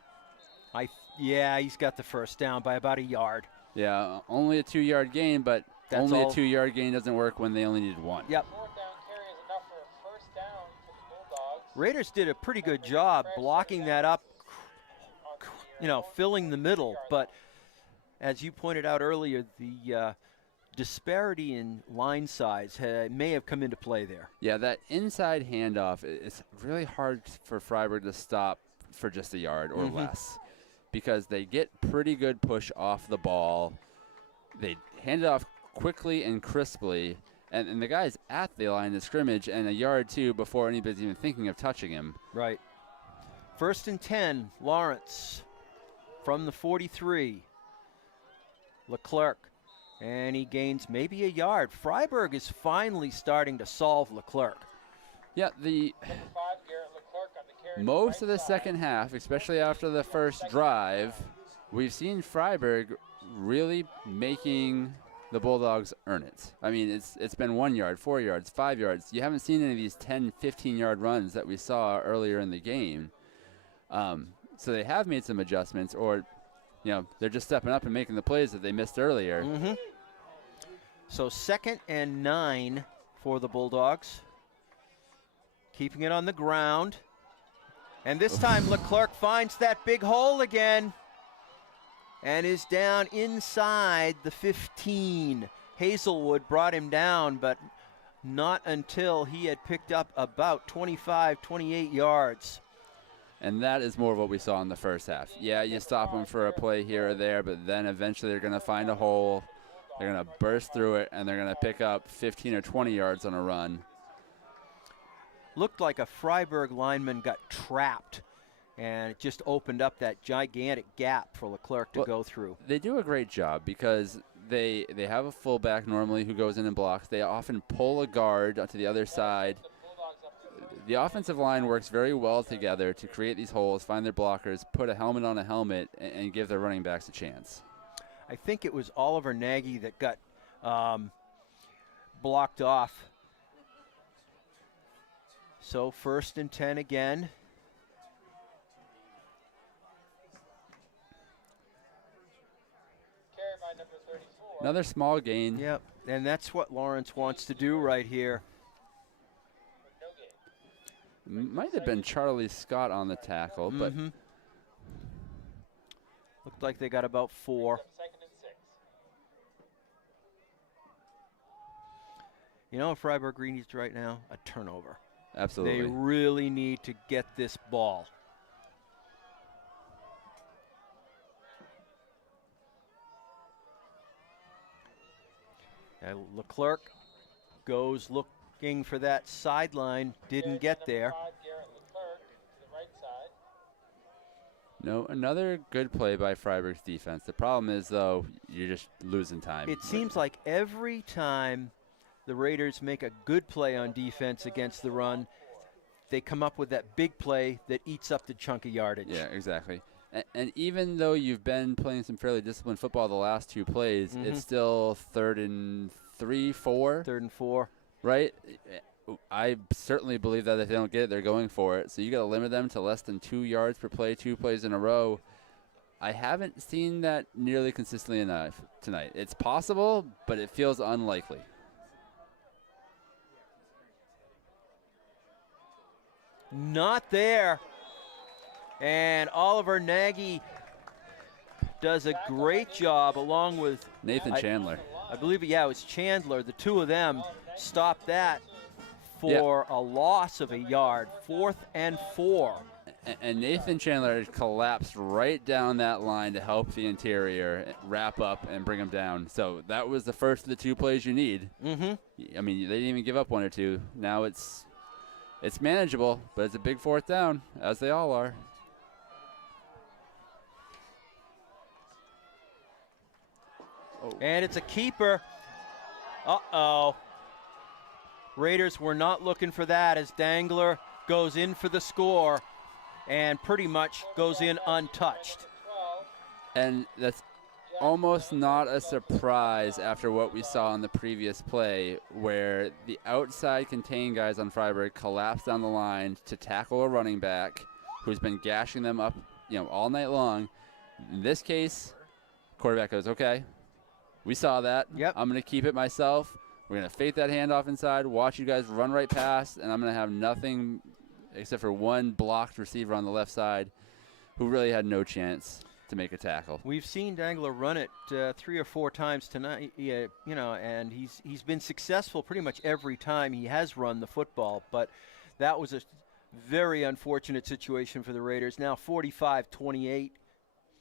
He's got the first down by about a yard. Yeah, only a 2-yard gain, but That's only all. a 2-yard gain doesn't work when they only needed 1. Yep. Fourth down carry is enough for a first down for the Bulldogs. Raiders did a pretty good job blocking that up, filling the middle. But as you pointed out earlier, the disparity in line size may have come into play there. Yeah, that inside handoff, it's really hard for Fryeburg to stop for just a yard or less because they get pretty good push off the ball. They hand it off quickly and crisply, and the guy's at the line of scrimmage and a yard, too, before anybody's even thinking of touching him. Right. 1st and 10, Lawrence from the 43. Leclerc. And he gains maybe a yard. Fryeburg is finally starting to solve Leclerc. Yeah, most of the second half, especially after the first drive, we've seen Fryeburg really making the Bulldogs earn it. I mean, it's been 1 yard, 4 yards, 5 yards. You haven't seen any of these 10, 15-yard runs that we saw earlier in the game. So they have made some adjustments, or they're just stepping up and making the plays that they missed earlier. So 2nd and 9 for the Bulldogs. Keeping it on the ground. And this time Leclerc finds that big hole again and is down inside the 15. Hazelwood brought him down, but not until he had picked up about 25, 28 yards. And that is more of what we saw in the first half. Yeah, you stop them for a play here or there, but then eventually they're going to find a hole. They're going to burst through it, and they're going to pick up 15 or 20 yards on a run. Looked like a Fryeburg lineman got trapped, and it just opened up that gigantic gap for Leclerc to go through. They do a great job because they have a fullback normally who goes in and blocks. They often pull a guard to the other side. The offensive line works very well together to create these holes, find their blockers, put a helmet on a helmet, and give their running backs a chance. I think it was Oliver Nagy that got blocked off. So 1st and 10 again. Carry by number 34. Another small gain. Yep, and that's what Lawrence wants to do right here. Might have been Charlie Scott on the tackle, but looked like they got about 4. 2nd and 6. You know what Fryeburg needs right now? A turnover. absolutely. They really need to get this ball. Leclerc goes looking for that sideline, didn't get there. No, another good play by Fryeburg's defense. The problem is, though, you're just losing time. It seems like every time the Raiders make a good play on defense against the run, they come up with that big play that eats up the chunk of yardage. Yeah, exactly. And even though you've been playing some fairly disciplined football the last two plays, it's still 3rd and 3, 4. 3rd and 4. Right? I certainly believe that if they don't get it, they're going for it. So you got to limit them to less than 2 yards per play, 2 plays in a row. I haven't seen that nearly consistently enough tonight. It's possible, but it feels unlikely. Not there. And Oliver Nagy does a great job along with Nathan Chandler. I believe, it was Chandler. The two of them stopped that for a loss of a yard, 4th and 4. And Nathan Chandler collapsed right down that line to help the interior wrap up and bring him down. So that was the first of the 2 plays you need. Mm-hmm. I mean, they didn't even give up 1 or 2. Now it's manageable, but it's a big 4th down, as they all are. And it's a keeper. Uh-oh. Raiders were not looking for that as Dangler goes in for the score and pretty much goes in untouched. And that's almost not a surprise after what we saw in the previous play where the outside contained guys on Fryeburg collapsed down the line to tackle a running back who's been gashing them up, all night long. In this case, quarterback goes, okay, we saw that. Yep. I'm going to keep it myself. We're going to fake that handoff inside, watch you guys run right past, and I'm going to have nothing except for one blocked receiver on the left side who really had no chance to make a tackle. We've seen Dangler run it 3 or 4 times tonight, and he's been successful pretty much every time he has run the football, but that was a very unfortunate situation for the Raiders. Now 45-28.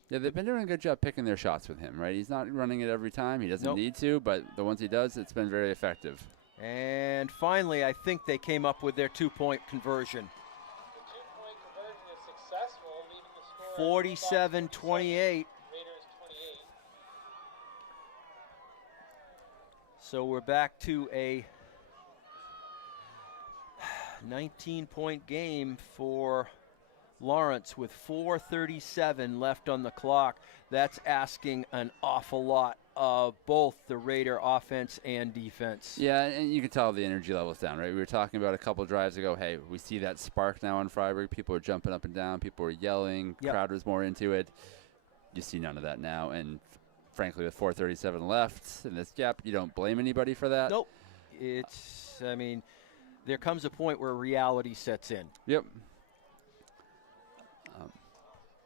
Yeah, they've been doing a good job picking their shots with him, right? He's not running it every time. He doesn't need to, but the ones he does, it's been very effective. And finally, I think they came up with their 2-point conversion. The 2-point conversion is successful, leaving the score 47-28. Raiders 28. So we're back to a 19-point game for Lawrence with 4:37 left on the clock. That's asking an awful lot of both the Raider offense and defense. Yeah, and you can tell the energy level's down, right? We were talking about a couple drives ago, hey, we see that spark now on Fryeburg. People are jumping up and down. People are yelling. Yep. Crowd was more into it. You see none of that now. And frankly, with 4:37 left in this gap, you don't blame anybody for that. Nope. There comes a point where reality sets in. Yep.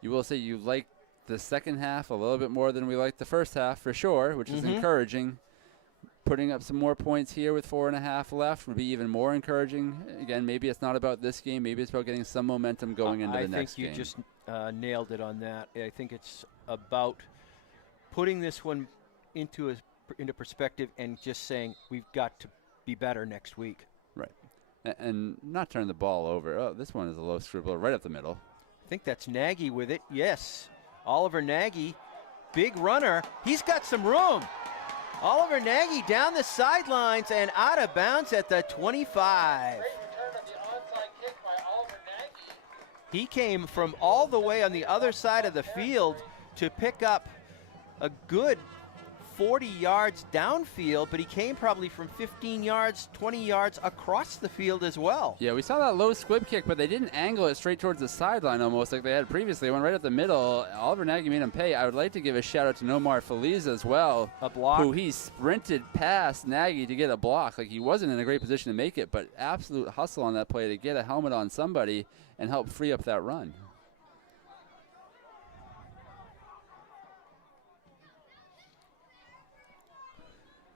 You will say you like the second half a little bit more than we liked the first half for sure, which is encouraging. Putting up some more points here with 4.5 left would be even more encouraging. Again, maybe it's not about this game. Maybe it's about getting some momentum going into the next game. I think you just nailed it on that. I think it's about putting this one into perspective and just saying we've got to be better next week. Right. And not turn the ball over. Oh, this one is a low scribbler right up the middle. I think that's Nagy with it. Yes. Oliver Nagy, big runner. He's got some room. Oliver Nagy down the sidelines and out of bounds at the 25. Great return of the onside kick by Oliver Nagy. He came from all the way on the other side of the field to pick up a good 40 yards downfield, but he came probably from 15 yards, 20 yards across the field as well. Yeah, we saw that low squib kick, but they didn't angle it straight towards the sideline almost like they had previously. It went right up the middle. Oliver Nagy made him pay. I would like to give a shout out to Nomar Feliz as well. A block. Who he sprinted past Nagy to get a block. Like he wasn't in a great position to make it, but absolute hustle on that play to get a helmet on somebody and help free up that run.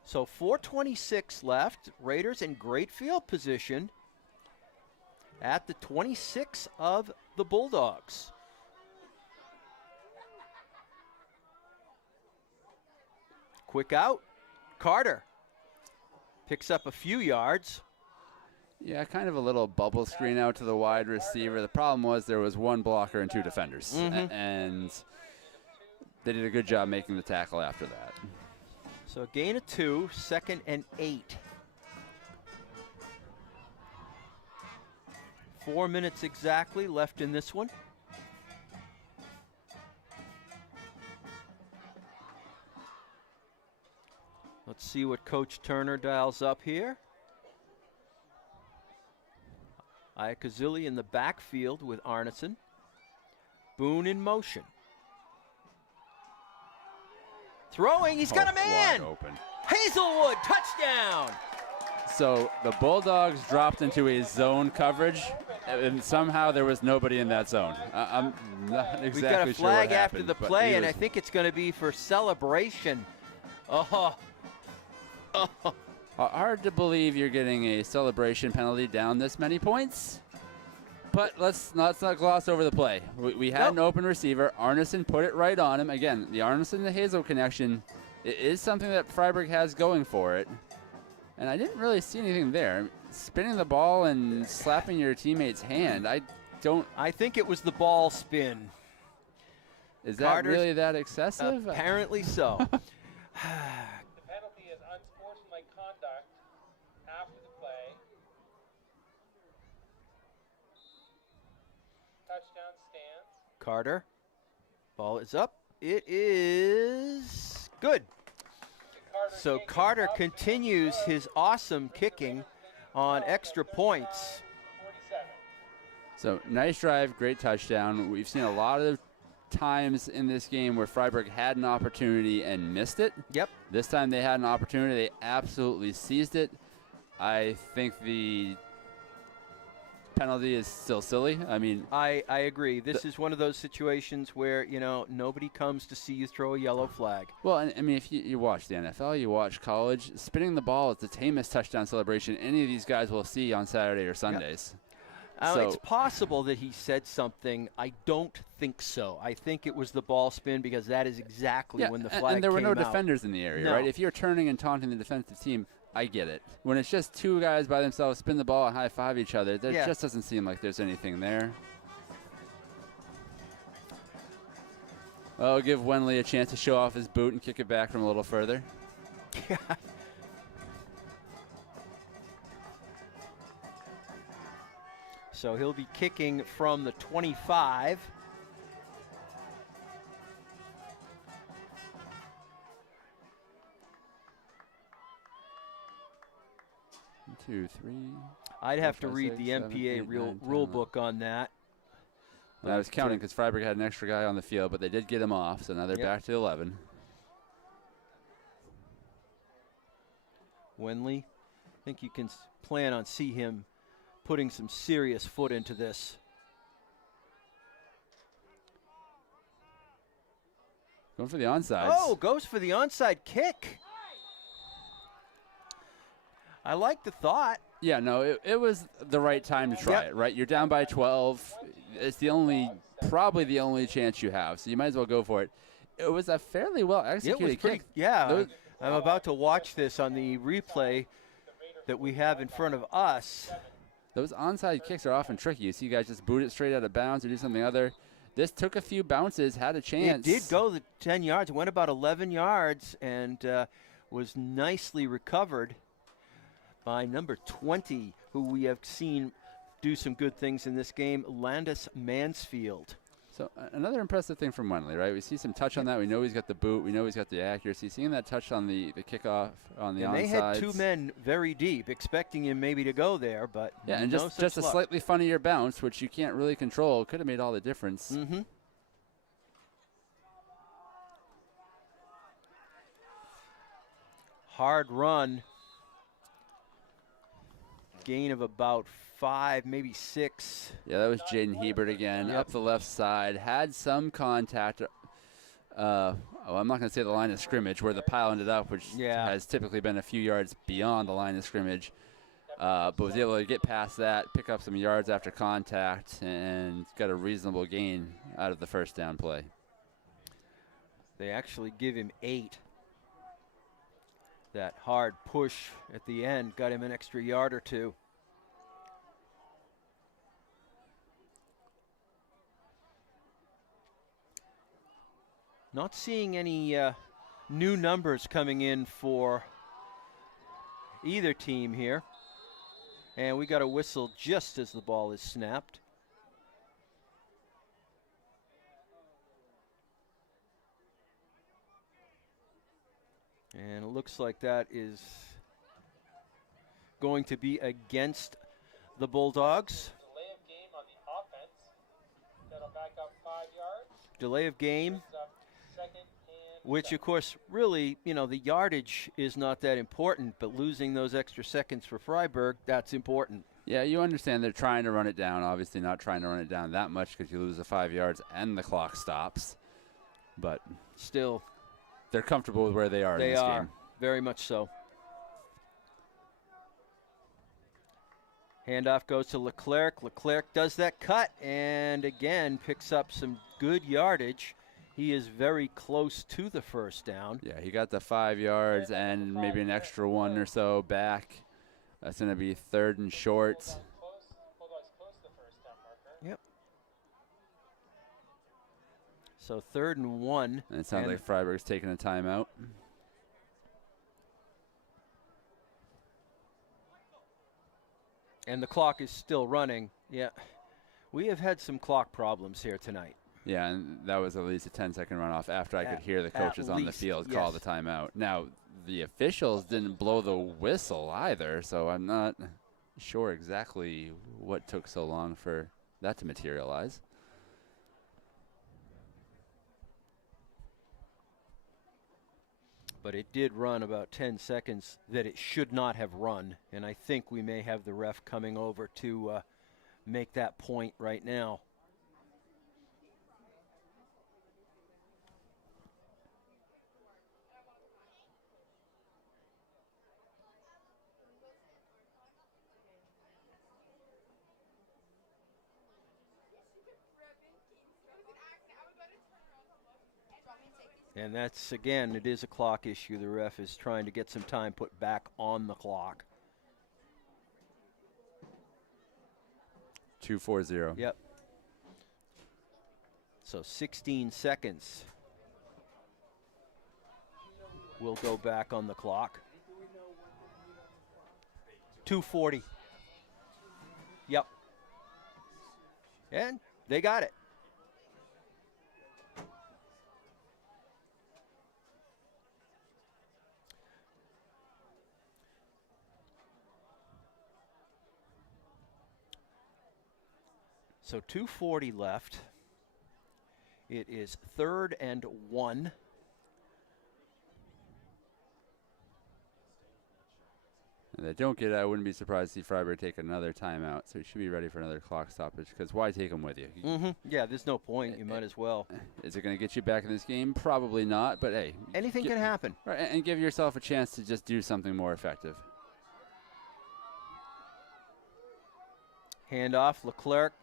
So 4:26 left. Raiders in great field position at the 26 of the Bulldogs. Quick out. Carter picks up a few yards. Yeah, kind of a little bubble screen out to the wide receiver. The problem was there was one blocker and 2 defenders. And they did a good job making the tackle after that. So a gain of 2, 2nd and 8. 4 minutes exactly left in this one. Let's see what Coach Turner dials up here. Iacuzili in the backfield with Arneson. Boone in motion. Throwing, he's got a man! Wide open. Hazelwood, touchdown! So the Bulldogs dropped into a zone coverage, and somehow there was nobody in that zone. I'm not exactly sure what happened. We've got a flag after the but play, he and I was think it's going to be for celebration. Oh. hard to believe you're getting a celebration penalty down this many points. But let's not gloss over the play. We had an open receiver. Arneson put it right on him. Again, the Arneson to Hazel connection is something that Fryeburg has going for it. And I didn't really see anything there. Spinning the ball and slapping your teammate's hand, I think it was the ball spin. Is that really that excessive? Apparently so. The penalty is unsportsmanlike conduct after the play. Touchdown stands. Carter. Ball is up. It is good. So Carter continues his awesome kicking on extra points. So nice drive, great touchdown. We've seen a lot of times in this game where Fryeburg had an opportunity and missed it. Yep. This time they had an opportunity, they absolutely seized it. I think the penalty is still silly. I mean, I agree. This is one of those situations where, nobody comes to see you throw a yellow flag. Well, and I mean, if you watch the NFL, you watch college, spinning the ball is the tamest touchdown celebration any of these guys will see on Saturday or Sundays. Yep. It's possible that he said something. I don't think so. I think it was the ball spin because that is exactly when the flag came out. And there were no defenders in the area, right? If you're turning and taunting the defensive team, I get it. When it's just two guys by themselves, spin the ball and high-five each other, there just doesn't seem like there's anything there. I'll give Wenley a chance to show off his boot and kick it back from a little further. Yeah. So he'll be kicking from the 25. One, 2, 3. I'd have to read the MPA rule book on that. I was counting because Fryeburg had an extra guy on the field, but they did get him off, so now they're back to 11. Wenley, I think you can plan on see him putting some serious foot into this. Going for the onside. Oh, goes for the onside kick. I like the thought. Yeah, no, it was the right time to try it, right? You're down by 12. It's probably the only chance you have, so you might as well go for it. It was a fairly well executed kick. Yeah, I'm about to watch this on the replay that we have in front of us. Those onside kicks are often tricky. You see guys just boot it straight out of bounds or do something other. This took a few bounces, had a chance. It did go the 10 yards. It went about 11 yards and was nicely recovered by number 20, who we have seen do some good things in this game, Landis Mansfield. So another impressive thing from Wenley, right? We see some touch on that. We know he's got the boot. We know he's got the accuracy. Seeing that touch on the kickoff on the onside. They had two men very deep, expecting him maybe to go there, but and just a slightly funnier bounce, which you can't really control, could have made all the difference. Mm-hmm. Hard run. Gain of about 5, maybe 6. Yeah, that was Jaden Hebert again, up the left side. Had some contact. I'm not going to say the line of scrimmage, where the pile ended up, which has typically been a few yards beyond the line of scrimmage. But was able to get past that, pick up some yards after contact, and got a reasonable gain out of the first down play. They actually give him 8. That hard push at the end got him an extra yard or 2. Not seeing any new numbers coming in for either team here. And we got a whistle just as the ball is snapped. And it looks like that is going to be against the Bulldogs. delay of game, which, of course, really, the yardage is not that important, but losing those extra seconds for Fryeburg, that's important. Yeah, you understand they're trying to run it down. Obviously not trying to run it down that much because you lose the 5 yards and the clock stops. But still, they're comfortable with where they are in this game. Very much so. Handoff goes to Leclerc. Leclerc does that cut and, again, picks up some good yardage. He is very close to the first down. Yeah, he got the 5 yards and maybe an extra one or so back. That's going to be 3rd and short. Yep. So 3rd and 1. And it sounds like Fryeburg's taking a timeout. And the clock is still running. Yeah. We have had some clock problems here tonight. Yeah, and that was at least a 10-second runoff after I could hear the coaches on the field call the timeout. Now, the officials didn't blow the whistle either, so I'm not sure exactly what took so long for that to materialize. But it did run about 10 seconds that it should not have run, and I think we may have the ref coming over to make that point right now. And that's, again, it is a clock issue. The ref is trying to get some time put back on the clock. 2:40. Yep. So 16 seconds will go back on the clock. 2:40. Yep. And they got it. So 2:40 left. It is 3rd and 1. And they don't get it. I wouldn't be surprised to see Fryeburg take another timeout. So you should be ready for another clock stoppage because why take them with you? Yeah, there's no point. You might as well. Is it going to get you back in this game? Probably not. But, hey. Anything can happen. Right, and give yourself a chance to just do something more effective. Handoff, Leclerc.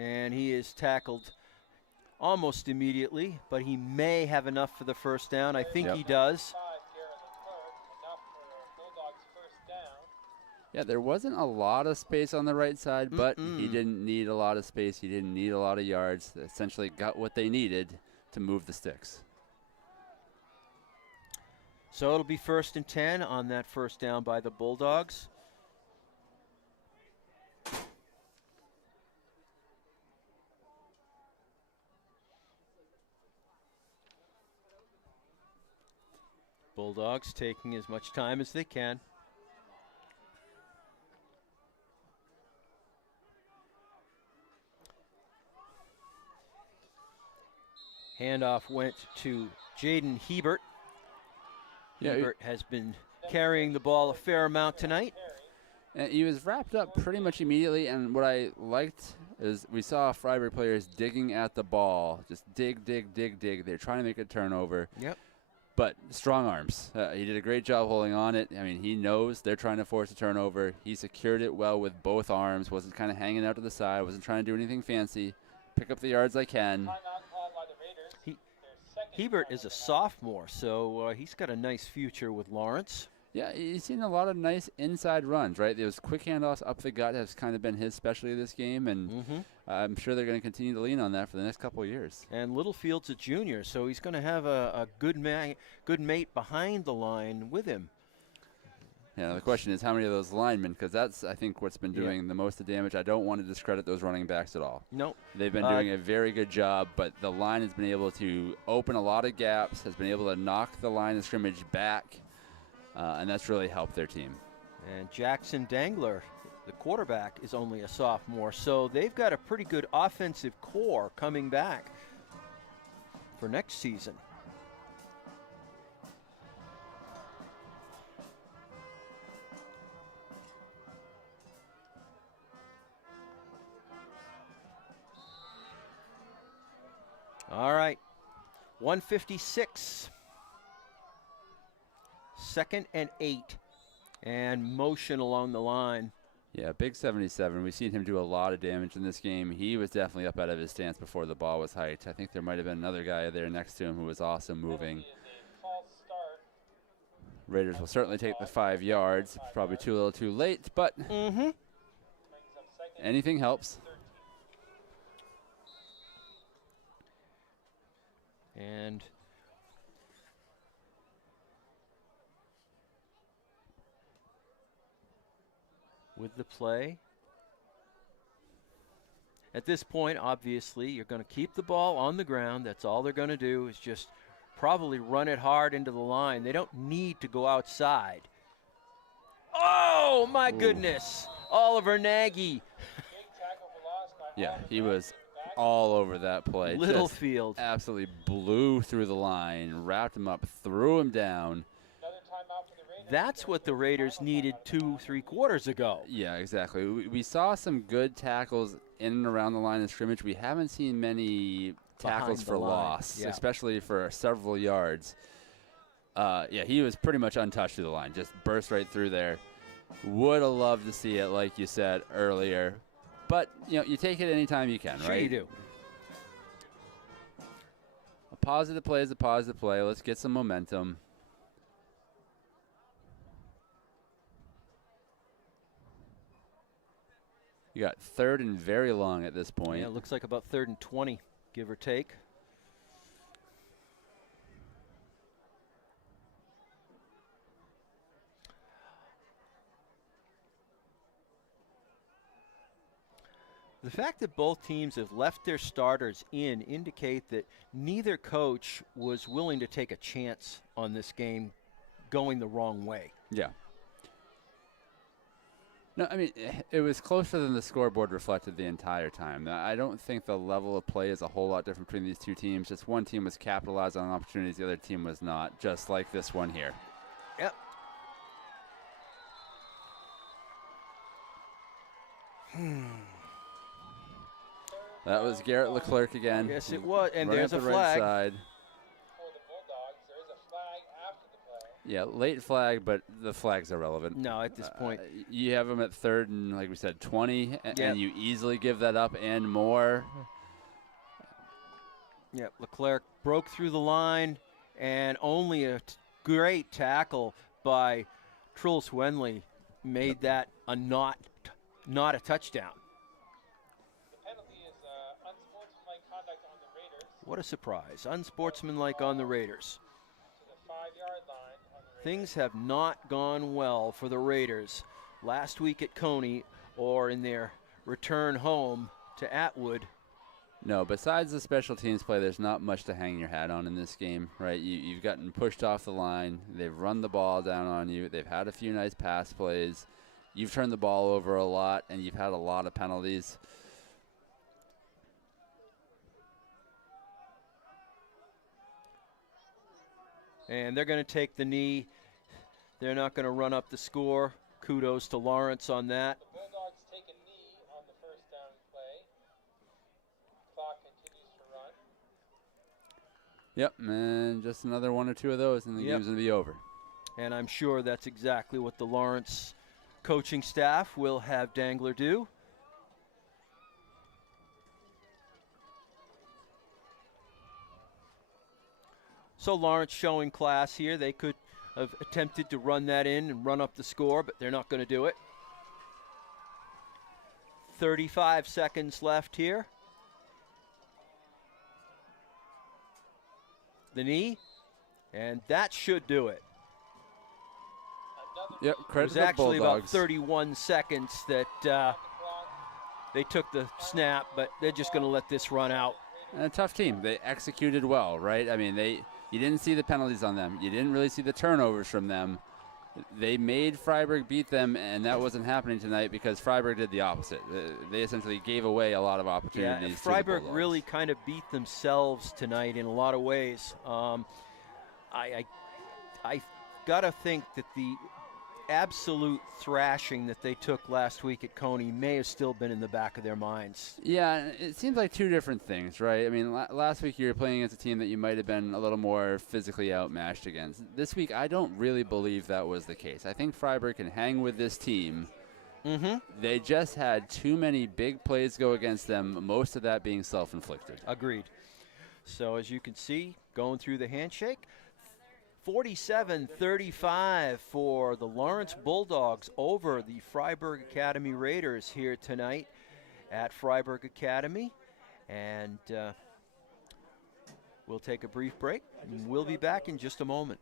And he is tackled almost immediately, but he may have enough for the first down. I think he does. Yeah, there wasn't a lot of space on the right side, but he didn't need a lot of space. He didn't need a lot of yards. They essentially got what they needed to move the sticks. So it'll be 1st and 10 on that first down by the Bulldogs. Bulldogs taking as much time as they can. Handoff went to Jaden Hebert. Yeah, Hebert has been carrying the ball a fair amount tonight. And he was wrapped up pretty much immediately, and what I liked is we saw Fryeburg players digging at the ball. Just dig, dig, dig, dig. They're trying to make a turnover. Yep. But strong arms. He did a great job holding on it. I mean, he knows they're trying to force a turnover. He secured it well with both arms. Wasn't kind of hanging out to the side. Wasn't trying to do anything fancy. Pick up the yards I can. Hebert is a sophomore, so he's got a nice future with Lawrence. Yeah, he's seen a lot of nice inside runs, right? Those quick handoffs up the gut has kind of been his specialty this game, and I'm sure they're going to continue to lean on that for the next couple of years. And Littlefield's a junior, so he's going to have a good mate behind the line with him. Yeah, the question is how many of those linemen, because that's, I think, what's been doing the most of damage. I don't want to discredit those running backs at all. Nope. They've been doing a very good job, but the line has been able to open a lot of gaps, has been able to knock the line of scrimmage back, and that's really helped their team. And Jackson Dangler, the quarterback, is only a sophomore, so they've got a pretty good offensive core coming back. for next season. All right, 156. 2nd and 8, and motion along the line. Yeah, big 77. We've seen him do a lot of damage in this game. He was definitely up out of his stance before the ball was hiked. I think there might have been another guy there next to him who was also moving. Raiders will certainly take the 5 yards. Probably a little too late, but anything helps. And with the play, at this point, obviously, you're going to keep the ball on the ground. That's all they're going to do is just probably run it hard into the line. They don't need to go outside. Oh, my goodness. Oliver Nagy. Yeah, he was all over that play. Littlefield. Just absolutely blew through the line, wrapped him up, threw him down. That's what the Raiders needed 2-3 quarters ago. Yeah, exactly. We saw some good tackles in and around the line of scrimmage. We haven't seen many tackles for loss, especially for several yards. Yeah, he was pretty much untouched through the line, just burst right through there. Would have loved to see it, like you said earlier. But, you know, you take it anytime you can, right? Sure you do. A positive play is a positive play. Let's get some momentum. You got 3rd and very long at this point. Yeah, it looks like about 3rd and 20, give or take. The fact that both teams have left their starters in indicate that neither coach was willing to take a chance on this game going the wrong way. Yeah. No, I mean, it was closer than the scoreboard reflected the entire time. I don't think the level of play is a whole lot different between these two teams. Just one team was capitalizing on opportunities, the other team was not, just like this one here. Yep. That was Garrett Leclerc again. Yes, it was, and Running there's up a the flag. right side. For the Bulldogs, there is a flag after the play. Yeah, late flag, but the flag's irrelevant. No, at this point. You have them at 3rd and, like we said, 20, Yep. and you easily give that up and more. Yep, Leclerc broke through the line, and only a great tackle by Truls Wenley made that a not a touchdown. The penalty is unsportsmanlike conduct on the Raiders. What a surprise. Unsportsmanlike on the Raiders. To the 5-yard line on the Raiders. Things have not gone well for the Raiders last week at Coney or in their return home to Atwood. No, besides the special teams play, there's not much to hang your hat on in this game, right? You've gotten pushed off the line. They've run the ball down on you. They've had a few nice pass plays. You've turned the ball over a lot, and you've had a lot of penalties. And they're going to take the knee. They're not going to run up the score. Kudos to Lawrence on that. The Bulldogs take a knee on the first down play. Clock continues to run. Yep, and just another 1 or 2 of those, and the game's going to be over. And I'm sure that's exactly what the Lawrence coaching staff will have Dangler do. So Lawrence showing class here. They could have attempted to run that in and run up the score, but they're not going to do it. 35 seconds left here. The knee, and that should do it. Yep, It credit was to the actually Bulldogs. about 31 seconds that they took the snap, but they're just going to let this run out. And a tough team. They executed well, right? I mean, you didn't see the penalties on them. You didn't really see the turnovers from them. They made Fryeburg beat them, and that wasn't happening tonight because Fryeburg did the opposite. They essentially gave away a lot of opportunities. Yeah, to the Fryeburg Bulldogs. really kind of beat themselves tonight in a lot of ways. I got to think that the absolute thrashing that they took last week at Coney may have still been in the back of their minds. Yeah, it seems like two different things, right? I mean, last week you were playing against a team that you might have been a little more physically outmatched against. This week, I don't really believe that was the case. I think Fryeburg can hang with this team. They just had too many big plays go against them, most of that being self-inflicted. Agreed. So as you can see, going through the handshake, 47-35 for the Lawrence Bulldogs over the Fryeburg Academy Raiders here tonight at Fryeburg Academy. And we'll take a brief break, and we'll be back in just a moment.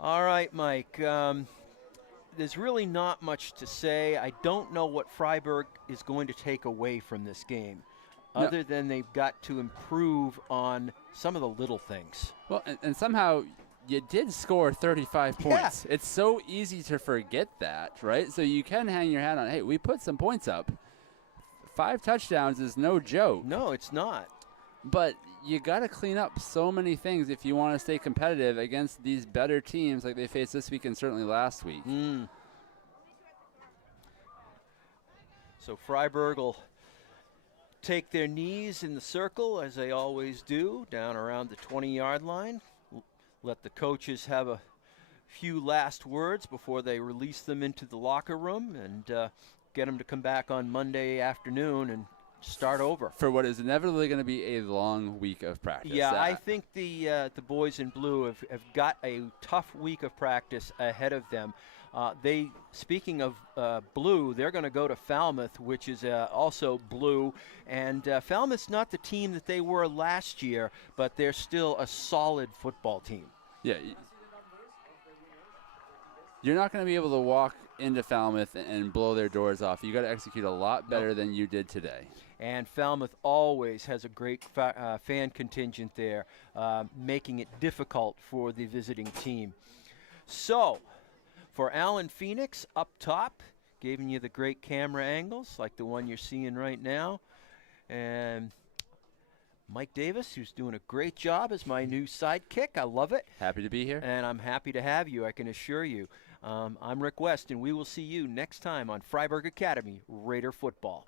All right, Mike. There's really not much to say. I don't know what Fryeburg is going to take away from this game, other than they've got to improve on some of the little things. Well, and somehow you did score 35 points. It's so easy to forget that, right? So you can hang your hat on, hey, we put some points up. 5 touchdowns is no joke. No, it's not. But you got to clean up so many things if you want to stay competitive against these better teams like they faced this week and certainly last week. So Fryeburg will take their knees in the circle, as they always do, down around the 20-yard line. Let the coaches have a few last words before they release them into the locker room and get them to come back on Monday afternoon and start over. For what is inevitably going to be a long week of practice. Yeah, I think the boys in blue have got a tough week of practice ahead of them. Speaking of blue, they're going to go to Falmouth, which is also blue. And Falmouth's not the team that they were last year, but they're still a solid football team. Yeah. You're not going to be able to walk into Falmouth and blow their doors off. You got to execute a lot better than you did today. And Falmouth always has a great fan contingent there, making it difficult for the visiting team. So, for Alan Phoenix up top, giving you the great camera angles like the one you're seeing right now. And Mike Davis, who's doing a great job as my new sidekick. I love it. Happy to be here. And I'm happy to have you, I can assure you. I'm Rick West, and we will see you next time on Fryeburg Academy Raider Football.